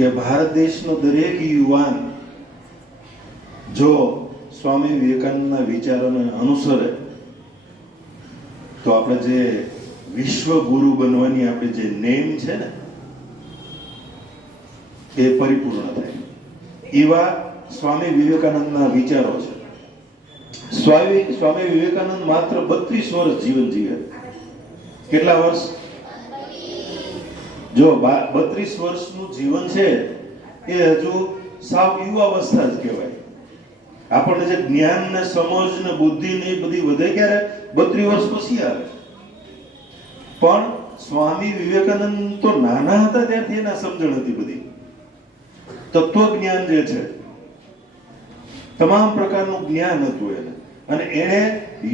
કે ભારત દેશનો દરેક યુવાન જો સ્વામી વિવેકાનંદના વિચારોને અનુસરે તો આપણે જે વિશ્વ ગુરુ બનવાની આપણી જે નેમ છે ને એ પરિપૂર્ણ થાય. એવા સ્વામી વિવેકાનંદના વિચારો છે. સ્વામી વિવેકાનંદ માત્ર 32 વર્ષ જીવન જીવે. કેટલા વર્ષ? જો 32 વર્ષનું જીવન છે એ હજુ સાવ યુવાવસ્થા જ કહેવાય. આપણને જે જ્ઞાન ને સમજ ને બુદ્ધિ ને બધી વધે ક્યારે? 32 વર્ષ પછી આવે. પણ સ્વામી વિવેકાનંદ તો નાના હતા ત્યારથી એના સમજણ હતી બધી. તત્વજ્ઞાન જે છે તમામ પ્રકારનું જ્ઞાન હતું એને, અને એણે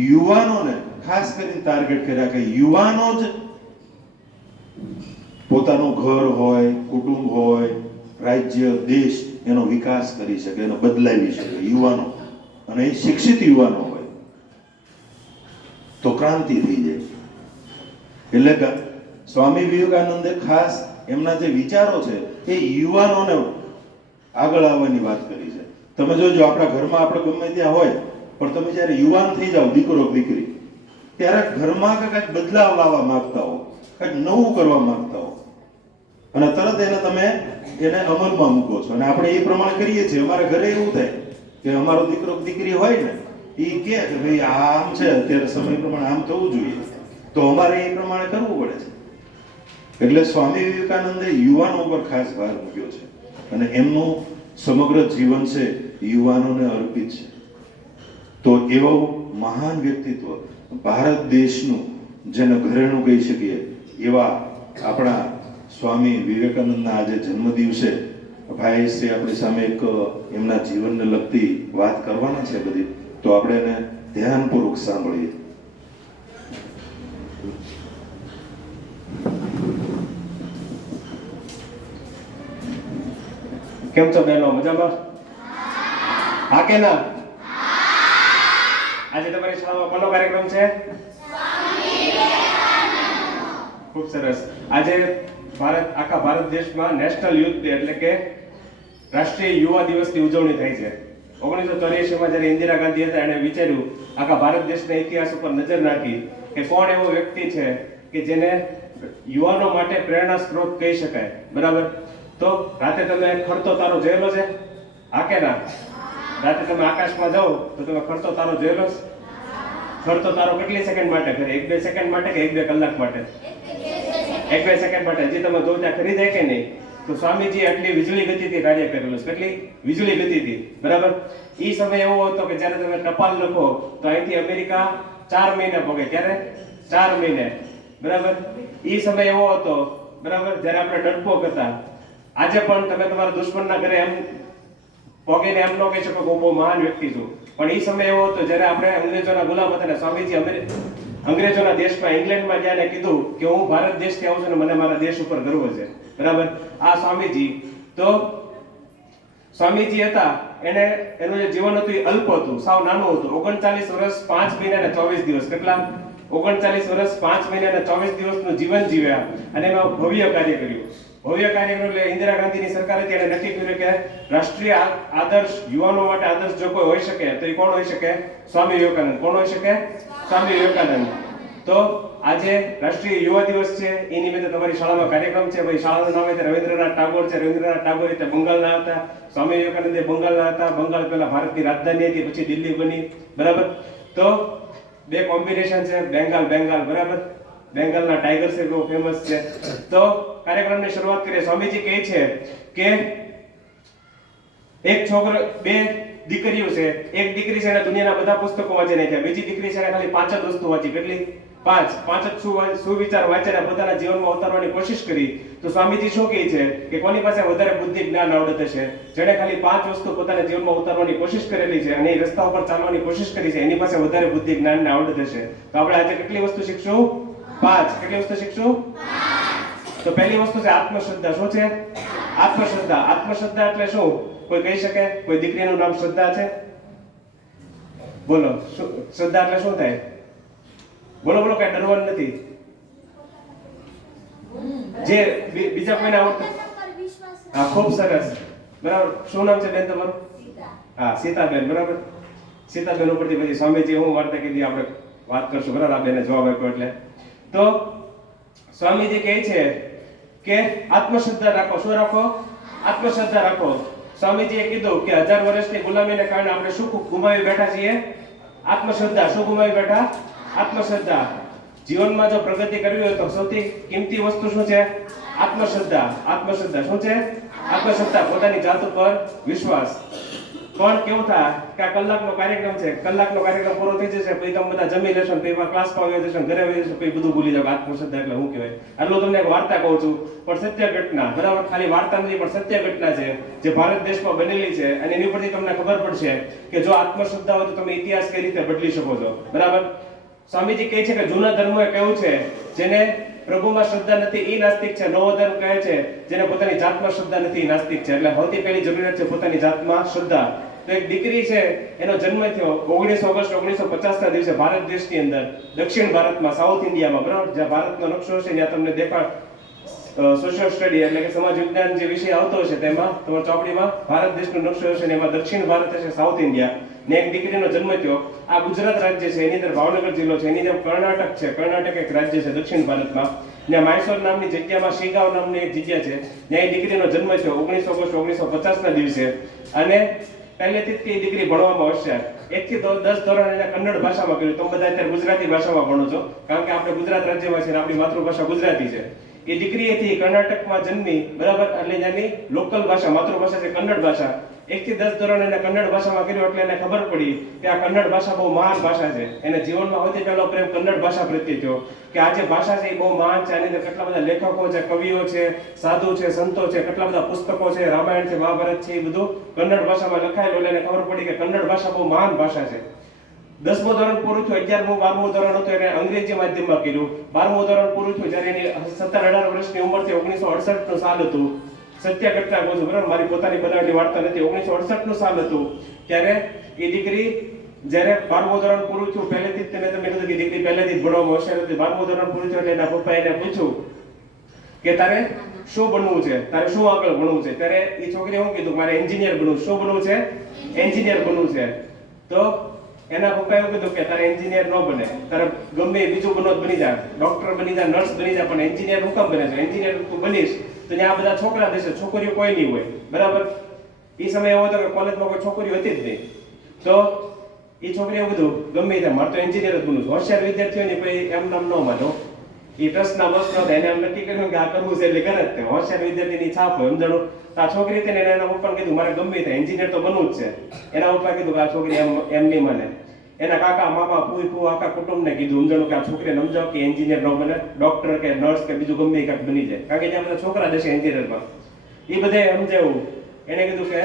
યુવાનોને ખાસ કરીને ટાર્ગેટ કર્યા કે યુવાનો જ પોતાનું ઘર હોય, કુટુંબ હોય, રાજ્ય, દેશ એનો વિકાસ કરી શકે, એનો બદલાવી શકે. યુવાનો, અને એ શિક્ષિત યુવાનો હોય તો ક્રાંતિ થઈ જાય. એટલે સ્વામી વિવેકાનંદે ખાસ એમના જે વિચારો છે એ યુવાનોને આગળ આવવાની વાત કરી છે. તમે જોજો આપણા ઘરમાં આપણે ગમે ત્યાં હોય, પણ તમે જ્યારે યુવાન થઈ જાઓ, દીકરો દીકરી, ત્યારે ઘરમાં કંઈક બદલાવ લાવવા માંગતા હો, કંઈક નવું કરવા માંગતા હો, અને તરત તમે એને અમલમાં મૂકો છો. અને આપણે એ પ્રમાણે કરીએ છીએ. અમારા ઘરે એવું થાય કે અમારો દીકરો દીકરી હોય ને, એ કહે કે ભાઈ આમ છે, અત્યારે સમય પ્રમાણે આમ થવું જોઈએ, તો અમારે એ પ્રમાણે કરવું પડે છે. એટલે સ્વામી વિવેકાનંદે યુવાનો ઉપર ખાસ ભાર મૂક્યો છે, અને એમનું સમગ્ર જીવન છે યુવાનોને અર્પિત છે. તો એવું મહાન વ્યક્તિત્વ, ભારત દેશનું જેને ઘરેણું કહી શકીએ એવા આપણા સ્વામી વિવેકાનંદના આજે જન્મદિવસે ભાઈ શ્રી આપણી સામે એક એમના જીવનને લગતી વાત કરવાના છે બધી, તો આપણે એને ધ્યાનપૂર્વક સાંભળીએ. કેમ છો બહેનો? મજામાં? હા કે ના? આજે તમારી શાળામાં કોનો કાર્યક્રમ છે? ખૂબ સરસ. આજે આખા ભારત દેશમાં નેશનલ યુથ ડે એટલે કે રાષ્ટ્રીય યુવા દિવસની ઉજવણી થાય છે. 1984માં જ્યારે ઇન્દિરા ગાંધી હતા, એણે વિચાર્યું, આખા ભારત દેશના ઇતિહાસ ઉપર નજર નાખી કે કોણ એવો વ્યક્તિ છે કે જેને યુવાનો માટે પ્રેરણા સ્ત્રોત કહી શકાય. બરાબર? તો રાતે તમે ખરતો તારો જોયેલો છે? હા કે ના? રાતે તમે આકાશમાં જાઓ તો તમે ખરતો તારો જોયેલો છે? ખરતો તારો કેટલી સેકન્ડ માટે ખરે? 1-2 સેકન્ડ માટે કે 1-2 કલાક માટે? 1-2 સેકન્ડ માટે. જે તમે જો ત્યાં ખરી જાય કે નહીં? તો સ્વામીજી આટલી વીજળી ગતિથી કાર્ય કરેલું છે. કેટલી વીજળી ગતિથી? બરાબર? એ સમય એવો હતો કે જ્યારે તમે ટપાલ લખો તો અહીંથી અમેરિકા 4 મહિને પહોંચે. ક્યારે? 4 મહિને. બરાબર? એ સમય એવો હતો, બરાબર, જ્યારે આપણે ડરપોક હતા. આજે પણ તમે તમારા દુશ્મનના ઘરે એમ પોગીને એમ ન કહી શકો કે હું બહુ મહાન વ્યક્તિ છું. પણ એ સમય એવો હતો જ્યારે આપણે અંગ્રેજોના ગુલામ હતા ને સ્વામીજી અંગ્રેજોના દેશમાં ઇંગ્લેન્ડમાં ગયા ને કીધું કે હું ભારત દેશથી આવું છું ને મને મારા દેશ ઉપર ગર્વ છે. બરાબર? આ સ્વામીજી. તો સ્વામીજી હતા, એનું જે જીવન હતું એ અલ્પ હતું, સાવ નાનું હતું. 39 વર્ષ 5 મહિના અને 24 દિવસ. કેટલા? 39 વર્ષ 5 મહિના અને 24 દિવસનું જીવન જીવ્યા, અને એમાં ભવ્ય કાર્ય કર્યું. ભવ્ય કાર્યક્રમ એટલે ઇન્દિરા ગાંધીની સરકાર હતી, એને નક્કી કર્યું કે રાષ્ટ્રીય આદર્શ, યુવાનો માટે આદર્શ જો કોઈ હોઈ શકે તો એ કોણ હોઈ શકે? સ્વામી વિવેકાનંદ. કોણ હોઈ શકે? સ્વામી વિવેકાનંદ. તો આજે રાષ્ટ્રીય યુવા દિવસ છે, એ નિમિત્તે તમારી શાળામાં કાર્યક્રમ છે. ભાઈ શાળાનું નામ છે રવિન્દ્રનાથ ટાગોર છે. રવિન્દ્રનાથ ટાગોર તે બંગાળના હતા, સ્વામી વિવેકાનંદ બંગાળના હતા. બંગાળ પહેલા ભારતની રાજધાની હતી, પછી દિલ્હી બની. બરાબર? તો બે કોમ્બિનેશન છે, બેંગાલ. બરાબર? બેંગાલના ટાઈગર છે, બહુ ફેમસ છે. તો કાર્યક્રમની શરૂઆત કરીએ. સ્વામીજી કહે છે કે એક છોકરો, 2 દીકરીઓ છે. એક દીકરી છે એને દુનિયાના બધા પુસ્તકો વાંચી નાખ્યા. બીજી દીકરી છે એને ખાલી 5 જ વસ્તુ વાંચી. કેટલી? 5 જ સુવિચાર વાંચીને પોતાના જીવનમાં ઉતારવાની કોશિશ કરી. તો સ્વામીજી શું કહે છે કે કોની પાસે વધારે બુદ્ધિ જ્ઞાન આવડત હશે? જેણે ખાલી 5 વસ્તુ પોતાના જીવનમાં ઉતારવાની કોશિશ કરેલી છે અને એ રસ્તા ઉપર ચાલવાની કોશિશ કરી છે, એની પાસે વધારે બુદ્ધિ જ્ઞાન ને આવડત હશે. તો આપણે આજે કેટલી વસ્તુ શીખશું? 5. કેટલી વસ્તુ શીખશું? 5. તો પહેલી વસ્તુ છે આત્મશ્રદ્ધા. શું છે? આત્મશ્રદ્ધા. આત્મશ્રદ્ધા એટલે શું? કોઈ કહી શકે? કોઈ દીકરીનું નામ શ્રદ્ધા છે? બોલો, શ્રદ્ધા એટલે શું થાય? બોલો, કઈ ડરવાનું નથી. જે બીજા કોઈને આવડતું હા, ખૂબ સરસ. બરાબર. શું નામ છે બેન તમારું? હા, સીતાબેન. બરાબર. સીતાબેન ઉપરથી પછી સ્વામીજી હું વાર્તા કીધી આપણે વાત કરશું. બરાબર. આ બેને જવાબ આપ્યો એટલે તો સ્વામીજી કહે છે કે આત્મશ્રદ્ધા રાખો. શું રાખો? આત્મશ્રદ્ધા રાખો. સ્વામીજીએ કીધું કે 1000 વર્ષની ગુલામીને કારણે આપણે શું ગુમાવી બેઠા છીએ? આત્મશ્રદ્ધા. શું ગુમાવી બેઠા? આત્મશ્રદ્ધા. જીવનમાં જો પ્રગતિ કરવી હોય તો સૌથી કિંમતી વસ્તુ શું છે? આત્મશ્રદ્ધા. આત્મશ્રદ્ધા શું છે? આત્મશ્રદ્ધા. પોતાની જાત ઉપર વિશ્વાસ. પણ કેવું થાય કે આ કલાકનો કાર્યક્રમ છે, કલાકનો કાર્યક્રમ પૂરો થઈ જશે, પછી તમે બધા જમી લેશો, પછી ક્લાસમાં આવી જશો, ઘરે આવી જશો, પછી બધું ભૂલી જાવ. આત્મશ્રદ્ધા એટલે શું કહેવાય? આટલું તમને એક વાર્તા કહું છું, પણ સત્ય ઘટના. બરાબર. ખાલી વાર્તા નથી, પણ સત્ય ઘટના છે જે ભારત દેશમાં બનેલી છે, અને એની ઉપરથી તમને ખબર પડશે કે જો આત્મશ્રદ્ધા હોય તો તમે ઇતિહાસ કઈ રીતે બદલી શકો છો. બરાબર. સ્વામીજી કહે છે કે જૂના ધર્મોએ કહ્યું છે જેને પ્રભુમાં શ્રદ્ધા નથી એ નાસ્તિક છે. નવો ધર્મ કહે છે જેને પોતાની જાતમાં શ્રદ્ધા નથી એ નાસ્તિક છે. એટલે સૌથી પહેલી જરૂરિયાત છે પોતાની જાતમાં શ્રદ્ધા. તો એક દીકરી છે, એનો જન્મ થયો 19 ઓગસ્ટ 1950 ના દિવસે ભારત દેશની અંદર, દક્ષિણ ભારતમાં, સાઉથ ઇન્ડિયામાં. બરાબર. જ્યાં ભારતનો નકશો છે ત્યાં તમને દેખાડ સોશિયલ સ્ટડી એટલે કે સમાજ વિજ્ઞાન જે વિષય આવતો હશે તેમાં તમારી ચોપડીમાં ભારત દેશનો નકશો હશે, એમાં દક્ષિણ ભારત હશે, સાઉથ ઇન્ડિયા. ને એક દીકરીનો જન્મ થયો. આ ગુજરાત રાજ્ય છે, એની અંદર ભાવનગર જિલ્લો છે, એની અંદર કર્ણાટક છે, કર્ણાટક એક રાજ્ય છે દક્ષિણ ભારતમાં. ત્યાં મૈસૂર નામની જગ્યામાં શીગાંવ નામની એક જગ્યા છે, ત્યાં એ દીકરીનો જન્મ થયો 19 ઓગસ્ટ 1950 ના દિવસે. અને પહેલેથી જ દીકરી ભણવામાં હોશિયાર. 1 થી 10 ધોરણ એને કન્નડ ભાષામાં કર્યું. તમે બધા અત્યારે ગુજરાતી ભાષામાં ભણો છો કારણ કે આપણે ગુજરાત રાજ્યમાં છે અને આપણી માતૃભાષા ગુજરાતી છે. એ દીકરી હતી કર્ણાટકમાં જન્મી. બરાબર. એટલે ત્યાંની લોકલ ભાષા, માતૃભાષા છે કન્નડ ભાષા. 1 થી 10 ધોરણ એને કન્નડ ભાષામાં કર્યું એટલે એને ખબર પડી કે આ કન્નડ ભાષા બહુ મહાન ભાષા છે. એને જીવનમાં સૌથી પહેલો પ્રેમ કન્નડ ભાષા પ્રત્યે થયો કે આ જે ભાષા છે એ બહુ મહાન છે. આની અંદર કેટલા બધા લેખકો છે, કવિઓ છે, સાધુ છે, સંતો છે, કેટલા બધા પુસ્તકો છે, રામાયણ છે, મહાભારત છે, એ બધું કન્નડ ભાષામાં લખાયેલું. એટલે એને ખબર પડી કે કન્નડ ભાષા બહુ મહાન ભાષા છે. 10મું ધોરણ પૂરું થયું, 11મું 12મું ધોરણ હતું એને અંગ્રેજી માધ્યમમાં કર્યું. 12મું ધોરણ પૂરું થયું જ્યારે એની 17-18 વર્ષની ઉંમર થઈ. 1968 નું સાલ હતું. સત્ય ઘટના કહું છું. બરાબર. મારી પોતાની બનાવેલી વાર્તા નથી. 1968 નું સાલ હતું ત્યારે એ દીકરી જ્યારે 12મું ધોરણ પૂરું થયું, પહેલેથી જ તમે કીધું કે દીકરી પહેલેથી જ ભણવામાં હોશિયાર હતી. 12મું ધોરણ પૂરું થયું એટલે એના પપ્પાએ એને પૂછ્યું કે તારે શું બનવું છે, તારે શું આગળ ભણવું છે? ત્યારે એ છોકરીએ શું કીધું? મારે એન્જિનિયર બનવું. શું બનવું છે? એન્જિનિયર બનવું છે. તો એના પપ્પાએ એવું કીધું કે તારે એન્જિનિયર ન બને, તારે ગમે બીજું બનો બની જા, ડોક્ટર બની જા, નર્સ બની જા, પણ એન્જિનિયર હું કામ બને છે? એન્જિનિયર તું બનીશ તો ત્યાં બધા છોકરા દેશે, છોકરીઓ કોઈ નહીં હોય. બરાબર. એ સમય એવો હતો કે કોલેજમાં કોઈ છોકરીઓ હતી જ નહીં. તો એ છોકરી એવું કીધું ગમે ત્યાં મારે તો એન્જિનિયર જ બનવું છે. હોશિયાર વિદ્યાર્થીઓની કોઈ એમ નામ ન માનો. એ પ્રશ્ન બસ ન થાય, એને એમ નક્કી કર્યું કે આ કરવું છે એટલે કરે જ તે. હોશિયાર વિદ્યાર્થીની છાપ હોય સમજણું. આ છોકરી તેને એના પપ્પાને કીધું મારે ગમે ત્યાં એન્જિનિયર તો બનવું જ છે. એના પપ્પાએ કીધું કે આ છોકરી એમ નહીં માને. એના કાકા, મામા, ફૂઈ, ફૂ આખા કુટુંબને કીધું સમજણું કે આ છોકરીને સમજાવો કે એન્જિનિયર ન બને, ડોક્ટર કે નર્સ કે બીજું ગમે કાંઈક બની જાય. કારણ કે ત્યાં બધા છોકરા દેશે એન્જિનિયરમાં. એ બધાએ સમજાવ્યું. એને કીધું કે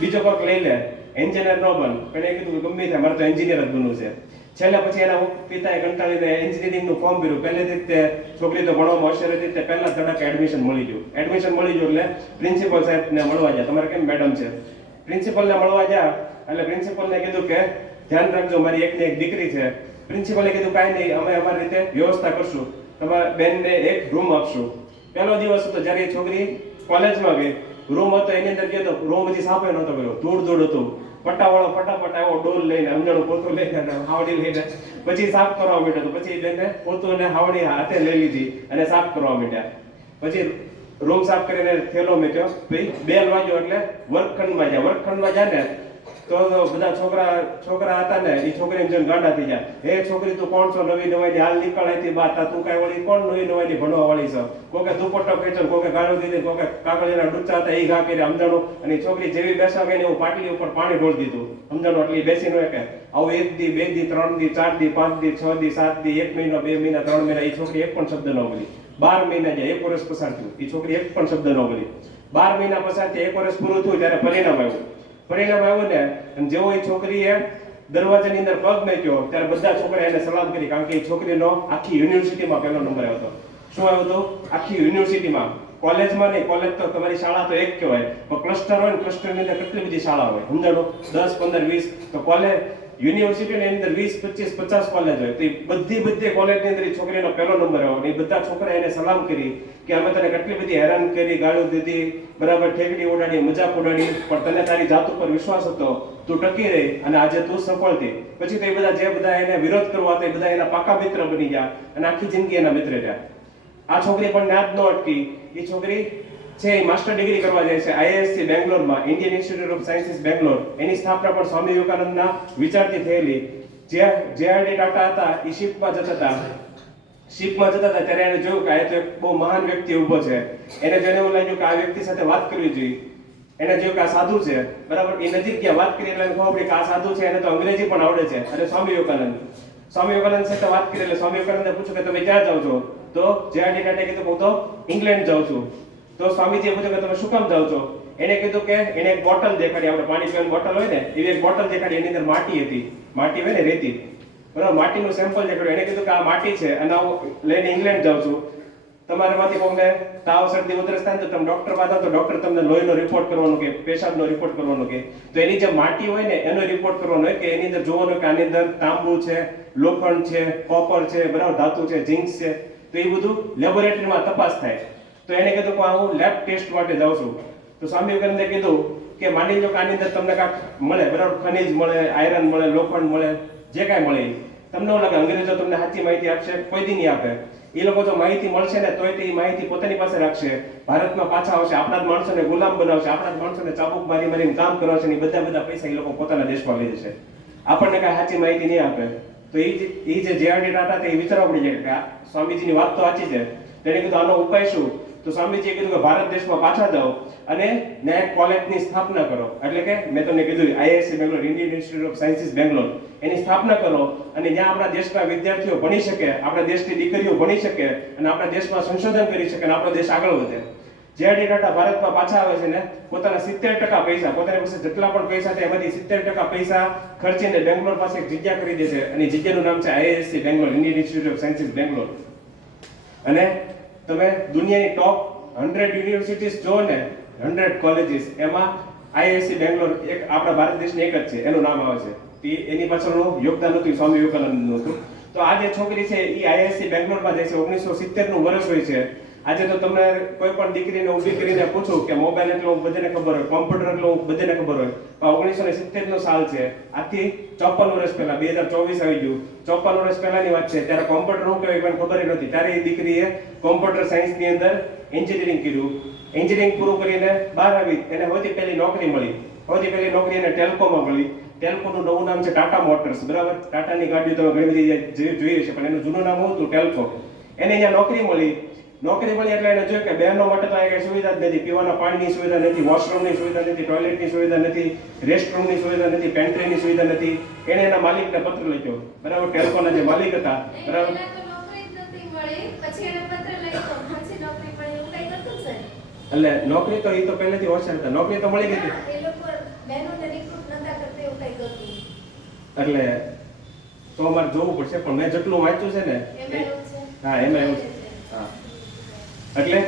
બીજો કોઈક લઈ લે, એન્જિનિયર ન બન. પણ એ કીધું કે ગમે ત્યાં મારે તો એન્જિનિયર જ બનવું છે. છેલ્લે પછી એના પિતાએ કંટાળીને એન્જિનિયરિંગનું ફોર્મ ભર્યું. પહેલેથી તે છોકરી તો ભણવામાં હોશિયાર હતી, તે પહેલા ધડાકે એડમિશન મળી ગયું. એડમિશન મળી ગયું એટલે પ્રિન્સિપલ સાહેબને મળવા ગયા. તમારે કેમ મેડમ છે? પ્રિન્સિપલને મળવા ગયા એટલે પ્રિન્સિપલને કીધું કે ધ્યાન રાખજો મારી એકને એક દીકરી છે. પ્રિન્સિપલે કીધું કાંઈ નહીં, અમે અમારી રીતે વ્યવસ્થા કરશું, તમારા બેનને એક રૂમ આપશું. પહેલો દિવસ હતો જ્યારે એ છોકરી કોલેજમાં ગઈ. રૂમ હતો એની અંદર ગયો તો રૂમ હજી સાફ નહોતો કર્યો, ધૂળ હતું. પટ્ટાવાળો ફટાફટ આવ્યો ડોલ લઈને, અંજાણું પોતું લઈને, હાવડી લઈને, પછી સાફ કરવા માંડ્યો. તો પછી બેને પોતું અને હાવડી હાથે લઈ લીધી અને સાફ કરવા માંડ્યા. પછી રૂમ સાફ કરીને થેલો મેક્યો. પછી બેલ વાગ્યો એટલે વર્ગખંડમાં જાય. વર્ગખંડમાં જાય ને તો બધા છોકરા હતા ને એ છોકરીને જોઈને ગાંડા થઈ જાય. હે છોકરી તું કોણ છો? નવી નવાઈની હાલ નીકળાયથી બાર તું કાંઈ વળી કોણ નવી નવાઈની ભણવા વાળી છો? કોકે દુપટ્ટો ખેંચો, કોકે ગાળો દીધી, કોકે કાગળિયાના ડૂચા હતા એ ઘા કરી સમજાણું. અને છોકરી જેવી બેસવા ગઈ ને એવું પાટલી ઉપર પાણી ઢોળી દીધું સમજાણું. એટલે બેસી ન કે આવું 1 દી 2 દી 3 દી 4 દી 5 દી 6 દી 7 દી 1 મહિનો 2 મહિના 3 મહિના એ છોકરી એક પણ શબ્દ ન બોલી. 12 મહિના જાય, 1 વર્ષ પસાર થયું, એ છોકરી એક પણ શબ્દ ન બોલી. 12 મહિના પસાર થયા, 1 વર્ષ પૂરું થયું ત્યારે પરિણામ આવ્યું ને, અને જેવો એ છોકરીએ દરવાજાની અંદર પગ નાખ્યો ત્યારે બધા છોકરા એને સલામ કરી. કારણ કે એ છોકરીનો આખી યુનિવર્સિટીમાં પહેલો નંબર આવ્યો હતો. શું આવ્યો હતો? આખી યુનિવર્સિટીમાં. કોલેજમાં નહીં, કોલેજ તો તમારી શાળા તો એક કહેવાય, પણ ક્લસ્ટર હોય ને, ક્લસ્ટરની અંદર કેટલી બધી શાળા હોય સમજાણો, 10 15 20. તો કોલેજ યુનિવર્સિટીની અંદર 20, 25, 50 કોલેજ હોય તો એ બધી કોલેજની અંદર એ છોકરીનો પહેલો નંબર આવ્યો. અને એ બધા છોકરા એને સલામ કરી કે અમે તને કેટલી બધી હેરાન કરી, ગાળો દીધી, બરાબર ઠેકડી ઉડાડી, મજાક ઉડાડી, પણ તને તારી જાત ઉપર વિશ્વાસ હતો, તું ટકી રહી અને આજે તું સફળ થઈ. પછી તો એ બધા એને વિરોધ કરવા હતા એ બધા એના પાકા મિત્ર બની ગયા અને આખી જિંદગી એના મિત્ર રહ્યા. આ છોકરી પણ ના જ ન અટકી. એ છોકરી છે એ માસ્ટર ડિગ્રી કરવા જાય છે IISc બેંગ્લોરમાં, Indian institute of sciences Bangalore. એની સ્થાપના પણ સ્વામી વિવેકાનંદના વિચારથી થયેલી. જે ટાટા હતા એ શિપમાં જતા હતા ત્યારે એને જોયું કે આ તો એક બહુ મહાન વ્યક્તિ ઊભો છે. એને જોઈને એવું લાગ્યું કે આ વ્યક્તિ સાથે વાત કરવી જોઈએ. એને જોયું કે આ સાધુ છે, બરાબર. એ નજીક ગયા, વાત કરી એટલે ખબર પડી કે આ સાધુ છે, એને તો અંગ્રેજી પણ આવડે છે. અને સ્વામી વિવેકાનંદ સાથે વાત કરી એટલે સ્વામી વિવેકાનંદે પૂછ્યું કે તમે ક્યાં જાઓ છો? તો જે.આર.ડી. ટાટાએ કીધું હું તો ઇંગ્લેન્ડ જાઉં છું. તો સ્વામીજીએ પૂછ્યું કે તમે શું કામ જાઓ છો? એને કીધું કે એને એક બોટલ દેખાડી, આપણે પાણી પીવાની બોટલ હોય ને એવી એક બોટલ દેખાડી. એની અંદર માટી હતી, માટી હોય ને રેતી, બરાબર, માટીનું સેમ્પલ દેખાડ્યું. એને કીધું કે આ માટી છે અને હું લઈને ઇંગ્લેન્ડ જાઉં છું. તમારામાંથી કોઈને તાવ, શરદી, ઉધરસ થાય તો તમે ડોક્ટર પાસે તો ડોક્ટર તમને લોહીનો રિપોર્ટ કરવાનો કે પેશાબનો રિપોર્ટ કરવાનો કે તો એની જે માટી હોય ને એનો રિપોર્ટ કરવાનો હોય કે એની અંદર જોવાનું કે આની અંદર તાંબુ છે, લોખંડ છે, કોપર છે, બરાબર, ધાતુ છે, ઝિંક છે. તો એ બધું લેબોરેટરીમાં તપાસ થાય. તો એને કીધું કે હું લેબ ટેસ્ટ માટે જાઉં છું. તો સ્વામી વિવેકાનંદે કીધું કે માની લો કે આની અંદર તમને કાંઈક મળે, બરાબર, ખનિજ મળે, આયરન મળે, લોખંડ મળે, જે કાંઈ મળે તમને એવું લાગે અંગ્રેજો તમને સાચી માહિતી આપશે? કોઈ દી નહીં આપે. એ લોકો જો માહિતી મળશે ને તોય તે માહિતી પોતાની પાસે રાખશે, ભારતમાં પાછા આવશે, આપણા જ માણસોને ગુલામ બનાવશે, આપણા જ માણસોને ચાબુક મારીને કામ કરાવશે ને બધા પૈસા એ લોકો પોતાના દેશમાં લઈ જશે. આપણને કાંઈ સાચી માહિતી નહીં આપે. તો એ જે જે.આર.ડી. ટાટા હતા એ વિચારવા પડી જાય કે આ સ્વામીજીની વાત તો સાચી છે. તેને કીધું આનો ઉપાય શું? તો સ્વામીજીએ કીધું કે ભારત દેશમાં પાછા જાઓ અને ન્યાય કોલેજની સ્થાપના કરો. એટલે કે મેં તમને કીધું IISc Bangalore, Indian institute of sciences Bangalore, એની સ્થાપના કરો અને જ્યાં આપણા દેશના વિદ્યાર્થીઓ ભણી શકે, આપણા દેશની દીકરીઓ ભણી શકે અને આપણા દેશમાં સંશોધન કરી શકે અને આપણો દેશ આગળ વધે. જે.આર.ડી. ટાટા ભારતમાં પાછા આવે છે ને પોતાના 70% પૈસા, પોતાની પાસે જેટલા પણ પૈસા છે એમાંથી 70% પૈસા ખર્ચીને બેંગ્લોર પાસે એક જગ્યા ખરીદે છે અને એ જગ્યાનું નામ છે IISc Bangalore, Indian institute of sciences Bangalore. અને તમે દુનિયાની ટોપ 100 યુનિવર્સિટીઝ જો ને, 100 કોલેજીસ, એમાં IISc બેંગ્લોર એક આપણા ભારત દેશની એક જ છે, એનું નામ આવે છે. એની પાછળનું યોગદાન હતું સ્વામી વિવેકાનંદનું હતું. તો આ જે છોકરી છે એ IISc બેંગ્લોરમાં જાય છે. 1970 નું વર્ષ હોય છે. આજે તો તમને કોઈ પણ દીકરીને ઊભી કરીને પૂછું કે મોબાઈલ એટલે બધાને ખબર હોય, કોમ્પ્યુટર એટલે બધાને ખબર હોય, પણ 1970 નો સાલ છે. આજથી 54 વર્ષ પહેલા, 2024 આવી ગયું, 54 વર્ષ પહેલાની વાત છે. ત્યારે કોમ્પ્યુટર શું કહેવાય પણ ખબર નથી. ત્યારે એ દીકરીએ કોમ્પ્યુટર સાયન્સની અંદર એન્જિનિયરિંગ કર્યું. એન્જિનિયરિંગ પૂરું કરીને બહાર આવી, એને સૌથી પહેલી નોકરી મળી. સૌથી પહેલી નોકરી એને ટેલ્કોમાં મળી. ટેલ્કોનું નવું નામ છે ટાટા મોટર્સ, બરાબર. ટાટાની ગાડીઓ તમે ઘણી બધી જોઈએ છે, પણ એનું જૂનું નામ હતું ટેલ્કો. એને અહીંયા નોકરી મળી એટલે એને જોયું કે બહેનો માટે તો કઈ સુવિધા જ નથી. પીવાના પાણીની સુવિધા નથી, વોશરૂમની સુવિધા નથી, ટોયલેટની સુવિધા નથી, રેસ્ટરૂમની સુવિધા નથી, પેન્ટ્રીની સુવિધા નથી. એને એના માલિકને પત્ર લખ્યો, બરાબર, ટેલ્કોના જે માલિક હતા, બરાબર. એટલે નોકરી તો એ તો પહેલેથી હોશિયાર હતા, નોકરી તો મળી ગઈ હતી. એટલે તો અમારે જોવું પડશે, પણ મેં જેટલું વાંચ્યું છે ને હા એમાં એવું છે. હા, એટલે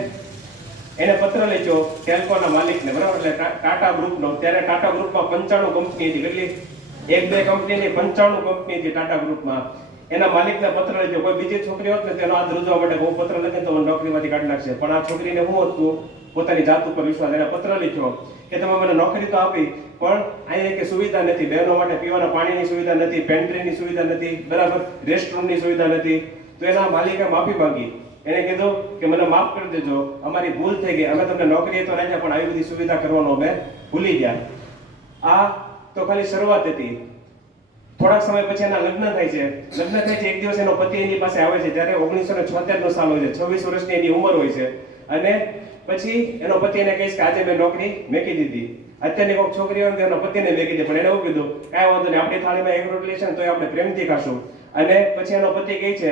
એને પત્ર લખ્યો ટેલ્કોના માલિકને, બરાબર, એટલે ટાટા ગ્રુપનો. ત્યારે ટાટા ગ્રુપમાં 95 કંપની હતી. કેટલી? 1-2 કંપની ની 95 કંપની હતી ટાટા ગ્રુપમાં. એના માલિકને પત્ર લખ્યો. કોઈ બીજી છોકરી હોત ને તેનો હાથ રૂજવા માટે બહુ પત્ર લખે તો નોકરીમાંથી કાઢી નાખશે, પણ આ છોકરીને શું હતું? પોતાની જાત ઉપર વિશ્વાસ. એને પત્ર લખ્યો કે તમે મને નોકરી તો આપી, પણ અહીંયા કે સુવિધા નથી, બહેનો માટે પીવાના પાણીની સુવિધા નથી, પેન્ટ્રીની સુવિધા નથી, બરાબર, રેસ્ટરૂમની સુવિધા નથી. તો એના માલિકે માફી માંગી. એને કીધું કે મને માફ કરી દેજો, અમારી ભૂલ થઈ ગઈ, અમે તમને નોકરી તો રાખ્યા પણ આવી બધી સુવિધા કરવાનો અમે ભૂલી ગયા. આ તો ખાલી શરૂઆત હતી. થોડાક સમય પછી એના લગ્ન થાય છે. એક દિવસ એનો પતિ એની પાસે આવે છે. જ્યારે 1976 નો સાલ હોય છે, 26 વર્ષની એની ઉંમર હોય છે. અને પછી એનો પતિ એને કહે કે આજે મેં નોકરી મેકી દીધી. અત્યારની કોઈ છોકરી હોય તો એના પતિને મેકી દે, પણ એને એવું કીધું કાંઈ વાંધો નહીં, આપણી થાળીમાં એક રોટલી છે ને તોય આપણે પ્રેમથી ખાશું. અને પછી એનો પતિ કહે છે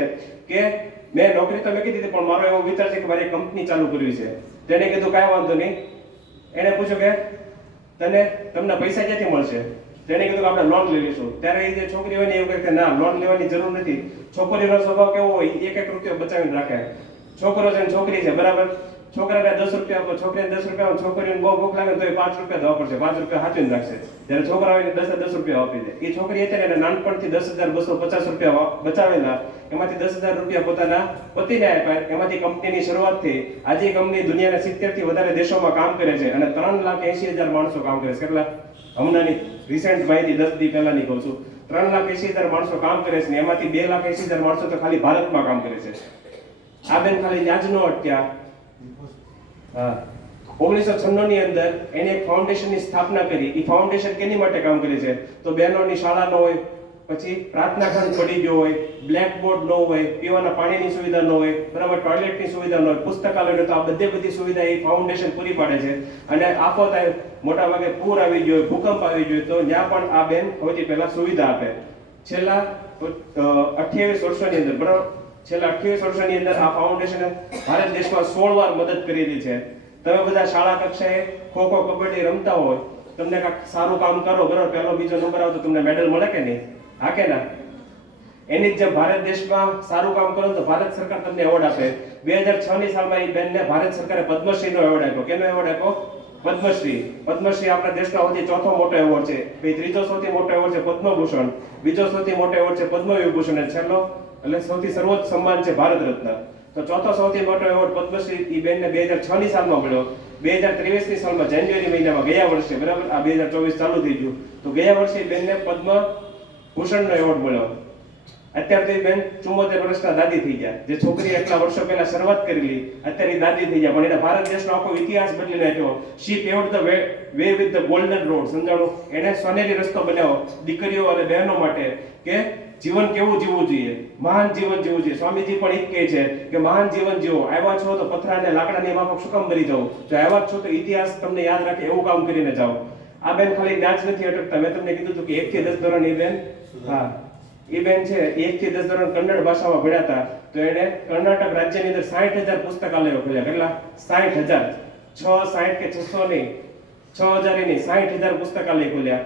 કે મેં નોકરી તો મેકી દીધી, પણ મારો એવો વિચાર છે કે મારે કંપની ચાલુ કરવી છે. તેને કીધું કાંઈ વાંધો નહીં. એને પૂછ્યું કે તમને પૈસા ક્યાંથી મળશે? તેને કીધું કે આપણે લોન લઈ લઈશું. ત્યારે એ જે છોકરી હોય ને એવું કહે કે ના, લોન લેવાની જરૂર નથી. છોકરીનો સ્વભાવ કેવો હોય, એક રૂપિયો બચાવીને રાખે. છોકરો છે ને છોકરી છે, બરાબર. છોકરાને 10 રૂપિયા આપો, છોકરીને 10 રૂપિયા આપો, છોકરીને બહુ ભૂખ લાગે તો એ 5 રૂપિયા દવા પડશે, 5 રૂપિયા હાચવીને રાખશે. જ્યારે છોકરાઓને 10 રૂપિયા આપી દે. એ છોકરી અત્યારે એને નાનપણથી 10,250 રૂપિયા બચાવેલા, એમાંથી 10,000 રૂપિયા પોતાના પતિને આપ્યા. એમાંથી કંપનીની શરૂઆત થઈ. આજે એ કંપની દુનિયાના 70 થી વધારે દેશોમાં કામ કરે છે અને 3,80,000 માણસો કામ કરે છે. કેટલા? હમણાંની રિસેન્ટ માહિતી 10 દી પહેલાની કહું છું. 3,80,000 માણસો કામ કરે છે ને એમાંથી 2,80,000 માણસો તો ખાલી ભારતમાં કામ કરે છે. આ બેન ખાલી ત્યાં જ ન અટક્યા. હા, 1996 ની અંદર એને એક ફાઉન્ડેશનની સ્થાપના કરી. એ ફાઉન્ડેશન કેની માટે કામ કરે છે? તો બહેનોની શાળા ન હોય, પછી પ્રાર્થના ખંડ પડી ગયો હોય, બ્લેક બોર્ડ ન હોય, પીવાના પાણીની સુવિધા ન હોય, બરાબર, ટોયલેટની સુવિધા ન હોય, પુસ્તકાલય, તો આ બધી સુવિધા એ ફાઉન્ડેશન પૂરી પાડે છે. અને આફત આવે, મોટા ભાગે પૂર આવી ગયો, ભૂકંપ આવી ગયો, તો ત્યાં પણ આ બેન સૌથી પહેલા સુવિધા આપે. છેલ્લા 28 વર્ષોની અંદર, બરાબર, છેલ્લા 28 વર્ષોની અંદર આ ફાઉન્ડેશને ભારત દેશમાં 16 વાર મદદ કરેલી છે. તમે બધા શાળા કક્ષાએ ખો ખો કબડ્ડી રમતા હોય, તમને કાંઈક સારું કામ કરો, બરાબર, પહેલો બીજો નંબર આવે તો તમને મેડલ મળે કે નહીં? હા કે ના? એની જ જેમ ભારત દેશમાં સારું કામ કરો તો ભારત સરકાર તમને એવોર્ડ આપે. 2006 ની સાલમાં એ બેનને ભારત સરકારે પદ્મશ્રીનો એવોર્ડ આપ્યો. કેનો એવોર્ડ આપ્યો? પદ્મશ્રી. પદ્મશ્રી આપણા દેશનો સૌથી ચોથો મોટો એવોર્ડ છે. પછી ત્રીજો સૌથી મોટો એવોર્ડ છે પદ્મભૂષણ, બીજો સૌથી મોટો એવોર્ડ છે પદ્મવિભૂષણ, અને છેલ્લો એટલે સૌથી સર્વોચ્ચ સન્માન છે ભારત રત્ન. તો ચોથો સૌથી મોટો એવોર્ડ પદ્મશ્રી ઈ બેનને 2006 ની સાલમાં મળ્યો. 2023 ની સાલમાં જાન્યુઆરી મહિનામાં ગયા વર્ષે, બરાબર, આ 2024 ચાલુ થઈ ગયું, તો ગયા વર્ષે બેનને પદ્મભૂષણનો એવોર્ડ મળ્યો. અત્યારે તો એ બેન 74 વર્ષના દાદી થઈ ગયા. જે છોકરી એટલા વર્ષો પહેલા શરૂઆત કરેલી, અત્યારે એ દાદી થઈ ગયા, પણ એને ભારત દેશનો આખો ઇતિહાસ બદલી નાખ્યો. She paved the way with the golden road. સમજાણું? એને સોનેરી રસ્તો બનાવ્યો દીકરીઓ અને બહેનો માટે કે જીવન કેવું જીવવું જોઈએ, મહાન જીવન જીવવું જોઈએ. સ્વામીજી પણ એ જ કહે છે કે મહાન જીવન જીવો. આવ્યા છો તો પથરાને લાકડાની માફક શું કામ મરી જાવ? જો આવ્યા છો તો ઇતિહાસ તમને યાદ રાખે એવું કામ કરીને જાઓ. આ બેન ખાલી ત્યાં જ નથી અટકતા. મેં તમને કીધું હતું કે 1 થી 10 ધોરણ એ બેન, હા, એ બેન છે 1 થી 10 ધોરણ કન્નડ ભાષામાં ભણ્યા હતા. તો એને કર્ણાટક રાજ્યની અંદર 60,000 પુસ્તકાલયો ખોલ્યા. કેટલા? 60,000. 60 કે 600 નહીં, 6,000 નહીં, 60,000 પુસ્તકાલય ખોલ્યા.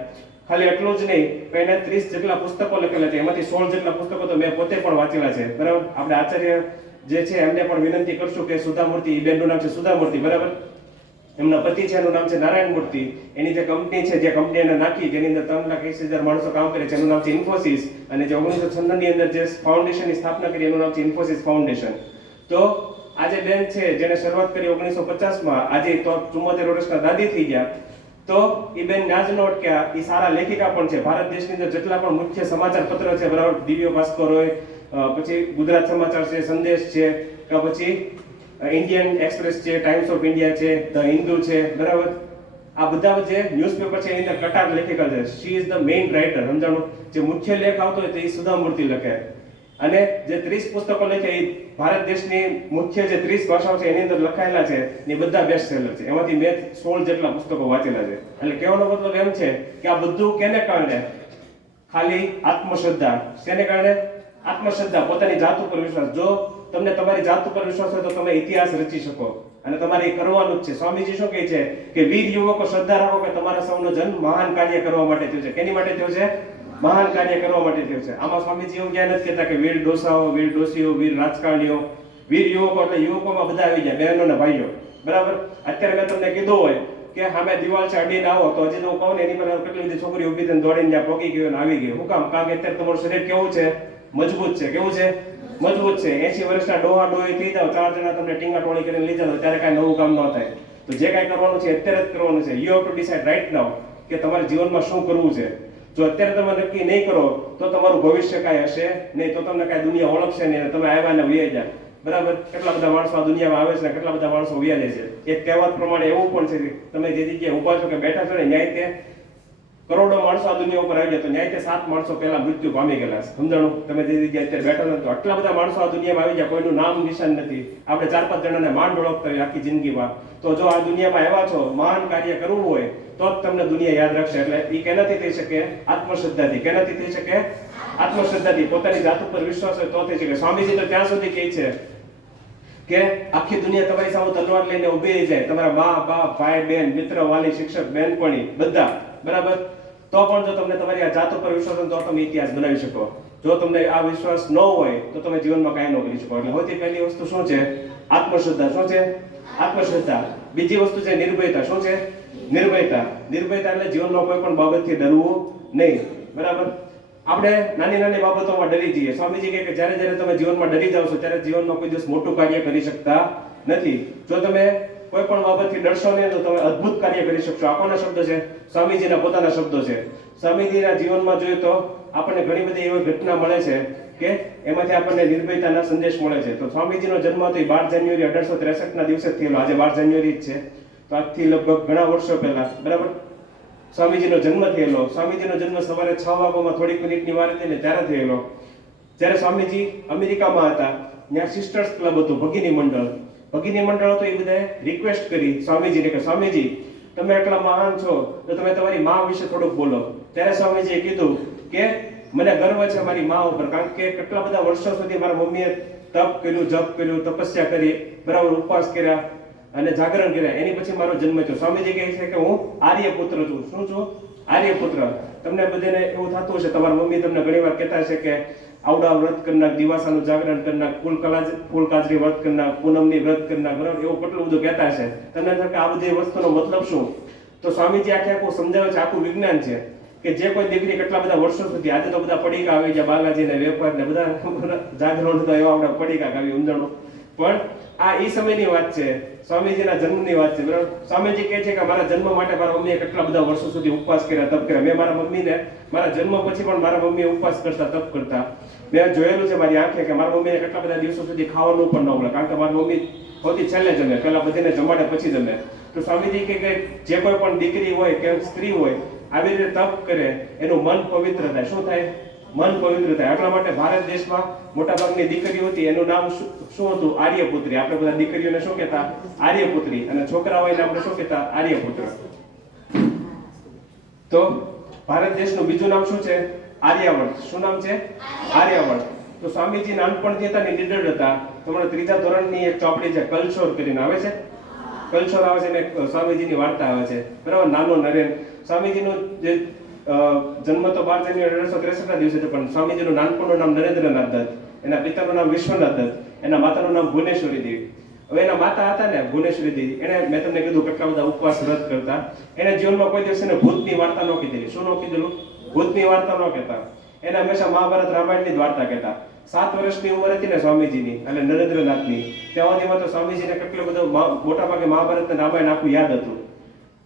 ખાલી એટલું જ નહીં, પણ એને 30 જેટલા પુસ્તકો લખેલા છે. એમાંથી 16 જેટલા પુસ્તકો તો મેં પોતે પણ વાંચેલા છે, બરાબર. આપણે આચાર્ય જે છે એમને પણ વિનંતી કરશું કે સુધામૂર્તિ, એ બેનનું નામ છે સુધામૂર્તિ, બરાબર. એમના પતિ છે, એનું નામ છે નારાયણ મૂર્તિ. એની જે કંપની છે, જે કંપની એને નાખી, જેની અંદર 3,80,000 માણસો કામ કરે છે, એનું નામ છે ઇન્ફોસિસ. અને જે 1996 ની અંદર જે ફાઉન્ડેશનની સ્થાપના કરી, એનું નામ છે ઇન્ફોસિસ ફાઉન્ડેશન. તો આજે બેન છે જેને શરૂઆત કરી 1950માં, આજે તો 74 વર્ષના દાદી થઈ ગયા. તો એ બેન નાજ નો અટક્યા. એ સારા લેખિકા પણ છે. ભારત દેશની અંદર જેટલા પણ મુખ્ય સમાચાર પત્ર છે, બરાબર, દિવ્ય ભાસ્કર હોય, પછી ગુજરાત સમાચાર છે, સંદેશ છે, કે પછી ઇન્ડિયન એક્સપ્રેસ છે, ટાઈમ્સ ઓફ ઇન્ડિયા છે, ધ હિન્દુ છે, બરાબર, આ બધા જે ન્યૂઝપેપર છે એની અંદર કટાર લેખિકા છે. She is the main writer. સમજાણું? જે મુખ્ય લેખ આવતો હોય તો એ સુધામૂર્તિ લખે. અને જે 30 પુસ્તકો લખ્યા એ ભારત દેશની મુખ્ય જે 30 ભાષાઓ છે એની અંદર લખાયેલા છે, એ બધા બેસ્ટ સેલર છે. એમાંથી મેં 16 જેટલા પુસ્તકો વાંચેલા છે. એટલે કહેવાનો મતલબ એમ છે કે આ બધું કેને કારણે? ખાલી આત્મશ્રદ્ધા. શેને કારણે? આત્મશ્રદ્ધા, પોતાની જાત ઉપર વિશ્વાસ. જો તમને તમારી જાત ઉપર વિશ્વાસ હોય તો તમે ઇતિહાસ રચી શકો, અને તમારે એ કરવાનું જ છે. સ્વામીજી શું કહે છે કે વીર યુવકો શ્રદ્ધા રાખો કે તમારા સૌનો જન્મ મહાન કાર્ય કરવા માટે થયો છે. કેની માટે થયો છે? મહાન કાર્ય કરવા માટે થયો છે. આમાં સ્વામીજી એવું ક્યાં નથી કહેતા કે વીર ડોસાઓ, વીર ડોસીઓ, વીર રાજકારણીઓ. વીર યુવકો એટલે યુવકોમાં બધા આવી જાય, બહેનો ને ભાઈઓ, બરાબર. અત્યારે મેં તમને કીધું હોય કે સામે દિવાલ છે, અડીને આવો, તો હજી તો હું કહું ને એની પર કેટલી બધી છોકરીઓ ઊભી થઈને દોડીને ત્યાં પહોંચી ગયો ને આવી ગયો. શું કામ? કારણ કે અત્યારે તમારું શરીર કેવું છે? મજબૂત છે. કેવું છે? મજબૂત છે. 80 વર્ષના ડોહા ડોહી થઈ જાવ, 4 જણા તમને ટીંગા ટોળી કરીને લઈ જાવ, ત્યારે કાંઈ નવું કામ ન થાય. તો જે કાંઈ કરવાનું છે અત્યારે જ કરવાનું છે. You have to decide right now કે તમારે જીવનમાં શું કરવું છે. જો અત્યારે તમે નક્કી નહીં કરો તો તમારું ભવિષ્ય કાંઈ હશે નહીં, તો તમને કાંઈ દુનિયા ઓળખશે નહીં, તમે આવ્યા ને વયા જાય, બરાબર. કેટલા બધા માણસો આ દુનિયામાં આવે છે ને કેટલા બધા માણસો વયા જાય છે. એક કહેવત પ્રમાણે એવું પણ છે કે તમે જે જગ્યાએ ઊભા છો કે બેઠા છો ને, ન્યાય તે કરોડો માણસો આ દુનિયા ઉપર આવી ગયા, તો ન્યાય તે 7 માણસો પહેલા મૃત્યુ પામી ગયેલા છે. સમજાણું? તમે જે જગ્યાએ અત્યારે બેઠા છો તો આટલા બધા માણસો આ દુનિયામાં આવી ગયા, કોઈનું નામ નિશાન નથી. આપણે 4-5 જણાને માંડ ઓળખતા હોય આખી જિંદગીમાં. તો જો આ દુનિયામાં આવ્યા છો, મહાન કાર્ય કરવું હોય તો જ તમને દુનિયા યાદ રાખશે. એટલે એ કેનાથી થઈ શકે? આત્મશ્રદ્ધાથી. કેનાથી થઈ શકે? આત્મશ્રદ્ધાથી. પોતાની જાત ઉપર વિશ્વાસ હોય તો થઈ શકે. સ્વામીજી તો ત્યાં સુધી કહે છે કે આખી દુનિયા તમારી સામે તલવાર લઈને ઊભી રહી જાય, તમારા મા બાપ, ભાઈ બહેન, મિત્ર, વાલી, શિક્ષક, બહેનપણી, બધા, બરાબર, તો પણ જો તમને તમારી આ જાત ઉપર વિશ્વાસ હોય તો તમે ઇતિહાસ બનાવી શકો. જો તમને આ વિશ્વાસ ન હોય તો તમે જીવનમાં કાંઈ ન કરી શકો. એટલે સૌથી પહેલી વસ્તુ શું છે આત્મશ્રદ્ધા. શું છે? આત્મશ્રદ્ધા. બીજી વસ્તુ છે નિર્ભયતા. શું છે? નિર્ભયતા. નિર્ભયતા એટલે જીવનમાં કોઈ પણ બાબતથી ડરવું નહીં. બરાબર? આપણે નાની નાની બાબતોમાં ડરી જઈએ. સ્વામીજી કહે કે જ્યારે જ્યારે તમે જીવનમાં ડરી જાવ છો ત્યારે જીવનમાં કોઈ દિવસ મોટું કાર્ય કરી શકતા નથી. જો તમે કોઈ પણ બાબતથી ડરશો નહીં તો તમે અદ્ભુત કાર્ય કરી શકશો. આ કોના શબ્દ છે? સ્વામીજીના પોતાના શબ્દો છે. સ્વામીજીના જીવનમાં જોઈએ તો આપણને ઘણી બધી એવી ઘટના મળે છે કે એમાંથી આપણને નિર્ભયતાના સંદેશ મળે છે. તો સ્વામીજીનો જન્મ હતો એ 12 જાન્યુઆરી 1863 ના દિવસે થયેલો. આજે 12 જાન્યુઆરી જ છે. તો આજથી લગભગ ઘણા વર્ષો પહેલા, બરાબર, સ્વામીજીનો જન્મ થયેલો. સ્વામીજીનો જન્મ સવારે 6 વાગ્યામાં થોડીક મિનિટની વાર હતી ને ત્યારે થયેલો. જ્યારે સ્વામીજી અમેરિકામાં હતા ત્યાં સિસ્ટર્સ ક્લબ હતું, ભગીની મંડળ. ભગીની મંડળ હતું. એ બધાએ રિક્વેસ્ટ કરી સ્વામીજીને કે સ્વામીજી તમે એટલા મહાન છો તો તમે તમારી મા વિશે થોડુંક બોલો. ત્યારે સ્વામીજીએ કીધું કે મને ગર્વ છે મારી મા ઉપર, કારણ કે કેટલા બધા વર્ષો સુધી મારા મમ્મીએ તપ કર્યું, જપ કર્યું, તપસ્યા કરી, બરાબર, ઉપવાસ કર્યા અને જાગરણ કર્યા. એની પછી મારો જન્મ થયો. સ્વામીજી કહે છે કે હું આર્યપુત્ર છું. શું છું? આર્યપુત્ર. તમને બધાને એવું થતું હશે, તમારા મમ્મી તમને ઘણીવાર કહેતા હશે કે આવડા વ્રત કરનાર, દિવાસાનું જાગરણ કરનાર, ફૂલ કાજરી વ્રત કરનાર, પૂનમની વ્રત કરનાર, બરાબર, એવું કેટલું બધું કહેતા હશે. તમને થાય કે આ બધી વસ્તુનો મતલબ શું? તો સ્વામીજી આખું સમજાવે છે, આખું વિજ્ઞાન છે કે જે કોઈ દીકરી કેટલા બધા વર્ષો સુધી, આજે તો બધા પડીકા આવી ગયા, બાલાજી ને વેપાર ને બધા જાગરણ તો એવા આપણા પડીકા આવી ઊંધણું, પણ આ એ સમયની વાત છે, સ્વામીજીના જન્મની વાત છે. બરાબર? સ્વામીજી કહે છે કે મારા જન્મ માટે મારા મમ્મીએ કેટલા બધા વર્ષો સુધી ઉપવાસ કર્યા, તપ કર્યા. મેં મારા મમ્મીને મારા જન્મ પછી પણ મારા મમ્મીએ ઉપવાસ કરતા, તપ કરતા મેં જોયેલું છે મારી આંખે કે મારા મમ્મીએ કેટલા બધા દિવસો સુધી ખાવાનું પણ ન મળે, કારણ કે મારી મમ્મી સૌથી છેલ્લે જમે, પહેલા બધીને જમાડે પછી જમે. તો સ્વામીજી કહે કે જે કોઈ પણ દીકરી હોય કે સ્ત્રી હોય આવી રીતે તપ કરે એનું મન પવિત્ર થાય. શું થાય? મન પવિત્ર થાય. એટલા માટે ભારત દેશમાં મોટાભાગની દીકરીઓ હતી એનું નામ શું હતું? આર્યપુત્રી. આપણે બધા દીકરીઓને શું કહેતા? આર્યપુત્રી. અને છોકરાઓને આપણે શું કહેતા? આર્યપુત્ર. તો ભારત દેશનું બીજું નામ શું છે? આર્યાવર્ત. શું નામ છે? આર્યાવર્ત. તો સ્વામીજી નાનપણથી હતા ને નિડર હતા. તમારા 3જા ધોરણની એક ચોપડી છે, કલછોર કરીને આવે છે. કલછોર આવે છે ને સ્વામીજીની વાર્તા આવે છે, બરાબર, નાનો નરેન. સ્વામીજીનો જે જન્મ તો 12 જાન્યુઆરી 1863 ના દિવસે છે, પણ સ્વામીજીનું નાનપણનું નામ નરેન્દ્રનાથ દત્ત, એના પિતાનું નામ વિશ્વનાથ દત્ત, એના માતાનું નામ ભુવનેશ્વરી દેવી. હવે એના માતા હતા ને ભુવનેશ્વરી દેવી, એને મેં તમને કીધું કેટલા બધા ઉપવાસ વ્રત કરતા. એને જીવનમાં કોઈ દિવસ એને ભૂતની વાર્તા ન કીધેલી. શું ન કીધેલું? ભૂતની વાર્તા ન કહેતા. એને હંમેશા મહાભારત રામાયણની જ વાર્તા કહેતા. 7 વર્ષની ઉંમર હતી ને સ્વામીજીની અને નરેન્દ્રનાથની, ત્યાં સુધીમાં તો સ્વામીજીને કેટલું બધું મોટા ભાગે મહાભારત અને રામાયણ આખું યાદ હતું.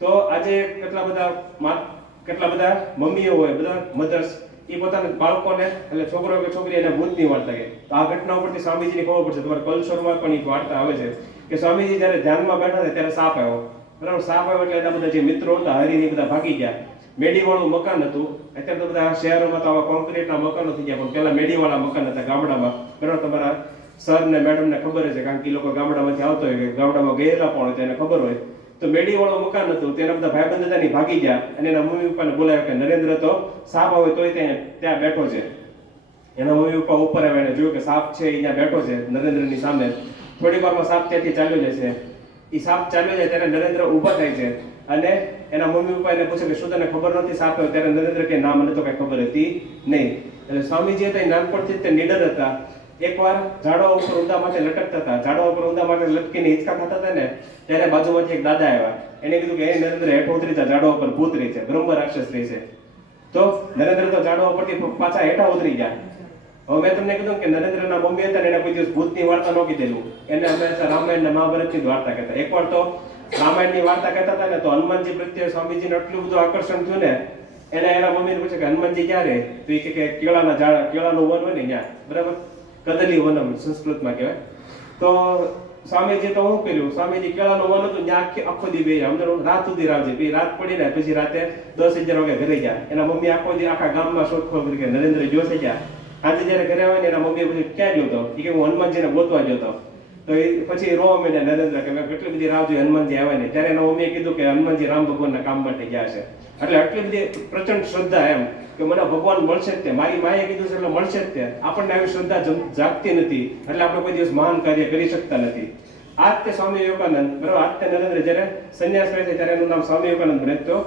તો આજે કેટલા બધા મમ્મીઓ હોય, બધા મધર્સ, એ પોતાના બાળકોને એટલે છોકરો કે છોકરી એને ભૂતની વાર્તા કહે. તો આ ઘટના ઉપરથી સ્વામીજીની ખબર પડશે. તમારે કલછોરમાં પણ એક વાર્તા આવે છે કે સ્વામીજી જ્યારે ધ્યાનમાં બેઠા હતા ત્યારે સાપ આવ્યો, બરાબર. સાપ આવ્યો એટલે એના બધા જે મિત્રો હતા હરીને બધા ભાગી ગયા. મેડીવાળું મકાન હતું. અત્યારે તો બધા શહેરોમાં તો આવા કોન્ક્રીટના મકાનો થઈ ગયા, પણ પહેલા મેડીવાળા મકાન હતા ગામડામાં, બરાબર. તમારા સર ને મેડમને ખબર છે, કારણ કે એ લોકો ગામડામાંથી આવતો હોય, ગામડામાં ગયેલા પણ હોય તો એને ખબર હોય. તો મેડીવાળું મકાન હતું. તેના બધા ભાઈબંધ હતા ને ભાગી ગયા અને એના મમ્મી પપ્પાને બોલાવ્યા કે નરેન્દ્ર તો સાપ આવે તોય ત્યાં બેઠો છે. એના મમ્મી પપ્પા ઉપર આવ્યા, એને જોયું કે સાપ છે એ ત્યાં બેઠો છે નરેન્દ્રની સામે. થોડી વારમાં સાપ ત્યાંથી ચાલ્યો જશે. એ સાપ ચાલ્યો જાય ત્યારે નરેન્દ્ર ઊભા થાય છે અને એના મમ્મી પપ્પા એને પૂછે કે શું તને ખબર નથી સાપ આવ્યો? ત્યારે નરેન્દ્ર કે ના, મને તો કઈ ખબર હતી નહીં. એટલે સ્વામીજી હતા એ નાનપણથી જ તે નીડર હતા. એકવાર ઝાડવા ઉપર ઊંધા માટે લટકતા હતા. ઝાડવા ઉપર ઊંધા માટે લટકીને હિંચકા ખાતા હતા ને ત્યારે બાજુમાંથી એક દાદા આવ્યા. એને કીધું કે એ નરેન્દ્ર હેઠ ઉતરી જા, ઝાડવા ઉપર ભૂત રહી છે, બ્રહ્મ રાક્ષસ રહી છે. તો નરેન્દ્ર તો ઝાડવા ઉપરથી પાછા હેઠા ઉતરી ગયા. હવે મેં તમને કીધું કે નરેન્દ્રના મમ્મી હતા ને એને કોઈ દિવસ ભૂતની વાર્તા ન કીધેલું. એને હંમેશા રામાયણ ને મહાભારતની જ વાર્તા કહેતા. એકવાર તો રામાયણની વાર્તા કહેતા હતા ને તો હનુમાનજી પ્રત્યે સ્વામીજીને એટલું બધું આકર્ષણ થયું ને, એને એના મમ્મીને પૂછે કે હનુમાનજી ક્યાં રહે? તો એ કે કેળાના ઝાડ, કેળાનું વન હોય ને ત્યાં, બરાબર, કદલી વનમ સંસ્કૃતમાં કહેવાય. તો સ્વામીજી તો શું કર્યું? સ્વામીજી કેળાનું વન હતું ત્યાં આખો દી બે અંદર રાત સુધી રાવજે. પછી રાત પડી ને પછી રાતે 10-11 વાગે ઘરે ગયા. એના મમ્મી આખો દી આખા ગામમાં શોધખોળ કરી કે નરેન્દ્ર ગયો છે ક્યાં? આજે જયારે ઘરે આવે ને એના મમ્મી પૂછ્યું ક્યાં ગયો હતો? એ કે હું હનુમાનજીને ગોતવા ગયો હતો. તો એ પછી રોવા માંડ્યા નરેન્દ્ર કે મેં કેટલી બધી રાહ જોઈ, હનુમાનજી આવ્યા નહીં. ત્યારે એના મમ્મીએ કીધું કે હનુમાનજી રામ ભગવાનના કામ માટે ગયા છે. એટલે આટલી બધી પ્રચંડ શ્રદ્ધા એમ કે મને ભગવાન મળશે જ તે, મારી માએ કીધું છે એટલે મળશે જ તે. આપણને આવી શ્રદ્ધા જાગતી નથી એટલે આપણે કોઈ દિવસ મહાન કાર્ય કરી શકતા નથી. આજ તે સ્વામી વિવેકાનંદ, બરાબર, આજ તે નરેન્દ્ર જ્યારે સંન્યાસ લે છે ત્યારે એનું નામ સ્વામી વિવેકાનંદ બને. તો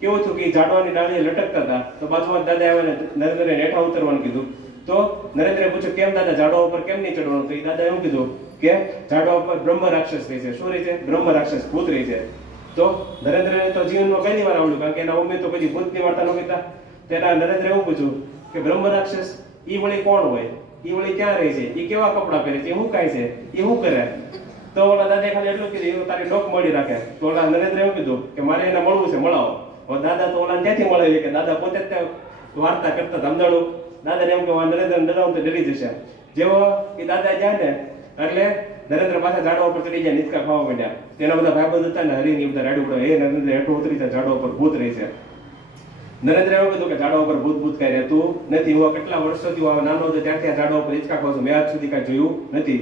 કેવું થયું કે ઝાડવાની ડાળીએ લટકતા હતા તો બાજુમાં દાદા આવ્યા નરેન્દ્રને હેઠા ઉતરવાનું કીધું. તો નરેન્દ્રે પૂછ્યું કેમ દાદા ઝાડવા ઉપર કેમ નહીં ચડવાનું? તો એ દાદા એવું કીધું કે ઝાડવા ઉપર બ્રહ્મ રાક્ષસ રહી છે. શું રહી છે? બ્રહ્મ રાક્ષસ, ભૂત રહી છે. તો નરેન્દ્રને તો જીવનમાં પહેલી વાર આવડ્યું, કારણ કે એના મમ્મી તો કદી ભૂતની વાર્તા ન કહેતા. તેના નરેન્દ્ર એવું પૂછ્યું કે બ્રહ્મ રાક્ષસ ઈ વળી કોણ હોય, ઈ વળી ક્યાં રહે છે, ઈ કેવા કપડાં પહેરે છે, એ શું ખાય છે, એ શું કરે? તો ઓલા દાદાએ ખાલી એટલું કીધું, તારી ડોક મળી રાખે. તો ઓલા નરેન્દ્ર એવું કીધું કે મારે એને મળવું છે, મળાવો. હવે દાદા તો ઓલાને ક્યાંથી મળે કે દાદા પોતે જ વાર્તા કરતા ધમદાડું. દાદાને એમ કે નરેન્દ્ર ડરાવું તો ડરી જશે. જેવો એ દાદા જાય ને એટલે નરેન્દ્ર પાછા ઝાડવા ઉપર ચડી જાય, નીચકા ખાવા માંડ્યા. તેના બધા ભાઈબંધ હતા ને, હરીની બધા રાડું પડે, એ નરેન્દ્ર હેઠું ઉતરી જાય, ઝાડવા ઉપર ભૂત રહી છે. નરેન્દ્ર એવું કીધું કે ઝાડવા ઉપર ભૂત કઈ રહેતું નથી. હું કેટલા વર્ષોથી હું નાનો હતો ત્યારથી આ ઝાડવા ઉપર હિંચકા ખાઉં છું, મેં આજ સુધી કાંઈ જોયું નથી.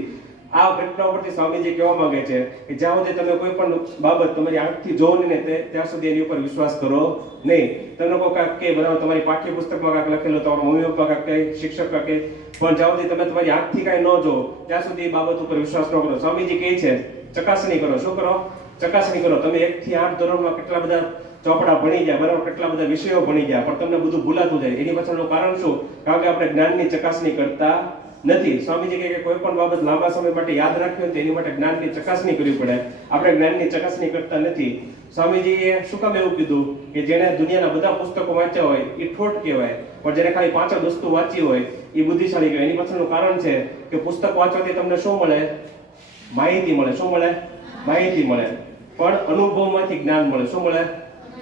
આ ઘટના ઉપરથી સ્વામીજી કહેવા માંગે છે કે જ્યાં સુધી તમે કોઈ પણ બાબત તમારી આંખથી જોવો ને ત્યાં સુધી એની ઉપર વિશ્વાસ કરો નહીં. તમને કોઈ કાંઈક કે બરાબર તમારી પાઠ્યપુસ્તકમાં કાંઈક લખેલું, તમારા મમ્મી પપ્પા કાંઈક કહે, શિક્ષક કાંઈક કહે, પણ જ્યાં સુધી તમે તમારી આંખથી કાંઈ ન જો ત્યાં સુધી એ બાબત ઉપર વિશ્વાસ ન કરો. સ્વામીજી કહે છે ચકાસણી કરો. શું કરો? ચકાસણી કરો. તમે 1 થી 8 ધોરણમાં કેટલા બધા ચોપડા ભણી ગયા, બરાબર, કેટલા બધા વિષયો ભણી ગયા, પણ તમને બધું ભૂલાતું જાય. એની પાછળનું કારણ શું? કારણ કે આપણે જ્ઞાનની ચકાસણી કરતા નથી. સ્વામીજી કહે કે કોઈ પણ બાબત લાંબા સમય માટે યાદ રાખવી હોય તો એની માટે જ્ઞાનની ચકાસણી કરવી પડે. આપણે જ્ઞાનની ચકાસણી કરતા નથી. સ્વામીજીએ શું કામ એવું કીધું કે જેણે દુનિયાના બધા પુસ્તકો વાંચ્યા હોય એ ઠોઠ કહેવાય, પણ જેને ખાલી 5 જ વસ્તુ વાંચી હોય એ બુદ્ધિશાળી કહેવાય. એની પાછળનું કારણ છે કે પુસ્તક વાંચવાથી તમને શું મળે? માહિતી મળે. શું મળે? માહિતી મળે. પણ અનુભવમાંથી જ્ઞાન મળે. શું મળે?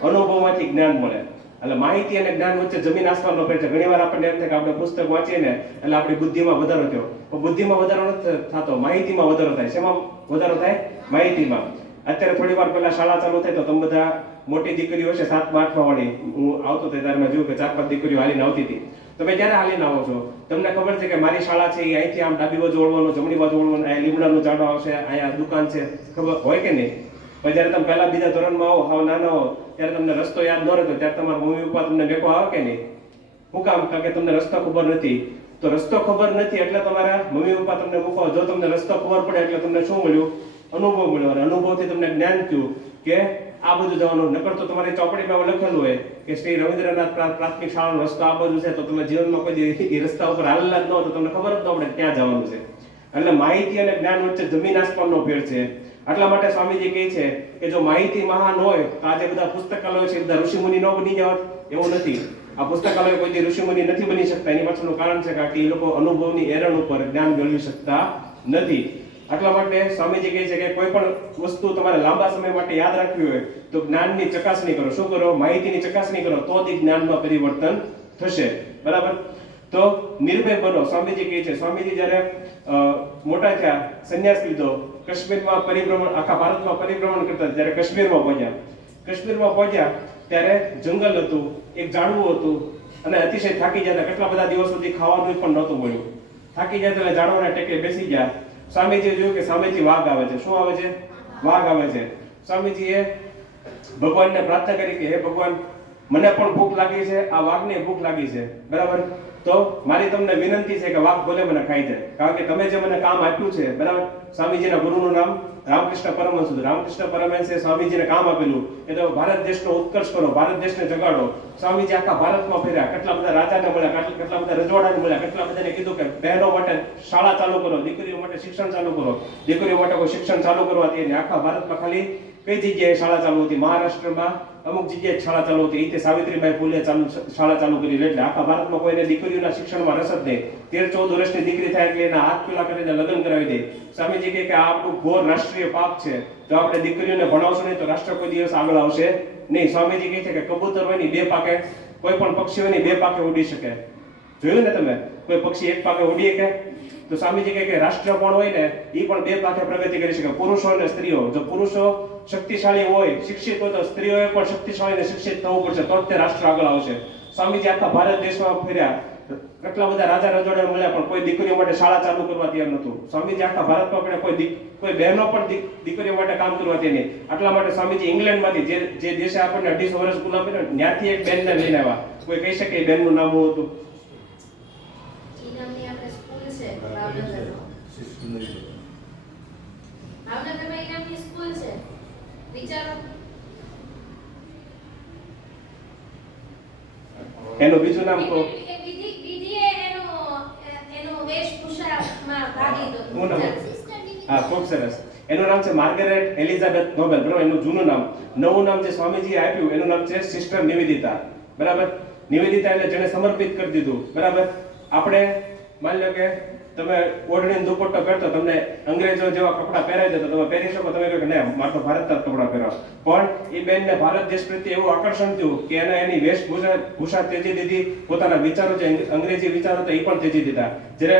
અનુભવમાંથી જ્ઞાન મળે. એટલે માહિતી અને જ્ઞાન વચ્ચે જમીન આસમાનનો ફેર છે. ઘણીવાર આપણને એમ થાય કે આપણે પુસ્તક વાંચીએ ને એટલે આપણી બુદ્ધિમાં વધારો થયો, પણ બુદ્ધિમાં વધારો નથી થતો, માહિતીમાં વધારો થાય. શેમાં વધારો થાય? માહિતીમાં. અત્યારે થોડી વાર પહેલા શાળા ચાલુ થઈ તો તમે બધા મોટી દીકરીઓ છે 7મા 8મા વાળી, હું આવતો હતો ત્યારે મેં જોયું કે 4-5 દીકરીઓ હાલીને આવતી હતી. તમે ક્યારે હાલીને આવો છો? તમને ખબર છે કે મારી શાળા છે એ અહીંથી આમ ડાબી બાજુ વળવાનું, જમણી બાજુ વળવાનું, અહીંયા લીમડાનું ઝાડ આવશે, અહીંયા દુકાન છે, ખબર હોય કે નહીં? પણ જ્યારે તમે પહેલા બીજા ધોરણમાં આવો, હાવ નાના હો, ત્યારે તમને રસ્તો યાદ ન રહેતો, ત્યારે તમારા મમ્મી પપ્પા તમને મેકો આવે કે નહીં? શું કામ? કારણ કે તમને રસ્તો ખબર નથી. તો રસ્તો ખબર નથી એટલે તમારા મમ્મી પપ્પા તમને મૂકો. જો તમને રસ્તો ખબર પડે એટલે તમને શું મળ્યું? અનુભવ મળ્યો. અને અનુભવથી તમને જ્ઞાન થયું કે આ બધું જવાનું. નકર તો તમારી ચોપડીમાં લખેલું હોય કે શ્રી રવિન્દ્રનાથ પ્રાથમિક શાળાનો રસ્તો આ બાજુ છે, તો તમે જીવનમાં કોઈ એ રસ્તા ઉપર હાલેલા જ ન હોય તો તમને ખબર જ ન પડે ક્યાં જવાનું છે. એટલે માહિતી અને જ્ઞાન વચ્ચે જમીન આસમાનનો ફેર છે. એટલા માટે સ્વામીજી કહે છે કે જો માહિતી મહાન હોય તો આજે બધા પુસ્તકાલયો છે બધા ઋષિમુનિ ન બની જાવ. એવું નથી. આ પુસ્તકાલયો કોઈ ઋષિમુનિ નથી બની શકતા. એની પાછળનું કારણ છે કે એ લોકો અનુભવની એરણ ઉપર જ્ઞાન મેળવી શકતા નથી. એટલા માટે સ્વામીજી કહે છે કે કોઈ પણ વસ્તુ તમારે લાંબા સમય માટે યાદ રાખવી હોય તો જ્ઞાનની ચકાસણી કરો. શું કરો? માહિતીની ચકાસણી કરો, તો જ જ્ઞાનમાં પરિવર્તન થશે. બરાબર? તો નિર્ભય બનો. સ્વામીજી કહે છે, સ્વામીજી જ્યારે મોટા થયા, સંન્યાસ લીધો, કાશ્મીરમાં પરિભ્રમણ, આખા ભારતમાં પરિભ્રમણ કરતા, જ્યારે કાશ્મીરમાં પહોંચ્યા ત્યારે જંગલ હતું, એક ઝાડવું હતું અને અતિશય થાકી જતા. કેટલા બધા દિવસ સુધી ખાવાનું પણ નહોતું મળ્યું. થાકી જતા એટલે ઝાડવાના ટેકે બેસી ગયા. સ્વામીજીએ જોયું કે સામેથી વાઘ આવે છે. શું આવે છે? વાઘ આવે છે. સ્વામીજીએ ભગવાનને પ્રાર્થના કરી કે હે ભગવાન, મને પણ ભૂખ લાગી છે, આ વાઘને ભૂખ લાગી છે, બરાબર? તો મારી તમને વિનંતી છે કે વાઘ ભલે મને ખાઈ જાય, કારણ કે તમે જે મને કામ આપ્યું છે, બરાબર? સ્વામીજીના ગુરુનું નામ રામકૃષ્ણ પરમહંસ હતું. રામકૃષ્ણ પરમહંસે સ્વામીજીને કામ આપેલું કે તો ભારત દેશનો ઉત્કર્ષ કરો, ભારત દેશને જગાડો. સ્વામીજી આખા ભારતમાં ફર્યા, કેટલા બધા રાજાને મળ્યા, કેટલા બધા રજવાડાને મળ્યા, કેટલા બધાને કીધું કે બહેનો માટે શાળા ચાલુ કરો, દીકરીઓ માટે શિક્ષણ ચાલુ કરો, દીકરીઓ માટે કોઈ શિક્ષણ ચાલુ કરવાથી. અને આખા ભારતમાં ખાલી કઈ જગ્યાએ શાળા ચાલુ હતી? મહારાષ્ટ્રમાં અમુક જગ્યાએ શાળા ચાલુ હતી. એ સાવિત્રીબાઈ ફૂલે શાળા ચાલુ કરી. એટલે આખા ભારતમાં કોઈને દીકરીઓના શિક્ષણમાં રસ જ નહીં. 13-14 વર્ષની દીકરી થાય એટલે એના હાથ પેલા કરીને લગ્ન કરાવી દે. સ્વામીજી કહે કે આ આપણું ઘોર રાષ્ટ્રીય પાપ છે. જો આપણે દીકરીઓને ભણાવશું નહીં તો રાષ્ટ્ર કોઈ દિવસ આગળ આવશે નહીં. સ્વામીજી કહે છે કે કબૂતર હોય ને 2 પાકે, કોઈ પણ પક્ષી હોય ને 2 પાકે ઉડી શકે. જોયું ને તમે? કોઈ પક્ષી 1 પાકે ઉડી શકે? તો સ્વામીજી કહે કે રાષ્ટ્ર પણ હોય ને એ પણ 2 પાકે પ્રગતિ કરી શકે, પુરુષો અને સ્ત્રીઓ. જો પુરુષો શક્તિશાળી હોય, શિક્ષિત હોય, તો સ્ત્રીઓએ પણ શક્તિશાળી અને શિક્ષિત થવું પડશે, તો જ તે રાષ્ટ્ર આગળ આવશે. સ્વામીજી આખા ભારત દેશમાં ફર્યા, કેટલા બધા રાજા રજવાડા મળ્યા, પણ કોઈ દીકરીઓ માટે શાળા ચાલુ કરવા તૈયાર નહોતું. સ્વામીજી આખા ભારતમાં પણ કોઈ બહેનો પણ દીકરીઓ માટે કામ કરવા તૈયાર નહીં. એટલા માટે સ્વામીજી ઇંગ્લેન્ડમાંથી, જે દેશે આપણને 250 વર્ષ ગુલામ કર્યો, ત્યાંથી એક બેનને લઈને આવ્યા. કોઈ કહી શકે એ બેનનું નામ શું હતું? એનું બીજું નામ તો હા, ખૂબ સરસ. એનું નામ છે માર્ગરેટ એલિઝાબેથ નોબેલ, બરાબર, એનું જૂનું નામ. નવું નામ જે સ્વામીજીએ આપ્યું એનું નામ છે સિસ્ટર નિવેદિતા, બરાબર. નિવેદિતા એટલે જેને સમર્પિત કરી દીધું, બરાબર. આપણે માની લો કે તમે ઓઢણીનો દુપટ્ટો પહેરતો, તમને અંગ્રેજો જેવા કપડાં પહેરાવી દે તો તમે પહેરી શકો, તમે કહો કે ના, મારે તો ભારતના જ કપડાં પહેરવા. પણ એ બેનને ભારત દેશ પ્રત્યે એવું આકર્ષણ થયું કે એને એની વેશભૂષા ત્યજી દીધી, પોતાના વિચારો જે અંગ્રેજી વિચારો હતા એ પણ ત્યજી દીધા. જ્યારે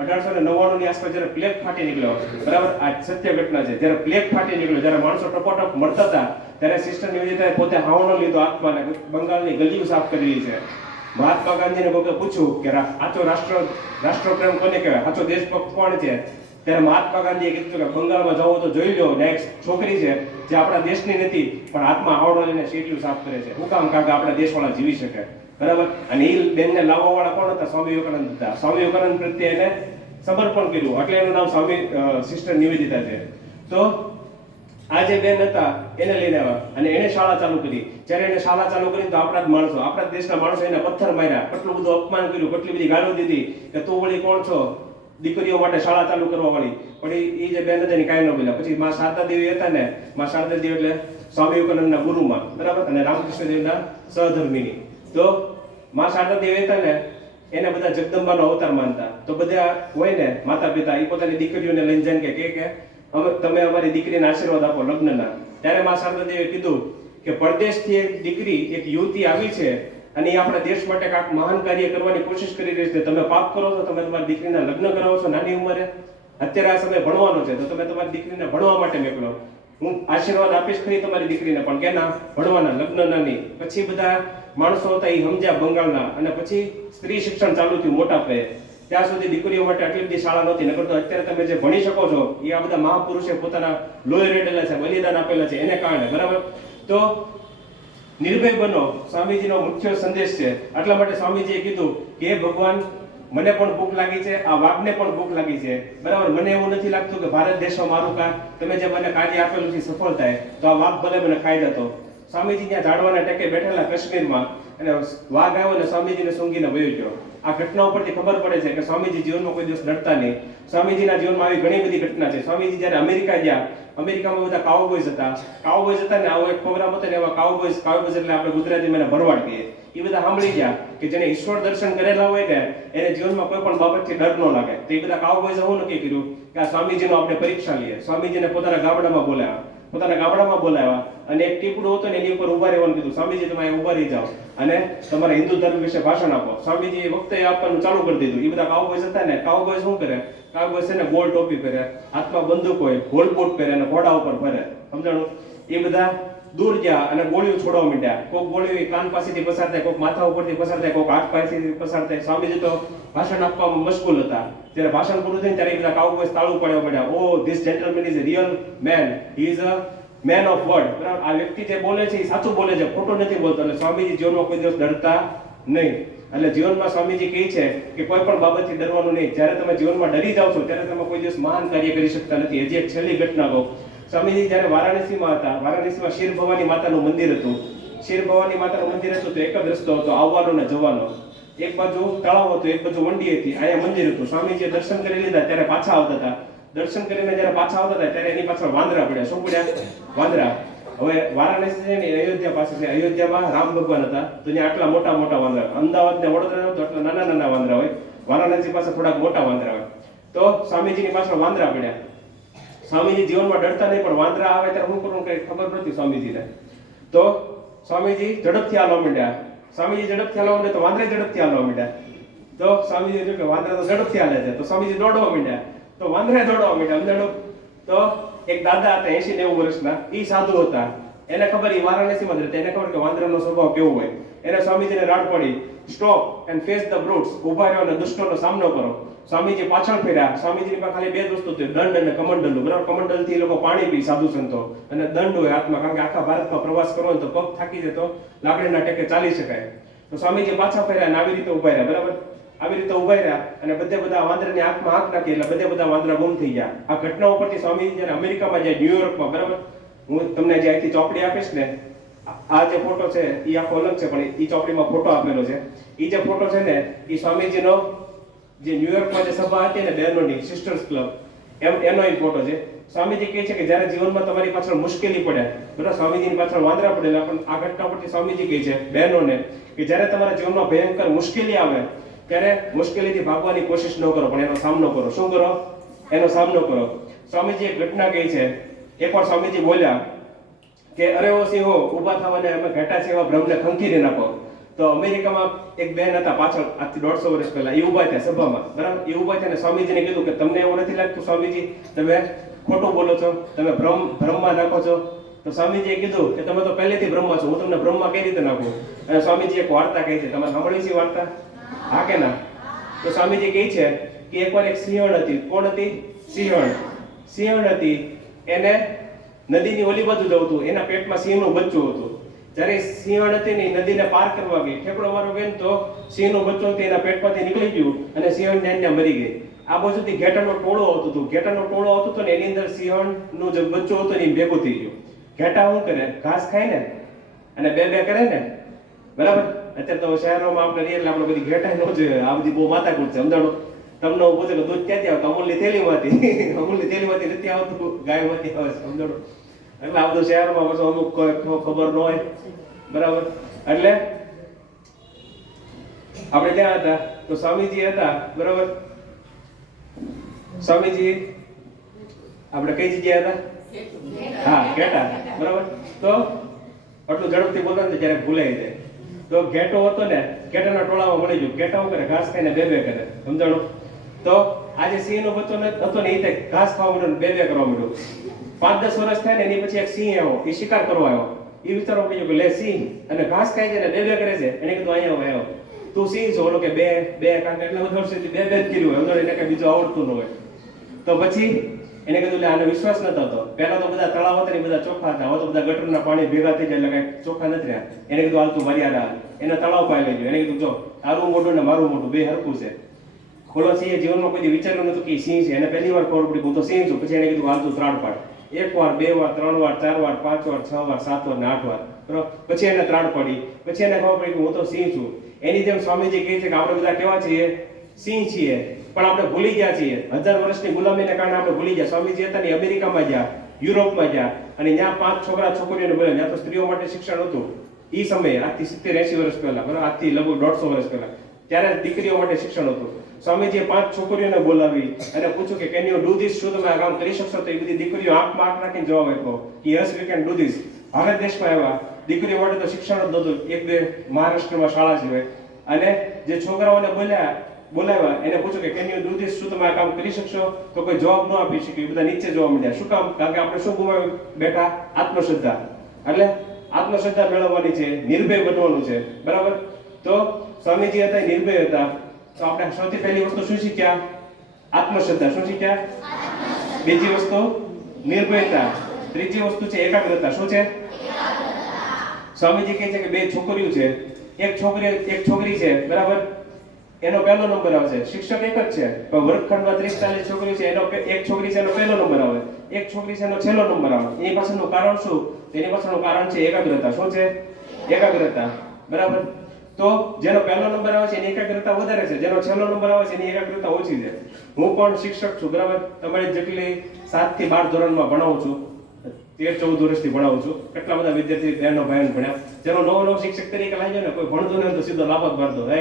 1899 ની આસપાસ જ્યારે પ્લેગ ફાટી નીકળ્યો, બરાબર, આ સત્ય ઘટના છે, જ્યારે પ્લેગ ફાટી નીકળ્યો, જ્યારે માણસો ટપોટપ મરતા હતા, ત્યારે સિસ્ટર નિવેદિતાએ પોતે હાવણો લીધો આત્માને, બંગાળની ગલીઓ સાફ કરેલી છે. મહાત્મા ગાંધીને કોકે પૂછ્યું કે સાચો રાષ્ટ્રપ્રેમ કોને કહેવાય, સાચો દેશભક્ત કોણ છે? ત્યારે મહાત્મા ગાંધીએ કીધું કે બંગાળમાં જવું તો જોઈ લો, ને એક છોકરી છે જે આપણા દેશની નથી પણ હાથમાં હાવડો લઈને સીટીઓ સાફ કરે છે. હું કામ? કારણ કે આપણા દેશવાળા જીવી શકે, બરાબર. અને એ બેનને લાવવા વાળા કોણ હતા? સ્વામી વિવેકાનંદ હતા. સ્વામી વિવેકાનંદ પ્રત્યે એને સમર્પણ કર્યું, એટલે એનું નામ સિસ્ટર નિવેદિતા છે. તો આ જે બેન હતા એને લઈને આવ્યા અને એને શાળા ચાલુ કરી. જ્યારે એને શાળા ચાલુ કરી તો આપણા જ માણસો, આપણા જ દેશના માણસો એને પથ્થર માર્યા, કેટલું બધું અપમાન કર્યું, કેટલી બધી ગાળો દીધી કે તું વળી કોણ છો દીકરીઓ માટે શાળા ચાલુ કરવા વાળી. પણ એ જે બેન હતા એને કાંઈ ન બોલ્યા. પછી માં શારદા દેવી હતા ને, માં શારદા દેવી એટલે સ્વામી વિવેકાનંદના ગુરુમાં, બરાબર, અને રામકૃષ્ણ દેવના સહધર્મિણી. તો માં શારદા દેવી હતા ને એને બધા જગદંબાનો અવતાર માનતા. તો બધા હોય ને માતા પિતા, એ પોતાની દીકરીઓને લઈને જઈને કે તમે અમારી દીકરીને આશીર્વાદ આપો લગ્નના. ત્યારે માં શારદા દેવીએ કીધું કે પરદેશથી એક દીકરી, એક યુવતી આવી છે અને એ આપણા દેશ માટે કાંઈક મહાન કાર્ય કરવાની કોશિશ કરી રહી છે. તમે પાપ કરો છો, તમે તમારી દીકરીના લગ્ન કરાવો છો નાની ઉંમરે. અત્યારે આ સમય ભણવાનો છે તો તમે તમારી દીકરીને ભણવા માટે મોકલો. હું આશીર્વાદ આપીશ ખરી તમારી દીકરીને, પણ કેના? ભણવાના, લગ્નના નહીં. પછી બધા માણસો હતા એ સમજ્યા બંગાળના, અને પછી સ્ત્રી શિક્ષણ ચાલુ થયું મોટા પાયે. ત્યાં સુધી દીકરીઓ માટે આટલી બધી શાળા નહોતી. નકર તો અત્યારે તમે જે ભણી શકો છો એ આ બધા મહાપુરુષે પોતાના લોહી રેડેલા છે, બલિદાન આપેલા છે એને કારણે, બરાબર. તો નિર્ભય બનો સ્વામીજીનો મુખ્ય સંદેશ છે. એટલા માટે સ્વામીજીએ કીધું કે હે ભગવાન, મને પણ ભૂખ લાગી છે, આ વાઘને પણ ભૂખ લાગી છે, બરાબર. મને એવું નથી લાગતું કે ભારત દેશમાં મારું તમે જે મને કાર્ય આપેલું છે સફળ થાય, તો આ વાઘ ભલે મને ખાઈ જતો. સ્વામીજી ત્યાં ઝાડવાના ટેકે બેઠેલા કાશ્મીરમાં, અને વાઘ આવ્યો અને સ્વામીજીને સૂંઘીને વયો ગયો. આ ઘટના ઉપરથી ખબર પડે છે કે સ્વામીજી જીવનમાં કોઈ દિવસ ડરતા નહીં. સ્વામીજીના જીવનમાં આવી ઘણી બધી ઘટના છે. સ્વામીજી જ્યારે અમેરિકા ગયા, અમેરિકામાં બધા કાઉબોયઝ હતા ને, આવો એક પ્રોગ્રામ હતો ને, એવા કાઉબોયઝ એટલે આપણે ગુજરાતીમાં એને ભરવાડ કહીએ. એ બધા સાંભળી ગયા કે જેને ઈશ્વર દર્શન કરેલા હોય ને એને જીવનમાં કોઈ પણ બાબતથી ડર ન લાગે. તો એ બધા કાઉબોયઝે હું નક્કી કર્યું કે આ સ્વામીજીનો આપણે પરીક્ષા લઈએ. સ્વામીજીને પોતાના ગામડામાં બોલાવ્યા અને એક ટીપડું હતું ને એની ઉપર ઉભા રહેવાનું કીધું. સ્વામીજી તમે અહીં ઉભા રહી જાઓ અને તમારા હિન્દુ ધર્મ વિશે ભાષણ આપો. સ્વામીજી એ વખતે આપવાનું ચાલુ કરી દીધું. એ બધા કાઉબોયઝ હતા ને, કાઉબોયઝ શું કરે? કાઉબોયઝ છે ને ગોળ ટોપી પહેરે, હાથમાં બંદૂક હોય, ગોળ બૂટ પહેરે અને ઘોડા ઉપર ફરે, સમજાણું? એ બધા દૂર ગયા અને ગોળીઓ છોડવા માંડ્યા. કોઈક ગોળીઓ કાન પાસેથી પસાર થાય, કોઈક માથા ઉપરથી પસાર થાય, કોઈક હાથ પાસેથી પસાર થાય. સ્વામીજી તો ભાષણ આપવામાં મશગુલ હતા. જ્યારે ભાષણ પૂરું થઈને ત્યારે એ બધા કાઉબોયઝ તાળું પાડવા માંડ્યા. Oh this gentleman is a real man, he is a man of word, બરાબર. આ વ્યક્તિ જે બોલે છે એ સાચું બોલે છે, ખોટું નથી બોલતો. એટલે સ્વામીજી જીવનમાં કોઈ દિવસ ડરતા નહીં. એટલે જીવનમાં સ્વામીજી કહે છે કે કોઈ પણ બાબતથી ડરવાનું નહીં. જ્યારે તમે જીવનમાં ડરી જાવ છો ત્યારે તમે કોઈ દિવસ મહાન કાર્ય કરી શકતા નથી. હજી એક છેલ્લી ઘટના કહું. સ્વામીજી જ્યારે વારાણસીમાં હતા, વારાણસીમાં શિર ભવાની માતાનું મંદિર હતું. શિર ભવાની માતાનું મંદિર હતું તો એક જ રસ્તો હતો આવવાનો ને જવાનો. એક બાજુ તળાવ હતું, એક બાજુ મંડી હતી, અહીંયા મંદિર હતું. સ્વામીજીએ દર્શન કરી લીધા ત્યારે પાછા આવતા હતા. દર્શન કરીને જ્યારે પાછા આવતા હતા ત્યારે એની પાછળ વાંદરા પડ્યા. શું પડ્યા? વાંદરા. હવે વારાણસી છે ને અયોધ્યા પાસે છે. અયોધ્યામાં રામ ભગવાન હતા તો ત્યાં આટલા મોટા મોટા વાંદરા. અમદાવાદ ને વડોદરા તો આટલા નાના નાના વાંદરા હોય. વારાણસી પાસે થોડાક મોટા વાંદરા હોય. તો સ્વામીજીની પાછળ વાંદરા પડ્યા. સ્વામીજી જીવનમાં ડરતા નહીં, પણ વાંદરા આવે ત્યારે શું કરવું કઈ ખબર નથી સ્વામીજીને. તો સ્વામીજી ઝડપથી હાલવા માંડ્યા. તો વાંદરા ઝડપથી હાલવા માંડ્યા. તો સ્વામીજી જોયું કે વાંદરા તો ઝડપથી હાલે છે, તો સ્વામીજી દોડવા માંડ્યા. તો વાંદરા દોડવા માંડ્યા. તો એક દાદા હતા 80-90 વર્ષના, એ સાધુ હતા. એને ખબર, એ વારાણસીમાં જ રહેતા, એને ખબર કે વાંદરાનો સ્વભાવ કેવો હોય. એને સ્વામીજીને રાડ પડી, સ્ટોપ એન્ડ ફેસ ધ બ્રૂટ્સ, ઉભા રહ્યો અને દુષ્ટોનો સામનો કરો. સ્વામીજી પાછળ ફેર્યા. સ્વામીજીની પાસે ખાલી બે જ વસ્તુ હતી, દંડ અને કમંડલું, બરાબર. કમંડલથી એ લોકો પાણી પી, સાધુ સંતો, અને દંડ હોય હાથમાં, કારણ કે આખા ભારતમાં પ્રવાસ કરવો હોય તો પગ થાકી જાય તો લાકડીના ટેકે ચાલી શકાય. તો સ્વામીજી પાછા ફેર્યા અને આવી રીતે ઉભા રહ્યા, બરાબર. આવી રીતે ઉભા રહ્યા અને બધા વાંદરાની આંખમાં આંખ નાખી એટલે બધા વાંદરા ગુમ થઈ ગયા. આ ઘટના ઉપરથી સ્વામીજી જ્યારે અમેરિકામાં જાય, ન્યુયોર્કમાં, બરાબર. હું તમને જે અહીંથી ચોપડી આપીશ ને, આ જે ફોટો છે એ આખો અલગ છે, પણ એ ચોપડીમાં ફોટો આપેલો છે. એ જે ફોટો છે ને એ સ્વામીજીનો જે ન્યુયોર્કમાં જે સભા હતી ને બહેનોની સિસ્ટર્સ ક્લબ, એનો એક ફોટો છે. સ્વામીજી કહે છે કે જ્યારે જીવનમાં તમારી પાછળ મુશ્કેલી પડે, બરાબર, સ્વામીજીની પાછળ વાંદરા પડેલા, પણ આ ઘટના પરથી સ્વામીજી કહે છે બહેનોને કે જ્યારે તમારા જીવનમાં ભયંકર મુશ્કેલી આવે ત્યારે મુશ્કેલીથી ભાગવાની કોશિશ ન કરો, પણ એનો સામનો કરો. શું કરો? એનો સામનો કરો. સ્વામીજી એક ઘટના કહી છે. એકવાર સ્વામીજી બોલ્યા કે અરે ઓ સિંહો, ઊભા થવાને અમે ઘેટા છે એવા ભ્રમને ખંખીરી નાખો. તો અમેરિકામાં એક બેન હતા પાછળ, આજથી 150 વર્ષ પહેલા, એ ઊભા થયા સભામાં, બરાબર. એ ઊભા થયા અને સ્વામીજીને કીધું કે તમને એવું નથી લાગતું સ્વામીજી તમે ખોટું બોલો છો, તમે ભ્રમમાં નાખો છો? તો સ્વામીજીએ કીધું કે તમે તો પહેલેથી બ્રહ્મા છો, હું તમને બ્રહ્મા કઈ રીતે નાખું? અને સ્વામીજી એક વાર્તા કહી છે, તમે સાંભળી છે વાર્તા? હા કે ના? તો સ્વામીજી કહે છે કે એકવાર એક સિંહણ હતી. કોણ હતી? સિંહણ હતી. એને નદીની ઓલી બાજુ જવું હતું, એના પેટમાં સિંહનું બચ્ચું હતું. જ્યારે સિંહણ હતી ને નદીને પાર કરવા ગઈ, ઠેકડો મારો ગઈ તો સિંહનું બચ્ચું હતું એના પેટમાંથી નીકળી ગયું અને સિંહણ ત્યાં મરી ગઈ. આ બાજુથી ઘેટાનો ટોળો આવતું હતું. ઘેટાનો ટોળો આવતો હતો ને એની અંદર સિંહણનું જે બચ્ચું હતું ને એ ભેગું થઈ ગયું. ઘેટા શું કરે? ઘાસ ખાય ને અને બે કરે ને, બરાબર. અત્યારે તો શહેરોમાં આપણે રહીએ એટલે આપણે બધી ઘેટા ન જોઈએ, આ બધી બહુ માથાકૂટ છે, સમજાણો. તમને હું પૂછે કે દૂધ ક્યાંથી આવતું? અમૂલની થેલીમાંથી નથી આવતું, ગાયમાંથી આવે છે, સમજાણો. એટલે આ બધું શહેરમાં પાછું અમુક ખબર ન હોય, બરાબર. એટલે આપણે ત્યાં હતા તો સ્વામીજી હતા, બરાબર. સ્વામીજી આપણે કઈ જગ્યાએ હતા? હા, ઘેટા, બરાબર. તો આટલું ઝડપથી બોલતા ને જ્યારે ભૂલાઈ જાય. તો ઘેટો હતો ને, ઘેટાના ટોળામાં મળી ગયું. ઘેટા શું કરે? ઘાસ ખાઈને બે કરે, સમજાણું. તો આજે સિંહનો બચ્ચો હતો ને એ ઘાસ ખાવા માંડ્યો, બે કરવા માંડ્યો. 5-10 વર્ષ થાય ને એની પછી એક સિંહ આવ્યો, એ શિકાર કરવા આવ્યો. એ વિચારવા પડ્યો કે લે સિંહ અને ઘાસ ખાય છે ને બે કરે છે. એને કીધું અહીંયા આવ્યો, તું સિંહ છો? ઓલો કે બે કારણ કે એટલા બધા વર્ષથી બે જ કર્યું હોય, એને કઈ બીજું આવડતું ન હોય. તો પછી એને કીધું આને વિશ્વાસ નતો થતો. પહેલા તો બધા તળાવ હતા ને બધા ચોખ્ખા હતા, હવે તો બધા ગટરના પાણી ભેગા થઈ જાય એટલે કઈ ચોખ્ખા નથી રહ્યા. એને કીધું હાલ તું મર્યાદા હાલ. એને તળાવ પાઈ લઈ ગયો. એને કીધું જો તારું મોઢું ને મારું મોઢું બે હરખું છે. ખોલો સિંહે જીવનમાં કોઈ વિચાર્યું નતું કે સિંહ છે. એને પહેલી વાર ખબર પડી હું તો સિંહ છું. પછી એને કીધું હાલ તું ત્રાડ પાડ. 1 વાર, 2 વાર, 3 વાર, 4 વાર, 5 વાર, 6 વાર, 7 વાર ને 8 વાર, બરાબર. પછી એને ત્રાડ પડી. પછી એને ખબર પડી કે હું તો સિંહ છું. એની જેમ સ્વામીજી કહે છે કે આપણે બધા કેવા છીએ? સિંહ છીએ, પણ આપણે ભૂલી ગયા છીએ. 1000 વર્ષની ગુલામીને કારણે આપણે ભૂલી ગયા. સ્વામીજી હતા ને અમેરિકામાં ગયા, યુરોપમાં ગયા અને ત્યાં 5 છોકરા છોકરીઓને બોલ્યા. ત્યાં તો સ્ત્રીઓ માટે શિક્ષણ હતું એ સમયે, આજથી 70-80 વર્ષ પહેલા, બરાબર. આજથી લગભગ 150 વર્ષ પહેલા ત્યારે દીકરીઓ માટે શિક્ષણ હતું. સ્વામીજીએ 5 છોકરીઓને બોલાવી અને પૂછ્યું કે કેન યુ ડુ ધીસ? શું તમે આ કામ કરી શકશો? તો એ બધી દીકરીઓ આંખમાં આંખ નાખીને જવાબ આપ્યો કે yes we can do this. Bharat દેશમાં આવ્યા, દીકરીઓ માટે તો શિક્ષણ જ નહોતું, 1-2 મહારાષ્ટ્રમાં શાળા સિવાય. અને જે છોકરાઓને બોલાવ્યા એને પૂછ્યું કે કેન યુ ડુ ધીસ? શું તમે આ કામ કરી શકશો? તો કોઈ જવાબ ન આપી શક્યું. બધા નીચે જોવા મળ્યા. શું કામ? કારણ કે આપણે શું ગુમાવી બેઠા? આત્મશ્રદ્ધા. એટલે આત્મશ્રદ્ધા મેળવવાની છે, નિર્ભય બનવાનું છે, બરાબર. તો સ્વામીજી હતા નિર્ભય હતા. તો આપણે સૌથી પહેલી વસ્તુ શું શીખ્યા? આત્મશ્રદ્ધા. શું શીખ્યા? બીજી વસ્તુ નિર્ભયતા. ત્રીજી વસ્તુ છે એકાગ્રતા. શું છે? સ્વામીજી કહે છે કે 2 છોકરીઓ છે, એક છોકરી છે, બરાબર. એનો પહેલો નંબર આવશે. શિક્ષક એક જ છે પણ વર્ગખંડમાં 30-40 છોકરીઓ છે, એનો એક છોકરી છે એનો પહેલો નંબર આવે, એક છોકરી છે એનો છેલ્લો નંબર આવે. એની પાછળનું કારણ શું? એની પાછળનું કારણ છે એકાગ્રતા. શું છે? એકાગ્રતા, બરાબર. તો જેનો પહેલો નંબર આવે છે એની એકાગ્રતા વધારે છે, જેનો છેલ્લો નંબર આવે છે એની એકાગ્રતા ઓછી છે. હું પણ શિક્ષક છું, બરાબર. તમારી જેટલી 7 થી 12 ધોરણમાં ભણાવું છું, 13-14 વર્ષથી ભણાવું છું. કેટલા બધા વિદ્યાર્થી બહેનો ભાઈઓ ભણ્યા. જેનો નવો શિક્ષક તરીકે લાગ્યો ને, કોઈ ભણતો નથી તો સીધો લાભ જ મારતો, હે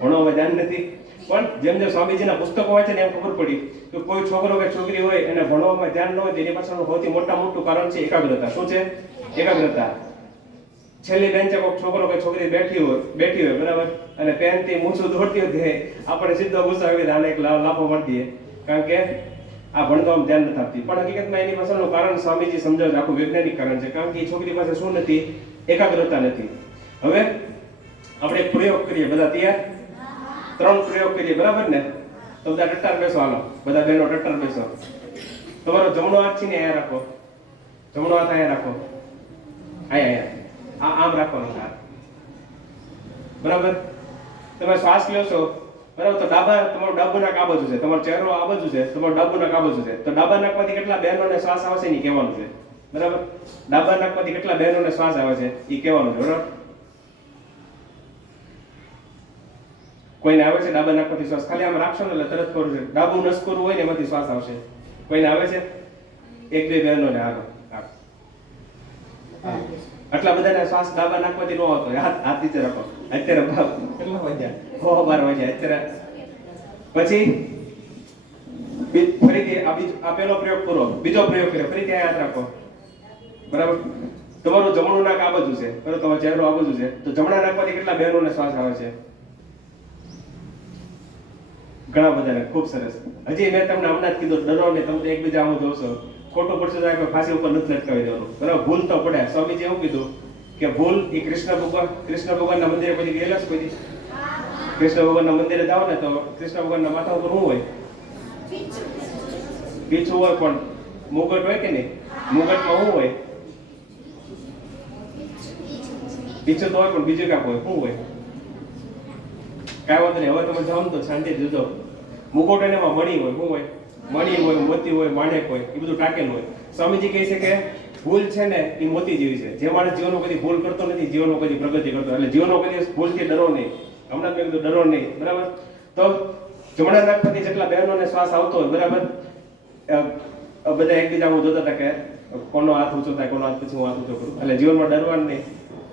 ભણવામાં ધ્યાન નથી. પણ જેમ જેમ સ્વામીજીના પુસ્તકો વાંચે ને એમ ખબર પડી કે કોઈ છોકરો કે છોકરી હોય એને ભણવામાં ધ્યાન ન હોય તેની પાછળનું સૌથી મોટું કારણ છે એકાગ્રતા. શું છે? એકાગ્રતા. છેલ્લી બેન્ચે કોઈ છોકરો કે છોકરી બેઠી હોય, બરાબર, અને પેનથી મૂછું દોડતી હોય આપણે સીધો ગુસ્સો આવી આને એક લાફો મારી દઈએ, કારણ કે આ ભણવામાં ધ્યાન નથી આપતી. પણ હકીકતમાં એની પાછળનું કારણ સ્વામીજી સમજાવે છે, આખું વૈજ્ઞાનિક કારણ છે. કારણ કે એ છોકરી પાસે શું નથી? એકાગ્રતા નથી. હવે આપણે એક પ્રયોગ કરીએ. બધા તૈયાર? 3 પ્રયોગ કરીએ, બરાબર ને? તો બધા ટટ્ટાર બેસો. હાલો બધા બહેનો ટટ્ટાર બેસો. તમારો જમણો હાથ છે ને અહીંયા રાખો, જમણો હાથ અહીંયા રાખો, અહીંયા આમ રાખવાનો હાથ, બરાબર. તમે શ્વાસ લ્યો છો, બરાબર. તો તમારું ડાબુ નાક આ બાજુ છે, તમારો ચહેરો આ બાજુ છે, તમારું ડાબુ નાક આ બાજુ છે. તો ડાબા નાકમાંથી કેટલા બહેનોને શ્વાસ આવે છે એ કહેવાનું છે, બરાબર. ડાબા નાકમાંથી કેટલા બહેનોને શ્વાસ આવે છે એ કહેવાનું છે, બરાબર. કોઈને આવે છે ડાબા નાકમાંથી શ્વાસ? ખાલી આમ રાખશો ને એટલે તરત ખબર છે. ડાબું નસકોરું હોય ને એમાંથી શ્વાસ આવશે. કોઈને આવે છે? એક બે બહેનોને આગળ. આટલા બધાને શ્વાસ ડાબા નાકમાંથી ન આવતો હોય. હાથ નીચે રાખો. અત્યારે કેટલા વાગ્યા? 12 વાગ્યા. અત્યારે પછી ફરીથી આ પહેલો પ્રયોગ પૂરો. બીજો પ્રયોગ કર્યો. ફરીથી આ યાદ રાખો. બરાબર? તમારું જમણું નાક આ બાજુ છે, બરાબર? તમારો ચહેરો આ બાજુ છે, તો જમણા નાકમાંથી કેટલા બહેનોને શ્વાસ આવે છે? ઘણા બધાને. ખૂબ સરસ. હજી મેં તમને હમણાં જ કીધું, ડરો નહીં. તમે તો એકબીજા આમ જોશો. ખોટું પડશે તો આપણે ફાંસી ઉપર નથી લટકાવી દેવાનું, બરાબર? ભૂલ તો પડે. સ્વામીજી એવું કીધું કે ભૂલ એ કૃષ્ણ ભગવાનના મંદિરે પછી ગયેલા છે કોઈ? કૃષ્ણ ભગવાનના મંદિરે જાઓ ને તો કૃષ્ણ ભગવાનના માથા ઉપર શું હોય? પીછું હોય, પણ મુગટ હોય કે નહીં? મુગટમાં શું હોય? પીછું તો હોય પણ બીજું કાંક હોય. શું હોય? કાંઈ વાંધો નહીં. હવે તમે જાઓ ને તો શાંતિથી જોજો. મુગટ હોય ને એમાં મણી હોય. શું હોય? મણી હોય, મોતી હોય, માણેક હોય, એ બધું ટાકેલું હોય. સ્વામીજી કહે છે કે ભૂલ છે ને એ મોતી જેવી છે. જે માણસ જીવનમાં કદી ભૂલ કરતો નથી, જીવનમાં કદી પ્રગતિ કરતો. એટલે જીવનમાં કદી ભૂલથી ડરો નહીં. હમણાં મેં કીધું ડરો નહીં, બરાબર? તો જમણા નાકમાંથી જેટલા બહેનોને શ્વાસ આવતો હોય, બરાબર, બધા એકબીજા હું જોતા હતા કે કોનો હાથ ઊંચો થાય, કોનો હાથ પછી હું હાથ ઊંચો કરું. એટલે જીવનમાં ડરવાનું નહીં.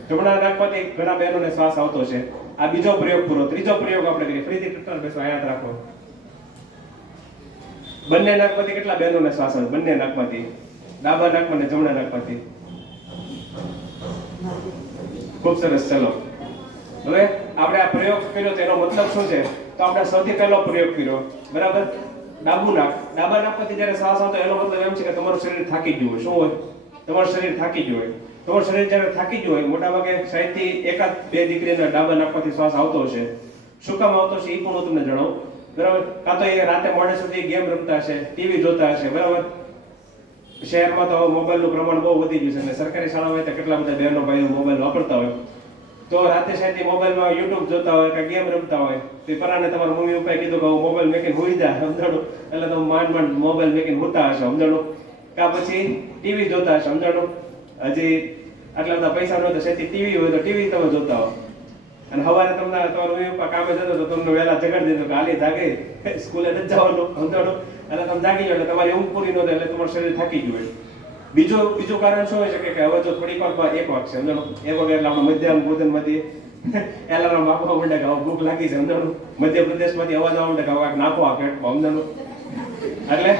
જમણા નાકમાંથી ઘણા બહેનોને શ્વાસ આવતો છે. આ બીજો પ્રયોગ પૂરો. ત્રીજો પ્રયોગ આપણે કરીએ. ફરીથી કૃષ્ણ બેસવા યાદ રાખો. બંને નાકમાંથી કેટલા બહેનોને શ્વાસ આવે? બંને નાકમાંથી. ડાબા નાકમાં ને જમણા નાકમાંથી. ખૂબ સરસ. ચલો હવે આપણે આ પ્રયોગ કર્યો તેનો મતલબ શું છે? તો આપણે સૌથી પહેલો પ્રયોગ કર્યો, બરાબર, ડાબું નાક. ડાબા નાકમાંથી જ્યારે શ્વાસ આવતો એનો મતલબ એમ છે કે તમારું શરીર થાકી ગયું હોય. શું હોય? તમારું શરીર થાકી ગયું હોય. તમારું શરીર જ્યારે થાકી ગયું હોય, મોટાભાગે 60 થી એકાદ બે દીકરીને ડાબા નાકમાંથી શ્વાસ આવતો હશે. શું કામ આવતો હશે એ પણ હું તમને જણાવું, બરાબર? કાં તો એ રાતે મોડે સુધી ગેમ રમતા હશે, ટીવી જોતા હશે, બરાબર? શહેરમાં તો મોબાઈલનું પ્રમાણ બહુ વધી ગયું છે અને સરકારી શાળામાં તો કેટલા બધા બહેનો ભાઈઓ મોબાઈલ વાપરતા હોય. તો રાતે સાંજે મોબાઈલમાં યુટ્યુબ જોતા હોય કે ગેમ રમતા હોય, તો પરાને તમારા મમ્મી પપ્પાએ કીધું કે મોબાઈલ મેકીને હોઈ જા, સમજાણું? એટલે તમે માંડ મોબાઈલ મેકીને હોતા હશો, સમજાણું? કાં પછી ટીવી જોતા હશો, સમજાણું? હજી આટલા બધા પૈસા ન હોય તો સેથી ટીવી હોય તો ટીવી તમે જોતા હો. અને સવારે તમને તમારા મમ્મી પપ્પા કામે જતો તો તમને વહેલા જગાડી દીધું કે હાલી જાગે, સ્કૂલે નથી જવાનું, સમજાણું? એટલે તમે જાગી જાઓ એટલે તમારી ઊંઘ પૂરી ન થાય એટલે તમારું શરીર થાકી ગયું હોય. બીજું કારણ શું હોય શકે કે હવે જો થોડીક વારમાં 1 વાગશે, સમજાણું? 1 વાગે એટલે આપણે મધ્યાહન ભોજનમાંથી એલાર્મ આપવા માંડે કે હવે ભૂખ લાગી છે, સમજાણું? મધ્યપ્રદેશમાંથી અવાજ આવવા માંડે કે હવે નાખો આ પેટમાં, સમજાણું? એટલે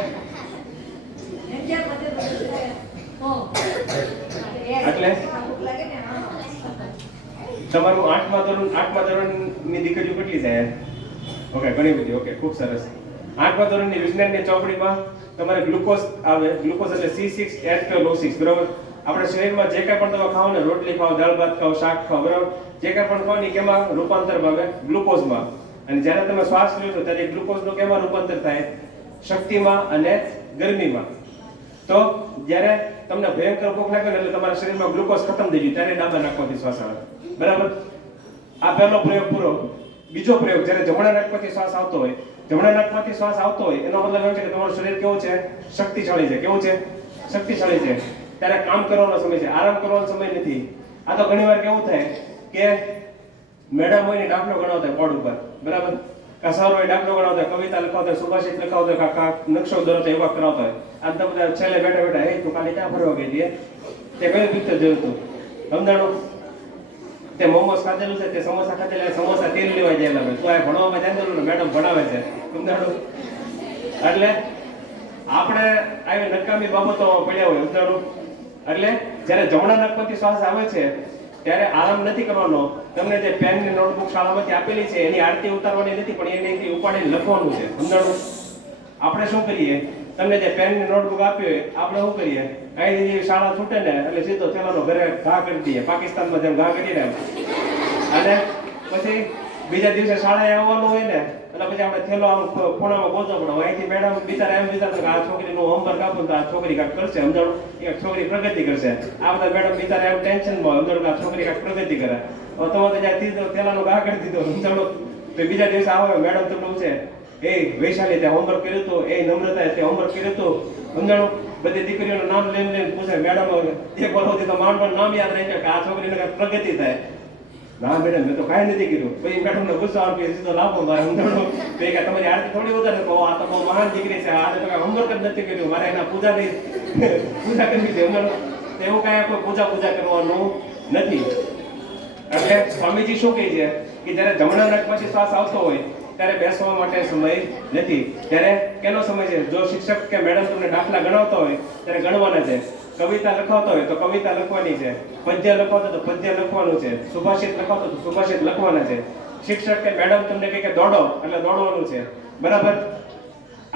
તમારું 8મા ધોરણની દીકરીઓ કેટલી થાય? ઓકે, ઘણી બધી. ઓકે, ખૂબ સરસ. 8મા ધોરણની વિજ્ઞાનની ચોપડીમાં તમારે ગ્લુકોઝ આવે. ગ્લુકોઝ એટલે C6H12O6, બરાબર? આપણે શરીરમાં જે કાંઈ પણ તમે ખાઓ ને, રોટલી ખાઓ, દાળ ભાત ખાઓ, શાક ખાઓ, બરાબર, જે કાંઈ પણ ખાઓ ને કેમાં રૂપાંતર પામે? ગ્લુકોઝમાં. અને જ્યારે તમે શ્વાસ લો છો ત્યારે ગ્લુકોઝનું કેમાં રૂપાંતર થાય? શક્તિમાં અને ગરમીમાં. તો જ્યારે તમને ભયંકર ભૂખ લાગે ને એટલે તમારા શરીરમાં ગ્લુકોઝ ખતમ થઈ ગયું ત્યારે ડાબા નાકમાંથી શ્વાસ આવે, બરાબર? આ પહેલો પ્રયોગ પૂરો. બીજો પ્રયોગ, જ્યારે જમણા નાકમાંથી શ્વાસ આવતો હોય, જમણા નાકમાંથી શ્વાસ આવતો હોય એનો મતલબ એમ છે કે તમારું શરીર કેવું છે? શક્તિશાળી છે. કેવું છે? શક્તિશાળી છે. ત્યારે કામ કરવાનો સમય છે, આરામ કરવાનો સમય નથી. આ તો ઘણીવાર કેવું થાય કે મેડમ હોય ને દાખલો ગણાવતા હોય બોર્ડ ઉપર, બરાબર, કાં સર હોય દાખલો ગણાવતા હોય, કવિતા લખાવતા હોય, સુભાષિત લખાવતા હોય, કાં નકશો દોરતા એવા કરાવતા હોય. આમ તમે છેલ્લે બેઠા બેઠા એ તું કાલે ક્યાં ફરવા ગઈ હતી? તે કયું પિક્ચર જોયું હતું? સમજાણું? તે મોમોસ ખાધેલું છે, તે સમોસા ખાધેલા, સમોસા તેલ લેવા ગયેલા હોય. તો આ ભણવામાં જાય ને મેડમ ભણાવે છે, સમજાણું? એટલે આપણે આવી નકામી બાબતો પડ્યા હોય, સમજાણું? એટલે જ્યારે જમણા નાકમાંથી શ્વાસ આવે છે ત્યારે આરામ નથી કરવાનો. તમને જે પેન ની નોટબુક શાળામાંથી આપેલી છે એની આરતી ઉતારવાની નથી, પણ એની ઉપાડીને લખવાનું છે, સમજાણું? આપણે શું કરીએ? તમને જે પેન ની નોટબુક આપી હોય આપણે શું કરીએ? અહીંથી શાળા છૂટે ને એટલે સીધો થેલાનો ઘરે ઘા કરી દઈએ, પાકિસ્તાનમાં જેમ ઘા કરીએ ને. અને પછી બીજા દિવસે શાળાએ આવવાનું હોય ને એટલે પછી આપણે થેલો આમ ખૂણામાં ગોતો પડે. અહીંથી મેડમ બિચારા એમ વિચારતા કે આ છોકરીનું હોમવર્ક આપું તો આ છોકરી કાંઈક કરશે, સમજાણું? એક છોકરી પ્રગતિ કરશે. આ બધા મેડમ બિચારા એમ ટેન્શનમાં, સમજાણું? આ છોકરી કાંઈક પ્રગતિ કરે. હવે તમે તો જ્યાં સીધો થેલાનો ઘા કરી દીધો, સમજાણું? તો બીજા દિવસે આવે મેડમ તમને પૂછે, એ વૈશાલી તે હોમવર્ક કર્યું હતું? એ નમ્રતા તે હોમવર્ક કર્યું હતું? સમજાણું? બધી દીકરીઓનું નામ લઈને પૂછે મેડમ. એક વર્ષથી તો માંડ નામ યાદ રહી જાય કે આ છોકરીને કાંઈક પ્રગતિ થાય. ના મેડમ મેં તો કાંઈ નથી કર્યું. પછી મેડમને ગુસ્સો આવે કે સીધો લાભો મારે સમજાણો તો કે તમારી આરતી થોડી વધારે કહો આ તો બહુ મહાન દીકરી છે આને તો કાંઈ હોમવર્ક જ નથી કર્યું મારે એના પૂજા નહીં પૂજા કરવી છે સમજાણો તો એવું કાંઈ કોઈ પૂજા કરવાનું નથી. એટલે સ્વામીજી શું કહે છે કે જ્યારે જમણા નખમાંથી શ્વાસ આવતો હોય ત્યારે બેસવા માટે સમય નથી. ત્યારે કેનો સમય છે? જો શિક્ષક કે મેડમ તમને દાખલા ગણાવતો હોય ત્યારે ગણવાના છે. કવિતા લખાવતો હોય તો કવિતા લખવાની છે. પદ્ય લખાવતો તો પદ્ય લખવાનું છે. સુભાષિત લખાવતો તો સુભાષિત લખવાના છે. શિક્ષક કે મેડમ તમને કહે કે દોડો એટલે દોડવાનું છે. બરાબર.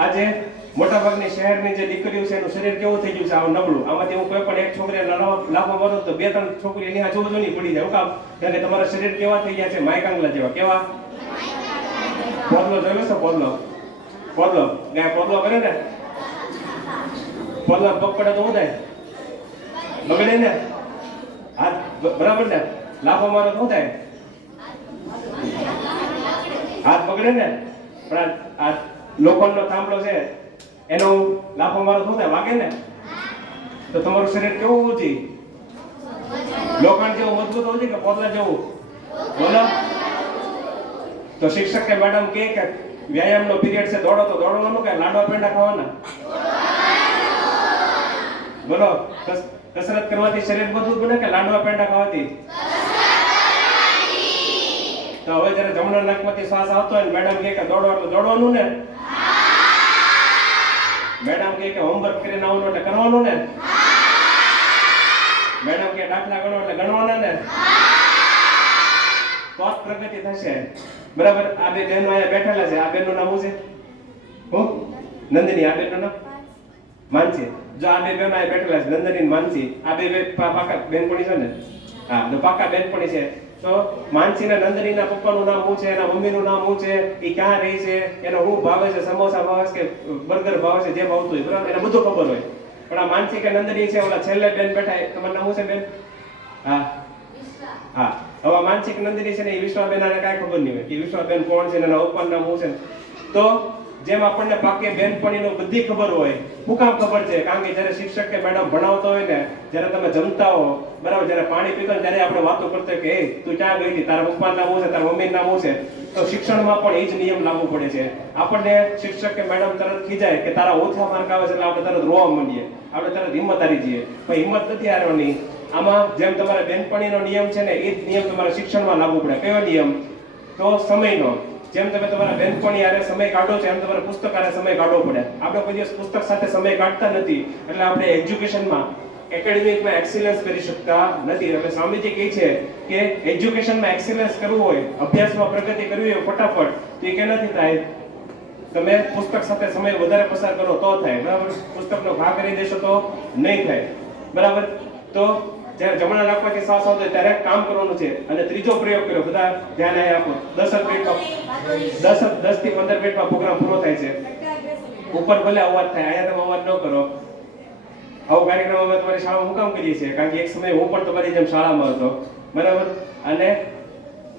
આજે મોટાભાગની શહેરની જે દીકરીઓ છે એનું શરીર કેવું થઈ ગયું છે આવું નબળું. આમાંથી હું કોઈ પણ એક છોકરીને લાફો મારું તો 2-3 છોકરી એની આજુબાજુની પડી જાય. કામ કારણ કે તમારા શરીર કેવા થઈ ગયા છે માયકાંગલા જેવા. કેવા? પોદલો જોયો છે? પોદલો ગાય પોદલો કરે ને પોદલા પગ પડે તો શું થાય? બગડે ને. હાથ બરાબર ને લાફો મારો તો શું થાય? હાથ બગડે ને. પણ આ લોખંડનો થાંભલો છે એનો લાફો મારો શું થાય? વાગે ને. તો તમારું શરીર કેવું હોવું જોઈએ? લોખંડ જેવું મજબૂત હોવું જોઈએ કે પોદલા જેવું? બોલો. તો શિક્ષક કે મેડમ કે વ્યાયામનો પીરિયડ છે દોડો તો દોડવાનું કે લાડવા પેંડા ખાવાના? બોલો. કસરત કરવાથી શરીર મજબૂત બને કે લાડવા પેંડા ખાવાથી? તો હવે જ્યારે જમણા નાકમાંથી શ્વાસ આવતો હોય મેડમ કે દોડો એટલે દોડવાનું ને. મેડમ કે હોમવર્ક કરીને આવવાનું એટલે કરવાનું ને. મેડમ કે દાખલા ગણો એટલે ગણવાના ને. તો જ પ્રગતિ થશે. બરાબર. આ બે બહેનો અહીંયા બેઠેલા છે. આ બેનનું નામ શું છે? હું નંદિની. આ બેનનું નામ માનસી. જો આ બે બહેનો અહીંયા બેઠેલા છે નંદિની અને માનસી. આ બે પાકા બેનપણી છે ને. હા તો પાકા બેનપણી છે. તો માનસી ના નંદનીના પપ્પાનું નામ શું છે? એના મમ્મીનું નામ શું છે? એ ક્યાં રહી છે? એનો શું ભાવે છે? સમોસા ભાવે છે કે બર્ગર ભાવે છે? જે ભાવતું હોય બરાબર એને બધું ખબર હોય. પણ આ માનસી કે નંદની છે ઓલા છેલ્લે બેન બેઠા તમારું નામ શું છે બેન? હા હા. હવે માનસિક નંદિની છે ને એ વિશ્વાબેન આને કાંઈ ખબર નહીં હોય કે વિશ્વાબેન કોણ છે એના ઉપરનું નામ શું છે. તો જેમ આપણને પાકે બેનપણીનો બધી ખબર હોય. શું કામ ખબર છે? કારણ કે જ્યારે શિક્ષક કે મેડમ ભણાવતો હોય ને જ્યારે તમે જમતા હો બરાબર જ્યારે પાણી પીતો હોય ત્યારે આપણે વાતો કરતો હોય કે એ તું ક્યાં ગઈ હતી? તારા પપ્પાનું નામ શું છે? તારા મમ્મીનું નામ શું છે? તો શિક્ષણમાં પણ એ જ નિયમ લાગુ પડે છે. આપણને શિક્ષક કે મેડમ તરત ખીજાય કે તારા ઓછા માર્ક આવે છે એટલે આપણે તરત રોવા માંડીએ. આપણે તરત હિંમત હારી જઈએ. પણ હિંમત નથી હારવાની. આમાં જેમ તમારા બેનપણીનો નિયમ છે ને એ જ નિયમ તમારા શિક્ષણમાં લાગુ પડે. કયો નિયમ? તો સમયનો. જેમ તમે તમારા બેનપણી હારે સમય કાઢો છો એમ તમારે પુસ્તક હારે સમય કાઢવો પડે. આપણે કોઈ દિવસ પુસ્તક સાથે સમય કાઢતા નથી એટલે આપણે એજ્યુકેશનમાં એકેડેમિકમાં એક્સિલન્સ કરી શકતા નથી. એટલે સ્વામીજી કહે છે કે એજ્યુકેશનમાં એક્સિલન્સ કરવું હોય અભ્યાસમાં પ્રગતિ કરવી હોય ફટાફટ તો એ કે નથી થાય. તમે પુસ્તક સાથે સમય વધારે પસાર કરો તો થાય. બરાબર. પુસ્તકનો ઘા કરી દેશો તો નહીં થાય. બરાબર. તો જ્યારે જમણા નાકમાંથી શ્વાસ આવતો હોય ત્યારે કામ કરવાનું છે. અને ત્રીજો પ્રયોગ કર્યો. બધા ધ્યાન આપો. 10 થી 15 મિનિટમાં પ્રોગ્રામ પૂરો થાય છે. ઉપર ભલે અવાજ થાય અહીંયા તમે અવાજ ન કરો. આવો કાર્યક્રમ અમે તમારી શાળામાં હું કામ કરીએ છીએ? કારણ કે એક સમયે હું પણ તમારી જેમ શાળામાં હતો. બરાબર. અને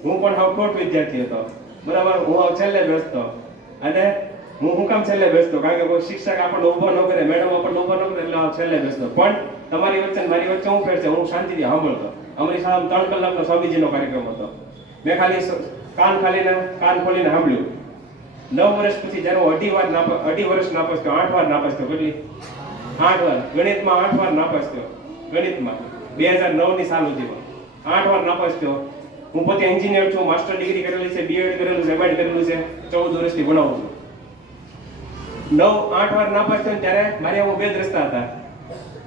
હું પણ હાવ ખોટ વિદ્યાર્થી હતો. બરાબર. હું હાવ છેલ્લે બેસતો. અને હું કામ છેલ્લે બેસતો? કારણ કે કોઈ શિક્ષક આપણને ઉભો ન કરે મેડમ આપણને ઉભો ન કરે એટલે હાવ છેલ્લે બેસતો. પણ તમારી વચ્ચે મારી વચ્ચે હું ફેર છે? હું શાંતિથી સાંભળતો. અમારી શાળામાં 3 કલાકનો સ્વામીજીનો કાર્યક્રમ હતો. મેં ખાલી કાન ખોલીને સાંભળ્યું. 9 વર્ષ પછી જ્યારે હું 2.5 વર્ષ નાપાસ થયો. 8 વાર નાપાસ થયો. કેટલી? 8 વાર. ગણિતમાં 8 વાર નાપાસ થયો. ગણિતમાં 2009 ની સાલ સુધીમાં 8 વાર નાપાસ થયો. હું પોતે એન્જિનિયર છું. માસ્ટર ડિગ્રી કરેલી છે, બીએડ કરેલું છે, એમએડ કરેલું છે. 14 વર્ષથી ભણાવું છું. 8 વાર નાપાસ થયો ત્યારે મારે હું 2 જ રસ્તા હતા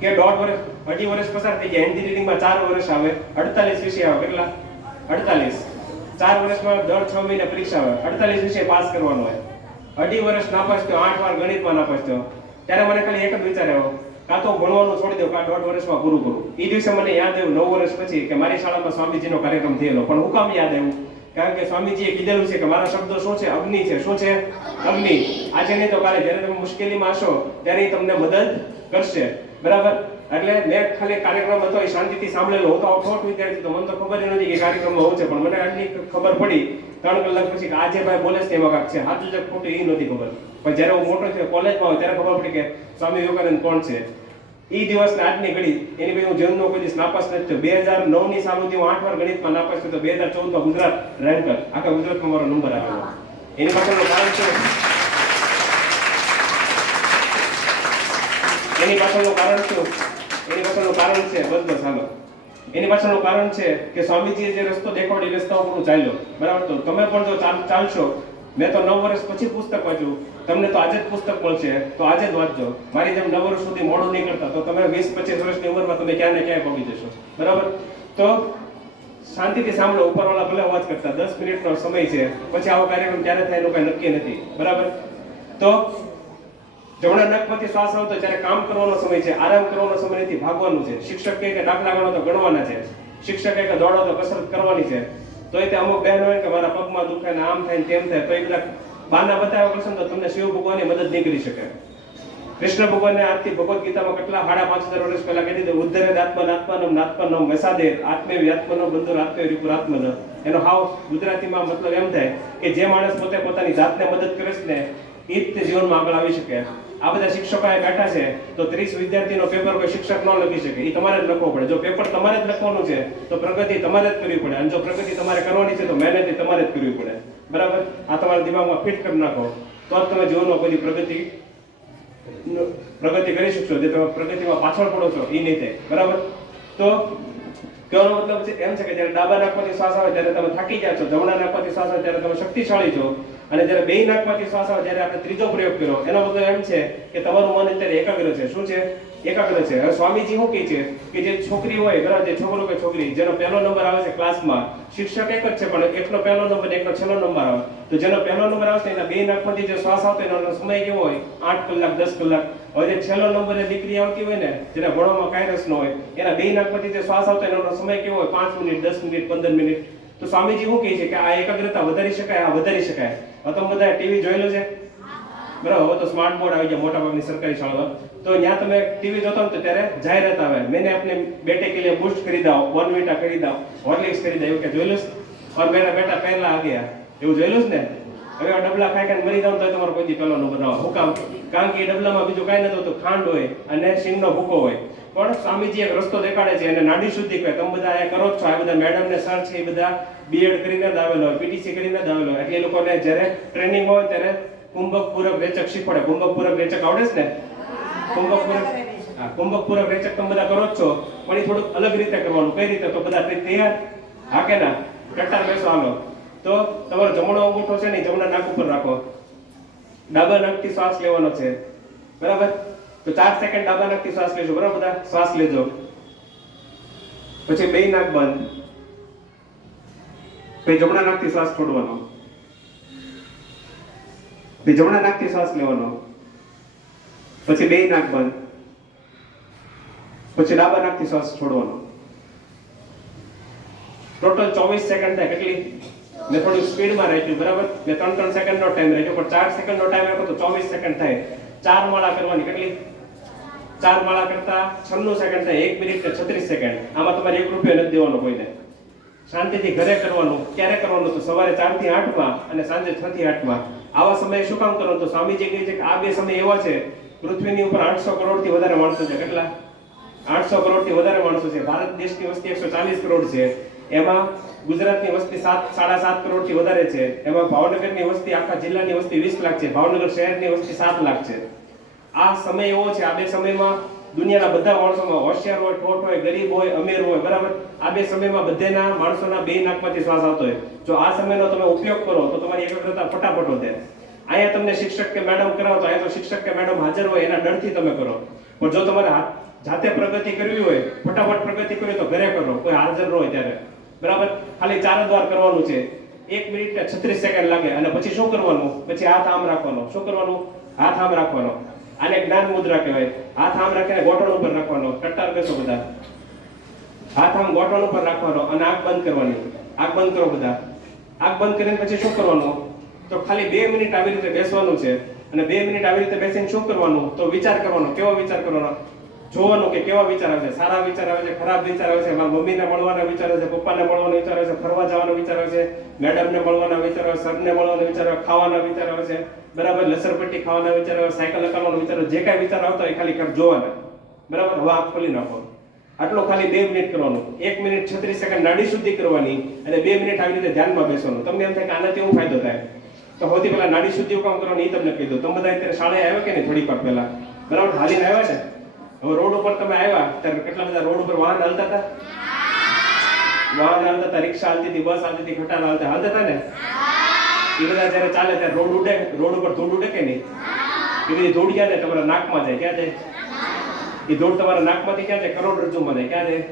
કે 2.5 વર્ષ પસાર થઈ ગયા. એન્જિનિયરિંગમાં 4 વર્ષ આવે, 48 વિષય આવે. કેટલા? 48. 4 વર્ષમાં દર 6 મહિને પરીક્ષા આવે. 48 વિષય પાસ કરવાનો હોય. 2.5 વર્ષ નાપાસ થયો. 8 વાર ગણિતમાં નાપાસ થયો. ત્યારે મને ખાલી એક જ વિચાર આવ્યો, કાં તો ભણવાનું છોડી દઉં, કાં 1.5 વર્ષમાં પૂરું કરું. એ દિવસે મને યાદ આવ્યું 9 વર્ષ પછી કે મારી શાળામાં સ્વામીજીનો કાર્યક્રમ થયેલો. પણ હું કામ યાદ આવ્યું? કારણ કે સ્વામીજીએ કીધેલું છે કે મારા શબ્દો શું છે? અગ્નિ છે. શું છે? અગ્નિ. આજે નહીં તો કાલે જ્યારે તમે મુશ્કેલીમાં હશો ત્યારે તમને મદદ કરશે. બરાબર. એટલે મેં ખાલી કાર્યક્રમ હતો એ શાંતિથી સાંભળેલો. હું તો અઠોટ વિદ્યાર્થી તો મને તો ખબર નથી કે કાર્યક્રમમાં હું છે. પણ મને આટલી ખબર પડી 3 કલાક પછી કે આજે ભાઈ બોલે છે એમાં કાંક છે. સાચું છે ખોટું એ નથી ખબર. પણ જ્યારે હું મોટો થયો કોલેજમાં હોય ત્યારે ખબર પડી કે સ્વામી વિવેકાનંદ કોણ છે. ઈ દિવસ ને આજની ઘડી એની પછી હું જીવનનો કોઈ દિવસ નાપાસ નથી થયો. 2009 ની સાલ સુધી હું 8 વાર ગણિતમાં નાપાસ થયો. 2014 માં ગુજરાત રેન્કર આખા ગુજરાતમાં મારો નંબર આવેલો. એની પાછળનું કારણ છે એની પાછળનું કારણ શું? એની પાછળનું કારણ છે બસ હાલો. એની પાછળનું કારણ છે કે સ્વામીજીએ જે રસ્તો દેખાડી રસ્તા ઉપર હું ચાલ્યો. બરાબર, તો તમે પણ જો ચાલશો. મેં તો 9 વર્ષ પછી પુસ્તક વાંચ્યું, તમને તો આજે જ પુસ્તક મળશે, તો આજે જ વાંચજો. મારી જેમ 9 વર્ષ સુધી મોડું નહીં કરતા, તો તમે 20-25 વર્ષની ઉંમરમાં તમે ક્યાં ને ક્યાંય પહોંચી જશો. બરાબર, તો શાંતિથી સાંભળો. ઉપરવાળા ભલે અવાજ કરતા, 10 મિનિટનો સમય છે, પછી આવો કાર્યક્રમ ક્યારે થાય એનું કઈ નક્કી નથી. બરાબર, તો જમણા નાકમાંથી શ્વાસ આવતો ત્યારે કામ કરવાનો સમય છે, આરામ કરવાનો સમય નથી, ભાગવાનું છે. શિક્ષક કહે કે દાખલા ગણો તો ગણવાના છે, શિક્ષક કહે કે દોડો તો કસરત કરવાની છે. તો એ અમુક બહેનો હોય કે મારા પગમાં દુખે ને આમ થાય ને તેમ થાય, તો એ બધા બાના બતાવ્યા કરશે તો તમને શિવ ભગવાનની મદદ નહીં કરી શકે. કૃષ્ણ ભગવાનને આજથી ભગવદ ગીતામાં કેટલા 5,500 વર્ષ પહેલા કહી દીધું, ઉદ્ધરે આત્મન નાત્મનમ વસાદે આત્મે વ્યાત્મનો બંધુ આત્મે રિપુરાત્મન. એનો હાવ ગુજરાતીમાં મતલબ એમ થાય કે જે માણસ પોતે પોતાની જાતને મદદ કરે છે ને એ જ તે જીવનમાં આગળ આવી શકે. આ બધા શિક્ષકો અહીં બેઠા છે, તો 30 વિદ્યાર્થીનો પેપર કોઈ શિક્ષક ન લખી શકે, એ તમારે જ લખવો પડે. જો પેપર તમારે જ લખવાનું છે તો પ્રગતિ તમારે જ કરવી પડે, અને જો પ્રગતિ તમારે કરવાની છે તો મહેનત તમારે જ કરવી પડે. બરાબર, આ તમારા દિમાગમાં ફિટ કરી નાખો, તો જ તમે જીવનમાં કોઈ પ્રગતિ કરી શકશો. જે તમે પ્રગતિમાં પાછળ પડો છો એ નહીં થાય. બરાબર, તો કહેવાનો મતલબ છે એમ છે કે જ્યારે ડાબા નાકમાંથી શ્વાસ આવે ત્યારે તમે થાકી ગયા છો, જમણા નાકમાંથી શ્વાસ આવે ત્યારે તમે શક્તિશાળી છો, અને જ્યારે બે નાકમાંથી શ્વાસ આવે ત્યારે આપણે ત્રીજો પ્રયોગ કર્યો. એનો મતલબ એમ છે કે તમારું મન અત્યારે એકાગ્ર છે. શું છે? એકાગ્ર છે. હવે સ્વામીજી શું કહે છે કે જે છોકરી હોય, બરાબર, જે છોકરો કે છોકરી જેનો પહેલો નંબર આવે છે ક્લાસમાં, શિક્ષક એક જ છે પણ એકનો પહેલો નંબર એકનો છેલ્લો નંબર આવે, તો જેનો પહેલો નંબર આવશે એના બે નાકમાંથી જે શ્વાસ આવતો એનો સમય કેવો હોય? 8 કલાક 10 કલાક. હવે જે છેલ્લો નંબર એ દીકરી આવતી હોય ને, જેને ભણવામાં કાંઈ રસ ન હોય, એના બે નાકમાંથી જે શ્વાસ આવતો એનો સમય કેવો હોય? 5 મિનિટ 10 મિનિટ 15 મિનિટ. તો સ્વામીજી શું કહે છે કે આ એકાગ્રતા વધારી શકાય, આ વધારી શકાય. હવે તમે બધા ટીવી જોયેલું છે? બરાબર, હવે તો સ્માર્ટ બોર્ડ આવી ગયા મોટા ભાગની સરકારી શાળામાં, તો ત્યાં તમે ટીવી જોતા હો તો ત્યારે જાહેરાત આવે, મેને अपने बेटे के लिए बूस्ट खरीदा, बोर्नविटा खरीदा, हॉर्लिक्स खरीदा, એવું કે જોયેલું છે? और मेरा बेटा पहला आ गया, એવું જોયેલું છે ને? હવે ડબલા ખાઈ ખાઈને મરી જાવ તો તમારો કોઈ દી પહેલો નંબર ન આવે. શું કામ? કારણ કે એ ડબલામાં બીજું કાંઈ નથી હોતું, ખાંડ હોય અને સિંગનો ભૂકો હોય. પણ સ્વામીજી એક રસ્તો દેખાડે છે, એને નાડી શુદ્ધિ કહે. તમે બધા આ કરો છો, આ બધા મેડમ ને સર છે એ બધા બીએડ કરીને જ આવેલો હોય, પીટીસી કરીને જ આવેલો હોય, એટલે એ લોકોને જ્યારે ટ્રેનિંગ હોય ત્યારે કુંભક પૂરક રેચક શીખવાડે. કુંભક પૂરક રેચક આવડે છે ને? કુંભક પૂરક, હા, કુંભક પૂરક રેચક તમે બધા કરો જ છો, પણ એ થોડુંક અલગ રીતે કરવાનું. કઈ રીતે? તો બધા તૈયાર? હા કે ના? કટ્ટાર બેસો હાલો. તો તમારો જમણો અંગૂઠો છે ને જમણા નાક ઉપર રાખો, ડાબા નાકથી શ્વાસ લેવાનો છે. બરાબર, તો 4 સેકન્ડ ડાબા નાકથી શ્વાસ લેજો. બરાબર, બધા શ્વાસ લેજો, પછી બે નાક બંધ, પછી જમણા નાકથી શ્વાસ છોડવાનો, પછી જમણા નાકથી શ્વાસ લેવાનો, પછી બે નાક બંધ, પછી ડાબા નાકથી શ્વાસ છોડવાનો. ટોટલ 24 સેકન્ડ થાય. કેટલી? મેં થોડું સ્પીડમાં રાખ્યું. બરાબર, મેં 3 સેકન્ડનો ટાઈમ રાખ્યો, પણ 4 સેકન્ડનો ટાઈમ રાખ્યો તો 24 સેકન્ડ થાય. 4 માળા કરવાની. કેટલી? 4 માળા કરતા 96 સેકન્ડ થાય. 1 મિનિટ ને 36 સેકન્ડ. આમાં તમારે 1 રૂપિયો નથી દેવાનો કોઈને. શાંતિથી ઘરે કરવાનું. ક્યારે કરવાનું? તો સવારે 4 થી 8 માં અને સાંજે 6 થી 8 માં. આવા સમયે શું કામ કરવાનું? તો સ્વામીજી કહે છે કે આ બે સમય એવા છે, પૃથ્વીની ઉપર 800 કરોડથી વધારે માણસો છે. કેટલા? 800 કરોડથી વધારે માણસો છે. ભારત દેશની વસ્તી 140 કરોડ છે. એમાં ગુજરાતની વસ્તી 7.5 કરોડથી વધારે છે. એમાં ભાવનગરની વસ્તી, આખા જિલ્લાની વસ્તી 20 લાખ છે. ભાવનગર શહેરની વસ્તી 7 લાખ છે. આ સમય એવો છે, આ બે સમયમાં દુનિયાના બધા માણસોમાં, હોશિયાર હોય, ઠોઠ હોય, ગરીબ હોય, અમીર હોય, બરાબર, આ બે સમયમાં બધાના માણસોના બે નાકમાંથી શ્વાસ આવતો હોય. જો આ સમયનો તમે ઉપયોગ કરો તો તમારી એકાગ્રતા ફટાફટ વધે. અહીંયા તમને શિક્ષક કે મેડમ કરાવો તો અહીંયા તો શિક્ષક કે મેડમ હાજર હોય, એના ડરથી તમે કરો. પણ જો તમારે જાતે પ્રગતિ કરવી હોય, ફટાફટ પ્રગતિ કરવી તો ઘરે કરો, કોઈ હાજર ન હોય ત્યારે. બરાબર, ખાલી 4 જ વાર કરવાનું છે. 1 મિનિટ ને 36 સેકન્ડ લાગે. અને પછી શું કરવાનું? પછી હાથ આમ રાખવાનો. શું કરવાનું? હાથ આમ રાખવાનો. આને જ્ઞાન મુદ્રા કહેવાય. હાથ આમ રાખીને ગોઠણ ઉપર રાખવાનો. કટ્ટાર બેસો બધા. હાથ આમ ગોઠણ ઉપર રાખવાનો અને આંખ બંધ કરવાની. આંખ બંધ કરો બધા. આંખ બંધ કરીને પછી શું કરવાનું? તો ખાલી 2 મિનિટ આવી રીતે બેસવાનું છે. અને 2 મિનિટ આવી રીતે બેસીને શું કરવાનું? તો વિચાર કરવાનો. કેવો વિચાર કરવાનો? જોવાનું કે કેવા વિચાર આવે છે. સારા વિચાર આવે છે, ખરાબ વિચાર આવે છે, મારા મમ્મીને મળવાના વિચાર આવે છે, પપ્પાને મળવાના વિચાર આવે છે, ફરવા જવાનો વિચાર આવે છે, મેડમને મળવાના વિચાર આવે છે, સરને મળવાના વિચાર આવે, ખાવાના વિચાર આવે છે, બરાબર, લસરપટ્ટી ખાવાના વિચાર આવે, સાયકલ હકાવવાનો વિચાર આવે, જે કાંઈ વિચાર આવતા હોય ખાલી જોવાના. બરાબર. હવે આંખ ખોલી નાખો. આટલો ખાલી 2 મિનિટ કરવાનું. 1 મિનિટ 36 સેકન્ડ નાડી શુદ્ધિ કરવાની અને 2 મિનિટ આવી રીતે ધ્યાનમાં બેસવાનું. તમને એમ થાય કે આનાથી શું ફાયદો થાય, તો સૌથી પહેલા નાડી શુદ્ધિ કામ કરવાનું એ તમને કહી દઉં. તમે બધા અત્યારે શાળાએ આવ્યા કે નહીં થોડીક વાર પહેલા, બરાબર, હાલીને આવ્યા છે. હવે રોડ ઉપર તમે આવ્યા ત્યારે કેટલા બધા રોડ ઉપર વાહન હાલતા હતા, વાહન હાલતા હતા, રિક્ષા હાલતી હતી, બસ હાલતી હતી, ખટારા હાલતા હતા ને. એ બધા જયારે ચાલે ત્યારે રોડ ઉડે, રોડ ઉપર ધૂળ ઉડે કે નહીં? એ બધી ધૂળ ક્યાં જાય? તમારા નાકમાં જાય. ક્યાં જાય એ ધૂળ? તમારા નાકમાંથી ક્યાં જાય? કરોડરજ્જુમાં જાય. ક્યાં જાય?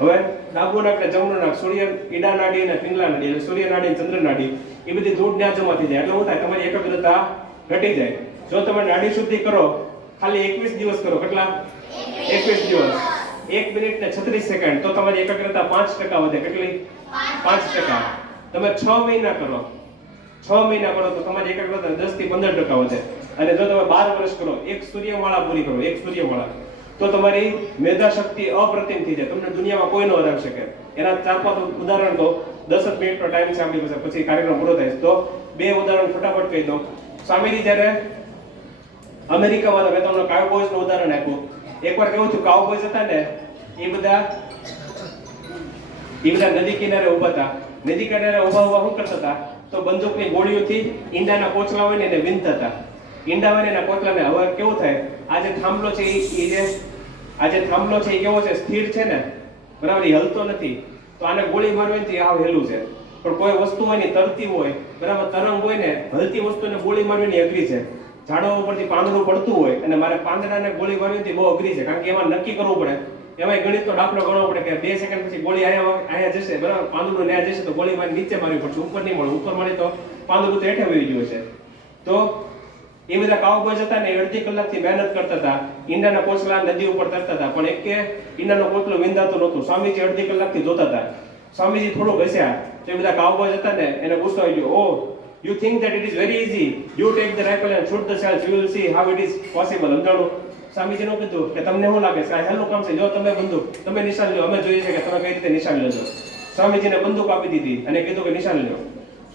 હવે ડાબુ નાક ને જમણું નાક, સૂર્ય ઈડા નાડી અને પિંગલા નાડી, એટલે સૂર્ય નાડી અને ચંદ્ર નાડી, એ બધી ધૂળ ત્યાં જમા થઈ જાય. એટલે શું થાય? તમારી એકાગ્રતા ઘટી જાય. જો તમે નાડી શુદ્ધિ કરો ખાલી 21 દિવસ કરો. કેટલા? 21 દિવસ, 1 મિનિટ ને 36 સેકન્ડ, તો તમારી એકાગ્રતા 5% વધે. કેટલી? 5%. તમે 6 મહિના કરો, 6 મહિના કરો તો તમારી એકાગ્રતા 10 થી 15% વધે. અને જો તમે 12 વર્ષ કરો, એક સૂર્યમાળા પૂરી કરો, એક સૂર્યમાળા, તો તમારી મેધા શક્તિ અપ્રતિમ થઈ જાય. તમને દુનિયામાં કોઈ ન હરાવી શકે. એના 4-5 ઉદાહરણ તો 10 જ મિનિટનો ટાઈમ છે આપણી પાસે, પછી કાર્યક્રમ પૂરો થાય. તો 2 ઉદાહરણ ફટાફટ કહી દઉં. સ્વામીજી જ્યારે અમેરિકામાં હતા, મેં તમને કાઉબોયઝનું ઉદાહરણ આપ્યું. એકવાર કેવું થયું, કાઉબોયઝ હતા ને એ બધા નદી કિનારે ઊભા હતા. નદી કિનારે ઊભા શું કરતા હતા? તો બંદૂકની ગોળીઓથી ઈંડાના કોચલા હોય ને એને વીંધતા હતા. ઈંડા હોય ને એના કોચલાને. હવે કેવું થાય, આ જે થાંભલો છે આ જે થાંભલો છે એ કેવો છે? સ્થિર છે ને, બરાબર, એ હલતો નથી. તો આને ગોળી મારવી ને આ હેલું છે. પણ કોઈ વસ્તુ હોય ને તરતી હોય, બરાબર, તરંગ હોય ને, હલતી વસ્તુને ગોળી મારવી ને અઘરી છે. ઝાડો ઉપરથી પાંદડું પડતું હોય અને મારે પાંદડાને ગોળી મારવી બહુ અઘરી છે, કારણ કે એમાં નક્કી કરવું પડે. એમાં ગણિતનો દાખલો ગણવો પડે કે 2 સેકન્ડ પછી ગોળી આયા જશે, બરાબર, પાંદડું ન્યા જશે તો ગોળી મારી નીચે મારવી પડશે, ઉપર નહીં મળે. ઉપર મળે તો પાંદડું તો હેઠે વહી ગયું છે. તો એ બધા કાઉબોયઝ હતા ને, 1.5 કલાકથી મહેનત કરતા હતા. ઈંડાના કોચલા નદી ઉપર તરતા હતા, પણ એક ઈંડાનો કોચલો વિંધાતો નહોતું. સ્વામીજી 1.5 કલાકથી જોતા હતા. સ્વામીજી થોડું ઘસ્યા તો એ બધા કાઉબોયઝ હતા ને એને ગુસ્સો આવી ગયો. ઓ, you think that it is very easy, you take the rifle and shoot the shells, you will see how it is possible. સમજાણું? સ્વામીજીનું કીધું કે તમને શું લાગે છે આ હેલું કામ છે? જો તમે બંદૂક, તમે નિશાન લ્યો, અમે જોઈએ છે કે તમે કઈ રીતે નિશાન લેજો. સ્વામીજીને બંદૂક આપી દીધી અને કીધું કે નિશાન લ્યો.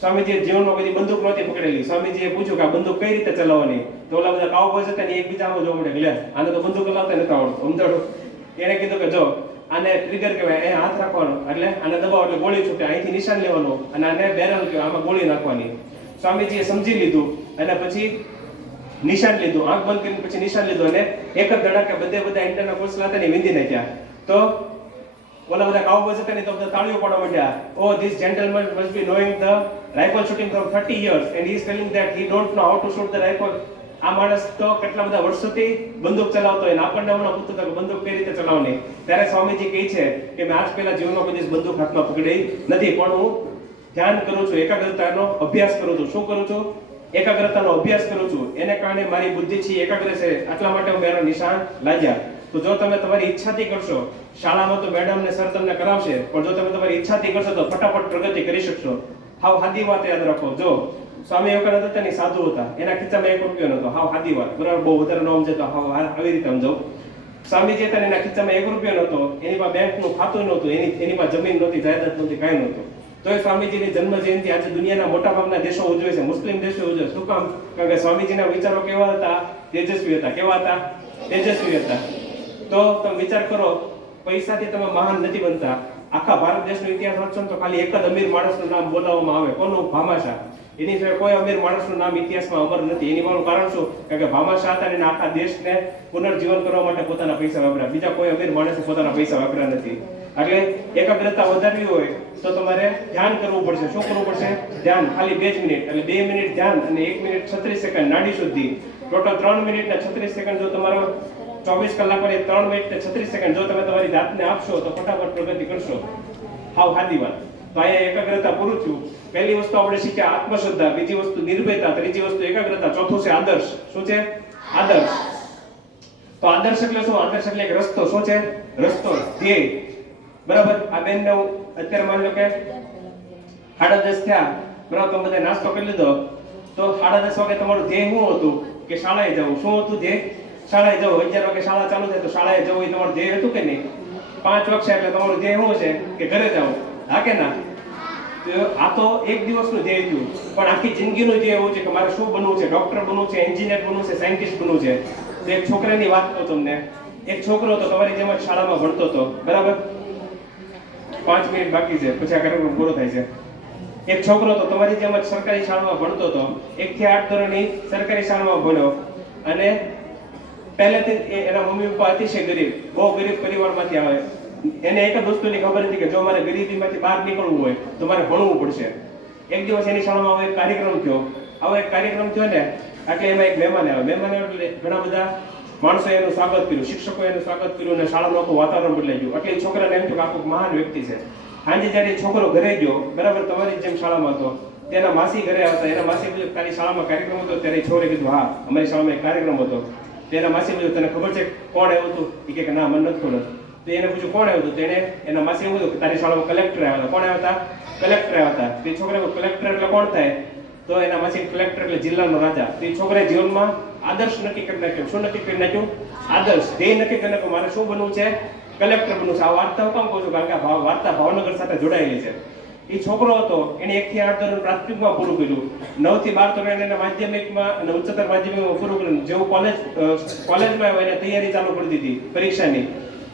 સ્વામીજીએ જીવનમાં કદી બંદૂક નહોતી પકડેલી. સ્વામીજીએ પૂછ્યું કે આ બંદૂક કઈ રીતે ચલાવવાની? તો ઓલા બધા કાઉબોયઝ હતા ને એકબીજામાં જોવા મળે, લે આને તો બંદૂક ચલાવતા નથી આવડતું. સમજાણું? એને કીધું કે જો આને ટ્રિગર કહેવાય, એ હાથ રાખવાનો, એટલે આને દબાવો એટલે ગોળી છૂટે, અહીંથી નિશાન લેવાનું, અને આને બેરલ કહેવાય, આમાં ગોળી નાખવાની. સ્વામીજીએ સમજી લીધું અને પછી નિશાન લીધું, આંખ બંધ કરીને પછી નિશાન લીધું, અને એક જ ધડાકે બધા ઈંડાના કોચલા હતા ને વિંધી નાખ્યા. તો ઓલા બધા કાઉબોયઝ હતા ને તો બધા તાળીઓ પાડવા માંડ્યા. Oh, this gentleman must be knowing the rifle shooting from 30 years and he is telling that he don't know how to shoot the rifle. આ માણસ તો કેટલા બધા વર્ષોથી બંદૂક ચલાવતો હોય ને આપણને હમણાં પૂછતો હતો કે બંદૂક કઈ રીતે ચલાવવાની. ત્યારે સ્વામીજી કહે છે કે મેં આજ પહેલા જીવનમાં કોઈ દિવસ બંદૂક હાથમાં પકડી નથી, પણ હું ધ્યાન કરું છું, એકાગ્રતાનો અભ્યાસ કરું છું. શું કરું છું? એકાગ્રતાનો અભ્યાસ કરું છું. એને કારણે મારી બુદ્ધિ છે એકાગ્ર છે, એટલા માટે હું મેરો નિશાન લાગ્યા. તો જો તમે તમારી ઈચ્છાથી કરશો, શાળામાં તો મેડમ ને સર તમને કરાવશે, પણ જો તમે તમારી ઈચ્છાથી કરશો તો ફટાફટ પ્રગતિ કરી શકશો. હાવ હાદી વાત યાદ રાખો. જો સ્વામી વિવેકાનંદ હતા ને સાધુ હતા, એના ખિસ્સામાં 1 રૂપિયો નતો. હાવ હાદી વાત, બરાબર, બહુ વધારે ન સમજે તો હાવ આવી રીતે સમજો. સ્વામીજી હતા એના ખિસ્સામાં 1 રૂપિયો નતો, એની પાસે બેંકનું ખાતું નહોતું, એની પાસે જમીન નહોતી, જાયદાદ નહોતી, કાંઈ નહોતું. તો એ સ્વામીજીની જન્મ જયંતિ આજે દુનિયાના મોટા ભાગના દેશો ઉજવે છે, મુસ્લિમ દેશો ઉજવે. શું કામ? કારણ કે સ્વામીજીના વિચારો કેવા હતા? તેજસ્વી હતા. કેવા હતા? તેજસ્વી હતા. તો તમે વિચાર કરો, પૈસાથી તમે મહાન નથી બનતા. આખા ભારત દેશનો ઇતિહાસ વાંચો તો ખાલી એક જ અમીર માણસનું નામ બોલાવવામાં આવે. કોનું? ભામાશાહ. એની સિવાય કોઈ અમીર માણસનું નામ ઇતિહાસમાં અમર નથી. એની પાછળનું કારણ શું? કારણ કે ભામાશાહ હતા અને આખા દેશને પુનર્જીવન કરવા માટે પોતાના પૈસા વાપર્યા. બીજા કોઈ અમીર માણસે પોતાના પૈસા વાપર્યા નથી. એટલે એકાગ્રતા વધારવી હોય તો તમારે ધ્યાન કરવું પડશે. શું કરવું પડશે? ધ્યાન. ખાલી 2 જ મિનિટ, એટલે 2 મિનિટ ધ્યાન અને 1 મિનિટ 36 સેકન્ડ નાડી શુદ્ધિ. ટોટલ 3 મિનિટ ને 36 સેકન્ડ. જો તમારો 24 કલાક પર 3 મિનિટ ને 36 સેકન્ડ જો તમે તમારી જાતને આપશો તો ફટાફટ પ્રગતિ કરશો. હાવ હાદી વાત. તો અહીંયા એકાગ્રતા પૂરું થયું. પહેલી વસ્તુ આપણે શીખ્યા આત્મશ્રદ્ધા, બીજી વસ્તુ નિર્ભયતા, ત્રીજી વસ્તુ એકાગ્રતા, ચોથું છે આદર્શ. શું છે? આદર્શ. તો આદર્શ એટલે શું? આદર્શ એટલે એક રસ્તો. શું છે? રસ્તો, ધ્યેય. બરાબર. આ બેનને અત્યારે માની લો કે 10:30 થયા, બરાબર, તમે બધા નાસ્તો કરી લીધો, તો 10:30 વાગે તમારું ધ્યેય શું હતું? કે શાળાએ જવું. શું હતું ધ્યેય? શાળાએ જવું. 11 વાગે શાળા ચાલુ થાય તો શાળાએ જવું એ તમારું ધ્યેય હતું કે નહીં? 5 વાગ્યા એટલે તમારું ધ્યેય શું છે? કે ઘરે જવું. હા કે ના? આ તો એક દિવસનું ધ્યેય થયું, પણ આખી જિંદગીનું ધ્યેય એવું છે કે મારે શું બનવું છે? ડોક્ટર બનવું છે, એન્જિનિયર બનવું છે, સાયન્ટિસ્ટ બનવું છે. તો એક છોકરાની વાત કહું તમને. એક છોકરો હતો તમારી જેમ જ શાળામાં ભણતો હતો, બરાબર? 5 મિનિટ બાકી છે, પછી આ કાર્યક્રમ પૂરો થાય છે. એક છોકરો હતો તમારી જેમ જ સરકારી શાળામાં ભણતો હતો, 1 થી 8 ધોરણની સરકારી શાળામાં ભણ્યો, અને પહેલેથી જ એના મમ્મી પપ્પા અતિશય ગરીબ, બહુ ગરીબ પરિવારમાંથી આવે. એને એક જ વસ્તુની ખબર હતી કે જો મારે ગરીબીમાંથી બહાર નીકળવું હોય તો મારે ભણવું પડશે. એક દિવસ એની શાળામાં આવો એક કાર્યક્રમ થયો. આવો એક કાર્યક્રમ થયો ને એટલે એમાં એક મહેમાન આવ્યો. મહેમાન આવ્યો એટલે ઘણા બધા માણસોએ એનું સ્વાગત કર્યું, શિક્ષકોએ એનું સ્વાગત કર્યું, અને શાળાનું આખું વાતાવરણ બદલાઈ ગયું. એટલે એ છોકરાને એમ થયું કે આ કોઈ મહાન વ્યક્તિ છે. આજે જ્યારે એ છોકરો ઘરે ગયો, બરાબર, તમારી જેમ શાળામાં હતો, તેના માસી ઘરે આવતા. એના માસી કીધું તારી શાળામાં કાર્યક્રમ હતો? ત્યારે એ છોકરે કીધું હા, અમારી શાળામાં એક કાર્યક્રમ હતો. તેના માસી કીધું તને ખબર છે કોણ આવ્યું હતું? એ કે ના, મને નથી ખબર. તો એને પૂછ્યું કોણ આવ્યું હતું? તેને એના માસી એવું કીધું કે તારી શાળામાં કલેક્ટર આવ્યા હતા. કોણ આવ્યા હતા? કલેક્ટર આવ્યા હતા. તે છોકરે કલેક્ટર એટલે કોણ થાય? તો એના માસી કલેક્ટર એટલે જિલ્લાનો રાજા. તે છોકરાએ જીવનમાં આદર્શ નક્કી કરી નાખ્યો. શું નક્કી કરી નાખ્યું? આદર્શ, ધ્યેય નક્કી કરી નાખ્યું. મારે શું બનવું છે? કલેક્ટર બનવું છે. આ વાર્તા હું કામ કહું છું? કારણ કે આ વાર્તા ભાવનગર સાથે જોડાયેલી છે. એ છોકરો હતો, એને 1 થી 8 ધોરણ પ્રાથમિકમાં પૂરું કર્યું, 9 થી 12 ધોરણ એને માધ્યમિકમાં અને ઉચ્ચતર માધ્યમિકમાં પૂરું કર્યું. જેવું કોલેજમાં આવ્યો એને તૈયારી ચાલુ કરી દીધી પરીક્ષાની.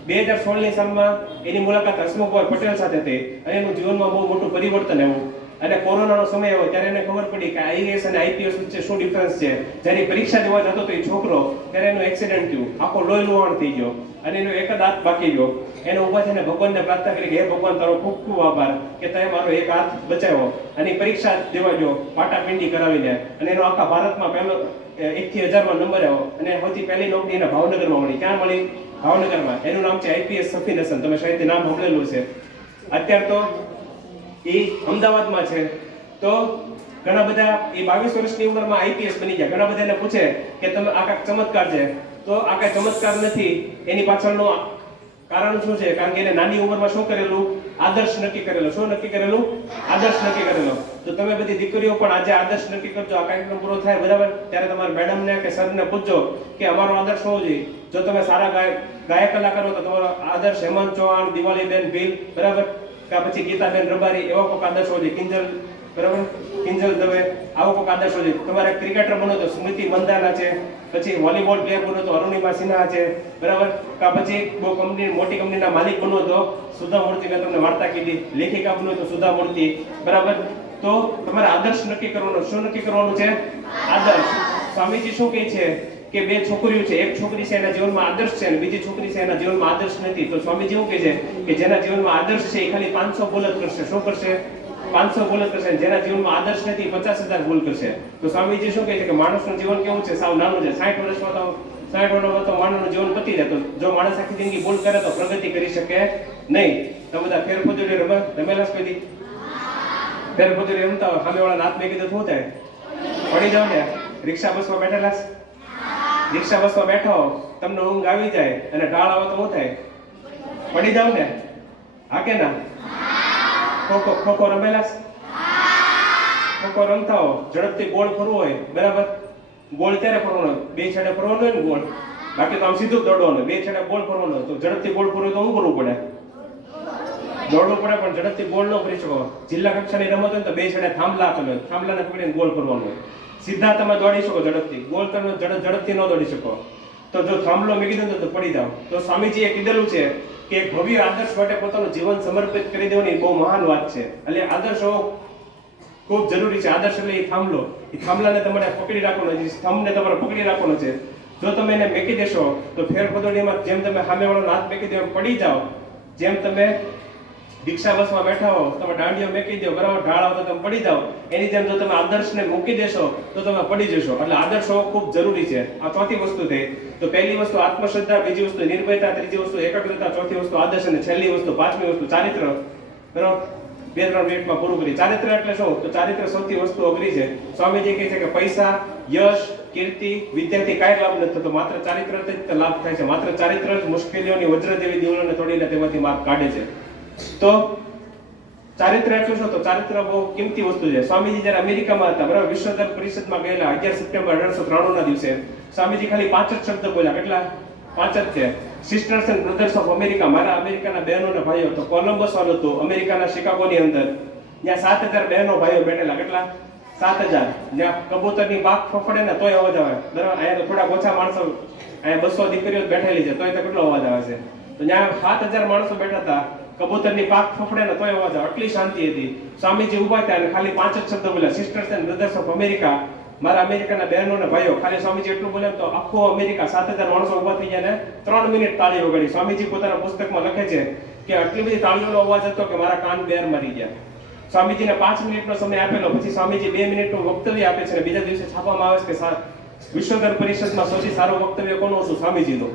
2016ની સાલમાં એની મુલાકાત હસમુખભાઈ પટેલ સાથે થઈ, અને એનું જીવનમાં બહુ મોટું પરિવર્તન આવ્યું. અને કોરોનાનો સમય આવ્યો ત્યારે એને ખબર પડી કે આઈએએસ અને આઈપીએસ વચ્ચે શું ડિફરન્સ છે. જ્યારે પરીક્ષા દેવા જતો તો એ છોકરો, ત્યારે એનું એક્સિડન્ટ થયું, આખો લોહી લુહાણ થઈ ગયો, અને એનો એક જ હાથ બાકી ગયો. એને ઊભા થઈને ભગવાનને પ્રાર્થના કરી કે હે ભગવાન, તારો ખૂબ ખૂબ આભાર કે તમે મારો એક હાથ બચાવ્યો. અને પરીક્ષા દેવા ગયો પાટાપિંડી કરાવીને, અને એનો આખા ભારતમાં પહેલો 1 થી 1000માં નંબર આવ્યો. અને સૌથી પહેલી નોકરી એને ભાવનગરમાં મળી. ક્યાં મળી? ભાવનગરમાં. એનું નામ છે આઈપીએસ સફીન હસન. તમે શાયદ નામ સાંભળેલું છે. અત્યારે તો એ અમદાવાદમાં છે. તો ઘણા બધા એ 22 વર્ષની ઉંમરમાં આઈપીએસ બની ગયા. ઘણા બધા એને પૂછે કે તમે આ કાંઈક ચમત્કાર છે, તો આ કાંઈ ચમત્કાર નથી. એની પાછળનું કારણ શું છે? કારણ કે એને નાની ઉંમરમાં શું કરેલું? આદર્શ નક્કી કરેલો. શું નક્કી કરેલું? આદર્શ નક્કી કરેલો. તો તમે બધી દીકરીઓ પણ આજે આદર્શ નક્કી કરજો. આ કાર્યક્રમ પૂરો થાય, બરાબર, ત્યારે તમારા મેડમને કે સરને પૂછજો કે અમારો આદર્શ હોવો જોઈએ. જો તમે સારા ગાયક કલાકાર હો તો તમારો આદર્શ હેમંત ચૌહાણ, દિવાળીબેન ભીલ, બરાબર, કે પછી ગીતાબેન રબારી, એવો કોઈક આદર્શ હોવો જોઈએ. કિંજલ, બરાબર, કિંજલ દવે, આવો કોઈક આદર્શ હોવો જોઈએ. તમારે ક્રિકેટર બનો તો સ્મૃતિ મંદાના છે, પછી વોલીબોલ પ્લેયર બનો તો અરુણિમા સિન્હા છે, બરાબર, કે પછી બહુ મોટી કંપનીના માલિક બનો તો સુધા મૂર્તિ, મેં તમને વાર્તા કીધી. લેખિકા બનો તો સુધા મૂર્તિ, બરાબર. તો તમારે આદર્શ નક્કી કરવાનો. શું નક્કી કરવાનું છે? આદર્શ. સ્વામીજી શું કહે છે કે 2 છોકરીઓ છે, એક છોકરી છે એના જીવનમાં આદર્શ છે, અને બીજી છોકરી છે એના જીવનમાં આદર્શ નથી. તો સ્વામીજી એવું કહે છે કે જેના જીવનમાં આદર્શ છે એ ખાલી 500 બોલ જ કરશે. શું કરશે? 500 બોલ જ કરશે. જેના જીવનમાં આદર્શ નથી 50,000 બોલ કરશે. તો સ્વામીજી શું કહે છે કે માણસનું જીવન કેવું છે? સાવ નાનું છે. 60 વર્ષમાં તો 60 વર્ષમાં તો માણસનું જીવન પતી જાય. તો જો માણસ આખી જિંદગી ભૂલ કરે તો પ્રગતિ કરી શકે નહીં. તમે બધા ફેરફજોડી રમેલા જ કદી? ફેરફજોડી રમતા હોય, સામેવાળાના હાથ મેં કીધું શું થાય? પડી જાવ ને. રિક્ષા બસમાં બેઠેલા? રિક્ષા બસમાં બેઠો, તમને ઊંઘ આવી જાય અને ઢાળ આવે તો શું થાય? પડી જાવ ને. હા કે ના? ખોખો રમેલા? ખોખો રમતા હો, ઝડપથી ગોળ ફરવો હોય, બરાબર. ગોળ ત્યારે ફરવાનો? 2 છેડે ફરવાનો હોય ને ગોળ. બાકી તો આમ સીધું દોડવાનું. 2 છેડે ગોળ ફરવાનો. તો ઝડપથી ગોળ ફરવું તો શું કરવું પડે? દોડવું પડે, પણ ઝડપથી ગોળ ન ફરી શકો. જિલ્લા કક્ષાની રમત હોય તો 2 છેડે થાંભલા, તમે થાંભલાને પકડીને ગોળ ફરવાનું. સીધા તમે દોડી શકો ઝડપથી, ગોળ તમે ઝડપથી ન દોડી શકો. તો જો થાંભલો મેં કીધું તો પડી જાવ. તો સ્વામીજીએ કીધેલું છે કે એક ભવ્ય આદર્શ માટે પોતાનું જીવન સમર્પિત કરી દેવાની બહુ મહાન વાત છે. એટલે આદર્શો ખૂબ જરૂરી છે. આદર્શ એટલે એ થાંભલો. એ થાંભલાને તમારે પકડી રાખવાનો છે, સ્તંભને તમારે પકડી રાખવાનો છે. જો તમે એને મેકી દેશો તો ફેરફદોડીમાં જેમ તમે સામેવાળાનો હાથ મેકી દો એમ પડી જાઓ. જેમ તમે રિક્ષા બસમાં બેઠા હો, તમે દાંડીઓ મેકી દો, બરાબર, ઢાળ આવે તો તમે પડી જાઓ. એની જેમ જો તમે આદર્શને મૂકી દેશો તો તમે પડી જશો. એટલે આદર્શ હોવો ખૂબ જરૂરી છે. આ ચોથી વસ્તુ થઈ. તો પહેલી વસ્તુ આત્મશ્રદ્ધા, બીજી વસ્તુ નિર્ભયતા, ત્રીજી વસ્તુ એકાગ્રતા, ચોથી વસ્તુ આદર્શ, અને છેલ્લી વસ્તુ, પાંચમી વસ્તુ ચારિત્ર. બરાબર, 2-3 મિનિટમાં પૂરું કરી. ચારિત્ર એટલે શું? તો ચારિત્ર સૌથી વસ્તુ અઘરી છે. સ્વામીજી કહે છે કે પૈસા, યશ, કીર્તિ, વિદ્યાથી કાંઈ લાભ નથી થતો. માત્ર ચારિત્રથી જ લાભ થાય છે. માત્ર ચારિત્ર જ મુશ્કેલીઓની વજ્ર જેવી દિવાલોને તોડીને તેમાંથી માર્ગ કાઢે છે. તો ચારિત્ર એટલે શું? તો ચારિત્ર બહુ કિંમતી વસ્તુ છે. સ્વામીજી જ્યારે અમેરિકામાં હતા, બરાબર, વિશ્વ ધર્મ પરિષદમાં ગયેલા 11 સપ્ટેમ્બર 1893 ના દિવસે સ્વામીજી ખાલી 5 જ શબ્દ બોલ્યા. કેટલા? 5 જ છે. Sisters and brothers of America, મારા અમેરિકાના બહેનો અને ભાઈઓ. તો કોલંબસ વાળો હતો અમેરિકાના શિકાગોની અંદર, ત્યાં 7000 બહેનો ભાઈઓ બેઠેલા. કેટલા? 7000. જ્યાં કબૂતરની પાંખ ફફડે ને તોય અવાજ આવે, બરાબર. અહીંયા તો થોડા ઓછા માણસો અહીંયા 200 દીકરીઓ બેઠેલી છે તોય તો કેટલો અવાજ આવે છે. તો ત્યાં 7000 માણસો બેઠા હતા, કબૂતરની પાક ફફડે ને તોય અવાજ આવે, આટલી શાંતિ હતી. સ્વામીજી ઊભા થયા અને ખાલી 5 જ શબ્દો બોલ્યા, sisters and brothers of America, મારા અમેરિકાના બહેનો અને ભાઈઓ. ખાલી સ્વામીજી એટલું બોલ્યા તો આખો અમેરિકા 7000 માણસો ઊભા થઈ ગયા ને 3 મિનિટ તાળી વગાડી. સ્વામીજી પોતાના પુસ્તકમાં લખે છે કે આટલી બધી તાળીઓનો અવાજ હતો કે મારા કાન બેર મારી ગયા. સ્વામીજીને 5 મિનિટનો સમય આપેલો, પછી સ્વામીજી 2 મિનિટનું વક્તવ્ય આપે છે અને બીજા દિવસે છાપવામાં આવે છે કે વિશ્વધર્મ પરિષદમાં સૌથી સારું વક્તવ્ય કોનું હતું? સ્વામીજીનું.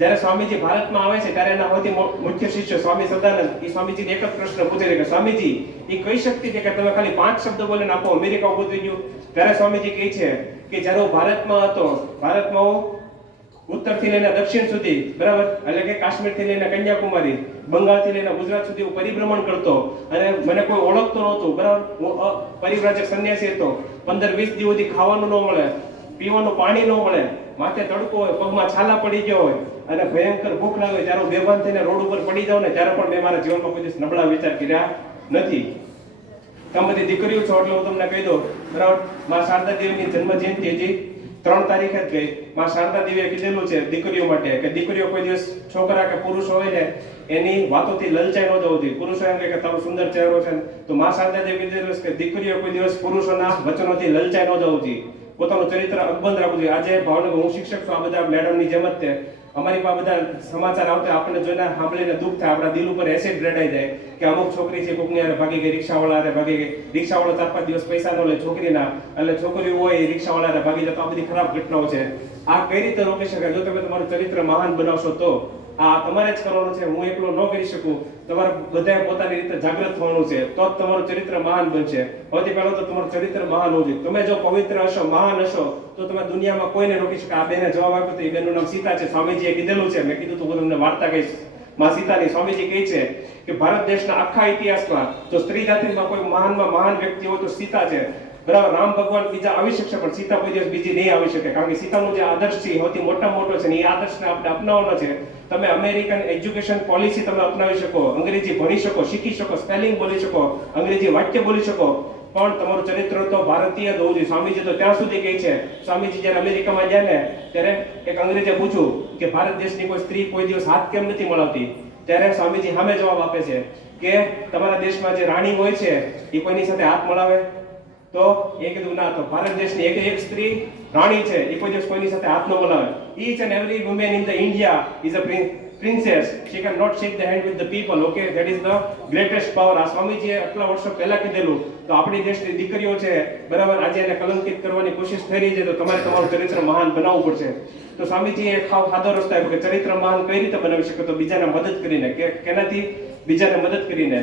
જ્યારે સ્વામીજી ભારતમાં આવે છે ત્યારે એના સૌથી મુખ્ય શિષ્ય સ્વામી સદાનંદ એ સ્વામીજીને એક જ પ્રશ્ન પૂછે છે કે સ્વામીજી એ કઈ શક્તિ છે કે તમે ખાલી 5 શબ્દ બોલીને આપો અમેરિકા ઉભું થઈ ગયું? ત્યારે સ્વામીજી કહે છે કે જ્યારે હું ભારતમાં હતો, ભારતમાં હું ઉત્તરથી લઈને દક્ષિણ સુધી, બરાબર, એટલે કે કાશ્મીરથી લઈને કન્યાકુમારી, બંગાળથી લઈને ગુજરાત સુધી હું પરિભ્રમણ કરતો અને મને કોઈ ઓળખતો નહોતું, બરાબર. હું પરિવ્રાજક સંન્યાસી હતો. 15-20 દિવસ સુધી ખાવાનું ન મળે, પીવાનું પાણી ન મળે, માથે તડકો હોય, પગમાં છાલા પડી ગયો હોય અને ભયંકર ભૂખ લાગે, ત્યારે હું બેભાન થઈને રોડ ઉપર પડી જાઉં ને ત્યારે પણ મેં મારા જીવનમાં કોઈ દિવસ નબળા વિચાર કર્યા નથી. તમે બધી દીકરીઓ છો એટલે હું તમને કહી દઉં, બરાબર. માં શારદા દેવીની જન્મ જયંતિ હજી 3 તારીખે જ ગઈ. માં શારદા દેવીએ કીધેલું છે દીકરીઓ માટે કે દીકરીઓ કોઈ દિવસ છોકરા કે પુરુષ હોય ને એની વાતોથી લલચાઈ ન જવું જોઈએ. પુરુષો એમ કહે કે તારો સુંદર ચહેરો છે, તો માં શારદા દેવી કીધેલું છે કે દીકરીઓ કોઈ દિવસ પુરુષોના વચનોથી લલચાઈ ન જવું જોઈએ, પોતાનું ચરિત્ર અકબંધ રાખવું જોઈએ. આજે ભાવનગર હું શિક્ષક છું, આ બધા મેડમની જેમ જ તે અમારી પાસે બધા સમાચાર આવતા આપણને જોઈને સાંભળીને દુઃખ થાય, આપણા દિલ ઉપર એસિડ રેડાઈ જાય કે અમુક છોકરી છે કોકની હારે ભાગી ગઈ, રિક્ષાવાળા હારે ભાગી ગઈ, રિક્ષાવાળો 4-5 દિવસ પૈસા ન લે છોકરીના, એટલે છોકરીઓ હોય રિક્ષાવાળા હારે ભાગી જાય. તો આ બધી ખરાબ ઘટનાઓ છે. આ કઈ રીતે રોકી શકાય? જો તમે તમારું ચરિત્ર મહાન બનાવશો તો આ તમારે જ કરવાનું છે. હું એકલો ન કરી શકું, તમારે બધાએ પોતાની રીતે જાગૃત થવાનું છે, તો જ તમારું ચરિત્ર મહાન બનશે. સૌથી પહેલા તો તમારું ચરિત્ર મહાન હોવું જોઈએ. તમે જો પવિત્ર હશો, મહાન હશો, તો તમે દુનિયામાં કોઈને રોકી શકે. આ બેને જવાબ આપ્યો તો એ બેનનું નામ સીતા છે. સ્વામીજીએ કીધેલું છે, મેં કીધું તો હું તમને વાર્તા કહીશ માં સીતાની. સ્વામીજી કહે છે કે ભારત દેશના આખા ઇતિહાસમાં જો સ્ત્રી જાતિમાં કોઈ મહાનમાં મહાન વ્યક્તિ હોય તો સીતા છે, બરાબર. રામ ભગવાન બીજા આવી શકશે પણ સીતા કોઈ દિવસ બીજી નહીં આવી શકે, કારણ કે સીતાનો જે આદર્શ છે સૌથી મોટામાં મોટો છે ને એ આદર્શને આપણે અપનાવવાનો છે. તમે અમેરિકન એજ્યુકેશન પોલિસી તમે અપનાવી શકો, અંગ્રેજી ભણી શકો, શીખી શકો, સ્પેલિંગ બોલી શકો, અંગ્રેજી વાક્ય બોલી શકો, પણ તમારું ચરિત્ર તો ભારતીય જ હોવું જોઈએ. સ્વામીજી તો ત્યાં સુધી કહે છે, સ્વામીજી જ્યારે અમેરિકામાં ગયા ને ત્યારે એક અંગ્રેજે પૂછ્યું કે ભારત દેશની કોઈ સ્ત્રી કોઈ દિવસ હાથ કેમ નથી મળાવતી? ત્યારે સ્વામીજી સામે જવાબ આપે છે કે તમારા દેશમાં જે રાણી હોય છે એ કોઈની સાથે હાથ મળાવે? તો એ કીધું ના, તો ભારત દેશની એક સ્ત્રી રાણી છે એ કોઈ દિવસ કોઈની સાથે હાથ ન મળાવે. Each and every woman in the India is a princess. She cannot shake the hand with the people. Okay, that is the greatest power. આ સ્વામીજીએ આટલા વર્ષો પહેલા કીધેલું. તો આપણી દેશની દીકરીઓ છે, બરાબર, આજે એને કલંકિત કરવાની કોશિશ થઈ રહી છે, તો તમારે તમારું ચરિત્ર મહાન બનાવવું પડશે. તો સ્વામીજીએ એક સાદો રસ્તો આપ્યો કે ચરિત્ર મહાન કઈ રીતે બનાવી શકો? તો બીજાને મદદ કરીને. કે કેનાથી? બીજાને મદદ કરીને.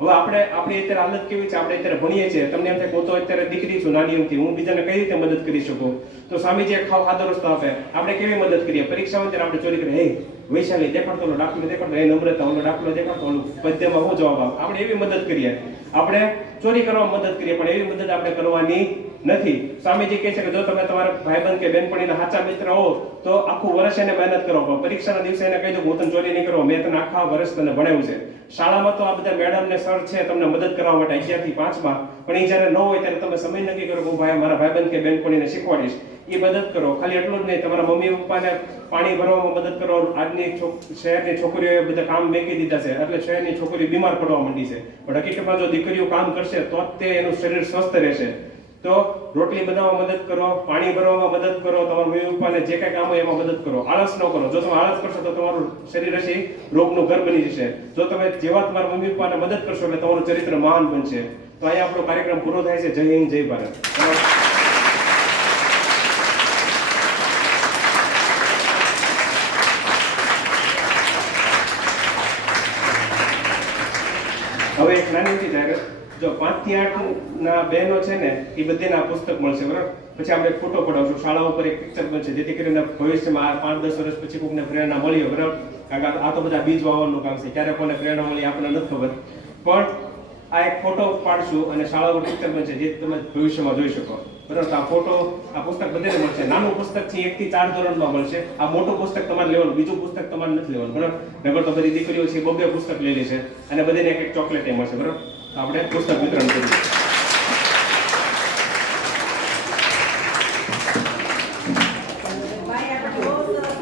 હવે આપણી અત્યારે હાલત કેવી છે? આપણે અત્યારે ભણીએ છીએ, તમને એમ થાય હું તો અત્યારે દીકરી છું નાની ઉંમરથી, હું બીજાને કઈ રીતે મદદ કરી શકું? તો સ્વામીજી એક સાદો રસ્તો આપે. આપણે કેવી મદદ કરીએ? પરીક્ષામાં ત્યારે આપણે ચોરી કરીએ, હે વૈશાલી દેખાડતો, ઓલો દાખલો દેખાડતો, હે નમ્રતા ઓલો દાખલો દેખાડતો, ઓલું પદ્યમાં હું જવાબ આપે? આપણે એવી મદદ કરીએ, આપણે ચોરી કરવામાં મદદ કરીએ, પણ એવી મદદ આપણે કરવાની નથી. સ્વામીજી કહે છે કે જો તમે તમારા ભાઈબંધ કે બેનપણીના સાચા મિત્ર હો તો આખું વર્ષ એને મહેનત કરો, પણ પરીક્ષાના દિવસે એને કહી દો હું તને ચોરી નહીં કરો, મેં તને આખા વર્ષ તને ભણાવ્યું છે. શાળામાં તો આ બધા મેડમ ને સર છે તમને મદદ કરવા માટે 11 થી 5માં, પણ એ જ્યારે ન હોય ત્યારે તમે સમય નક્કી કરો કે હું મારા ભાઈબંધ કે બેનપણીને શીખવાડીશ. એ મદદ કરો. ખાલી એટલું જ નહીં, તમારા મમ્મી પપ્પાને પાણી ભરવામાં મદદ કરો. આજની શહેરની છોકરીઓએ બધા કામ મેકી દીધા છે, એટલે શહેરની છોકરીઓ બીમાર પડવા માંડી છે, પણ હકીકતમાં જો દીકરીઓ કામ કરશે તો જ તે એનું શરીર સ્વસ્થ રહેશે. તો રોટલી બનાવવામાં મદદ કરો, પાણી ભરવામાં મદદ કરો, તમારા મમ્મી પપ્પાને જે કાંઈ કામ હોય એમાં મદદ કરો. આળસ ન કરો. જો તમે આળસ કરશો તો તમારું શરીર હશે રોગનું ઘર બની જશે. જો તમે જેવા તમારા મમ્મી પપ્પાને મદદ કરશો એટલે તમારું ચરિત્ર મહાન બનશે. તો અહીંયા આપણો કાર્યક્રમ પૂરો થાય છે. જય હિન્દ, જય ભારત. હવે એક નાની એવી જાહેરાત, જો 5 થી 8 ના બહેનો છે ને એ બધીના પુસ્તક મળશે, બરાબર. પછી આપણે એક ફોટો પડાવશું, શાળા ઉપર એક પિક્ચર બનશે, જેથી કરીને ભવિષ્યમાં 5-10 વર્ષ પછી કોઈને પ્રેરણા મળી હોય, બરાબર. કારણ કે આ તો બધા બીજ વાવવાનું કામ છે, ક્યારે કોને પ્રેરણા મળી આપણને નથી ખબર, પણ આ એક ફોટો પાડશું અને શાળા ઉપર પિક્ચર બનશે, જે તમે ભવિષ્યમાં જોઈ શકો, બરાબર. આ ફોટો, આ પુસ્તક બધાને મળશે. નાનું પુસ્તક છે 1 થી 4 ધોરણમાં મળશે. આ મોટું પુસ્તક તમારે લેવાનું, બીજું પુસ્તક તમારે નથી લેવાનું, બરાબર. નગર તો બધી દીકરીઓ છે 2 પુસ્તક લઈ લેશે અને બધાને એક ચોકલેટ મળશે, બરાબર. આપણે પુસ્તક વિતરણ કરીએ. ભાઈ આપણે બહુ સરસ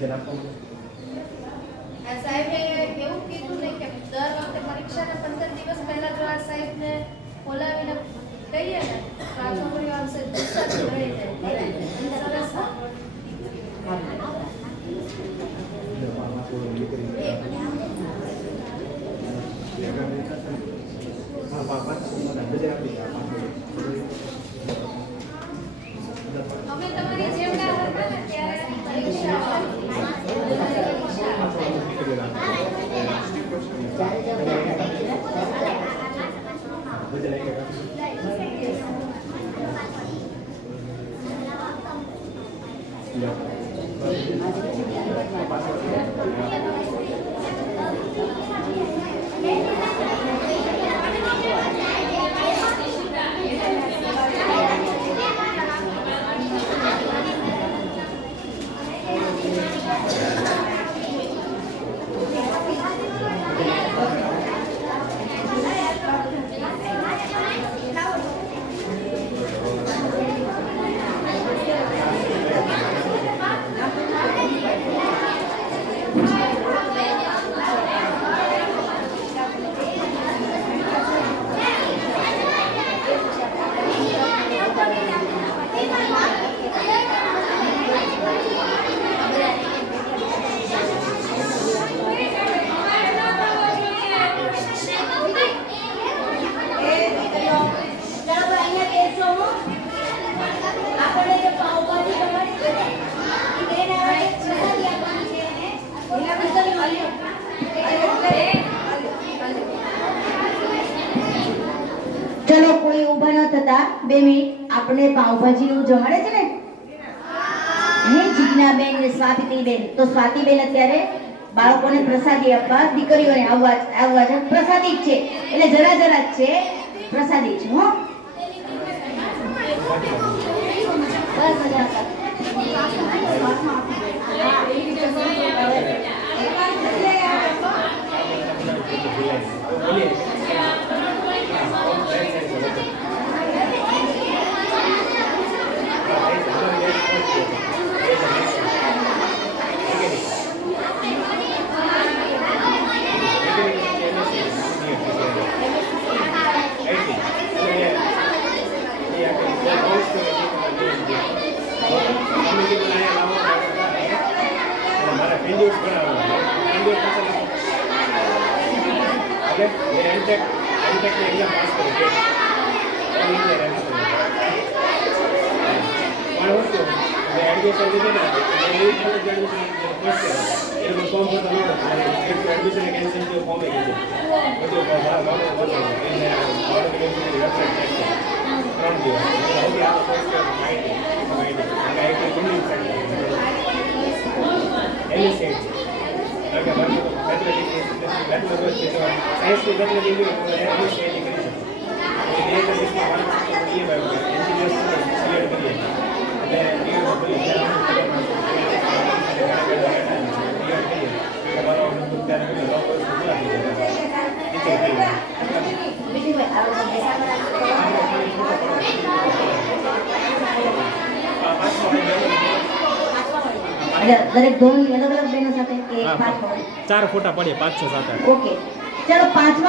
વજન આપવાનું. આ સાહેબે એવું કીધું ને કે દર વખતે પરીક્ષાના 15 દિવસ પહેલા જો આ સાહેબને બોલાવીને કહીએ ને તો આ છોકરીઓ આવશે ગુસ્સા રહી જાય. સરસ. અમે તમારી જેવડા હતા ને ત્યારે પરીક્ષા ચલો કોઈ ઊભા ન થતા 2 મિનિટ આપણે પાવભાજીનું જમાડે છે ને હે જીજ્ઞાબેન ને સ્વાતિબેન તો સ્વાતિબેન અત્યારે બાળકોને પ્રસાદી આપવા દીકરીઓને આવવા છે પ્રસાદી જ છે એટલે જરા જ છે પ્રસાદી છે હો બસ મજા દરેક ધોરણની અલગ અલગ બહેનો સાથે કે 5 4 ફોટા પડે 5 6 7 ઓકે ચલો પાંચમા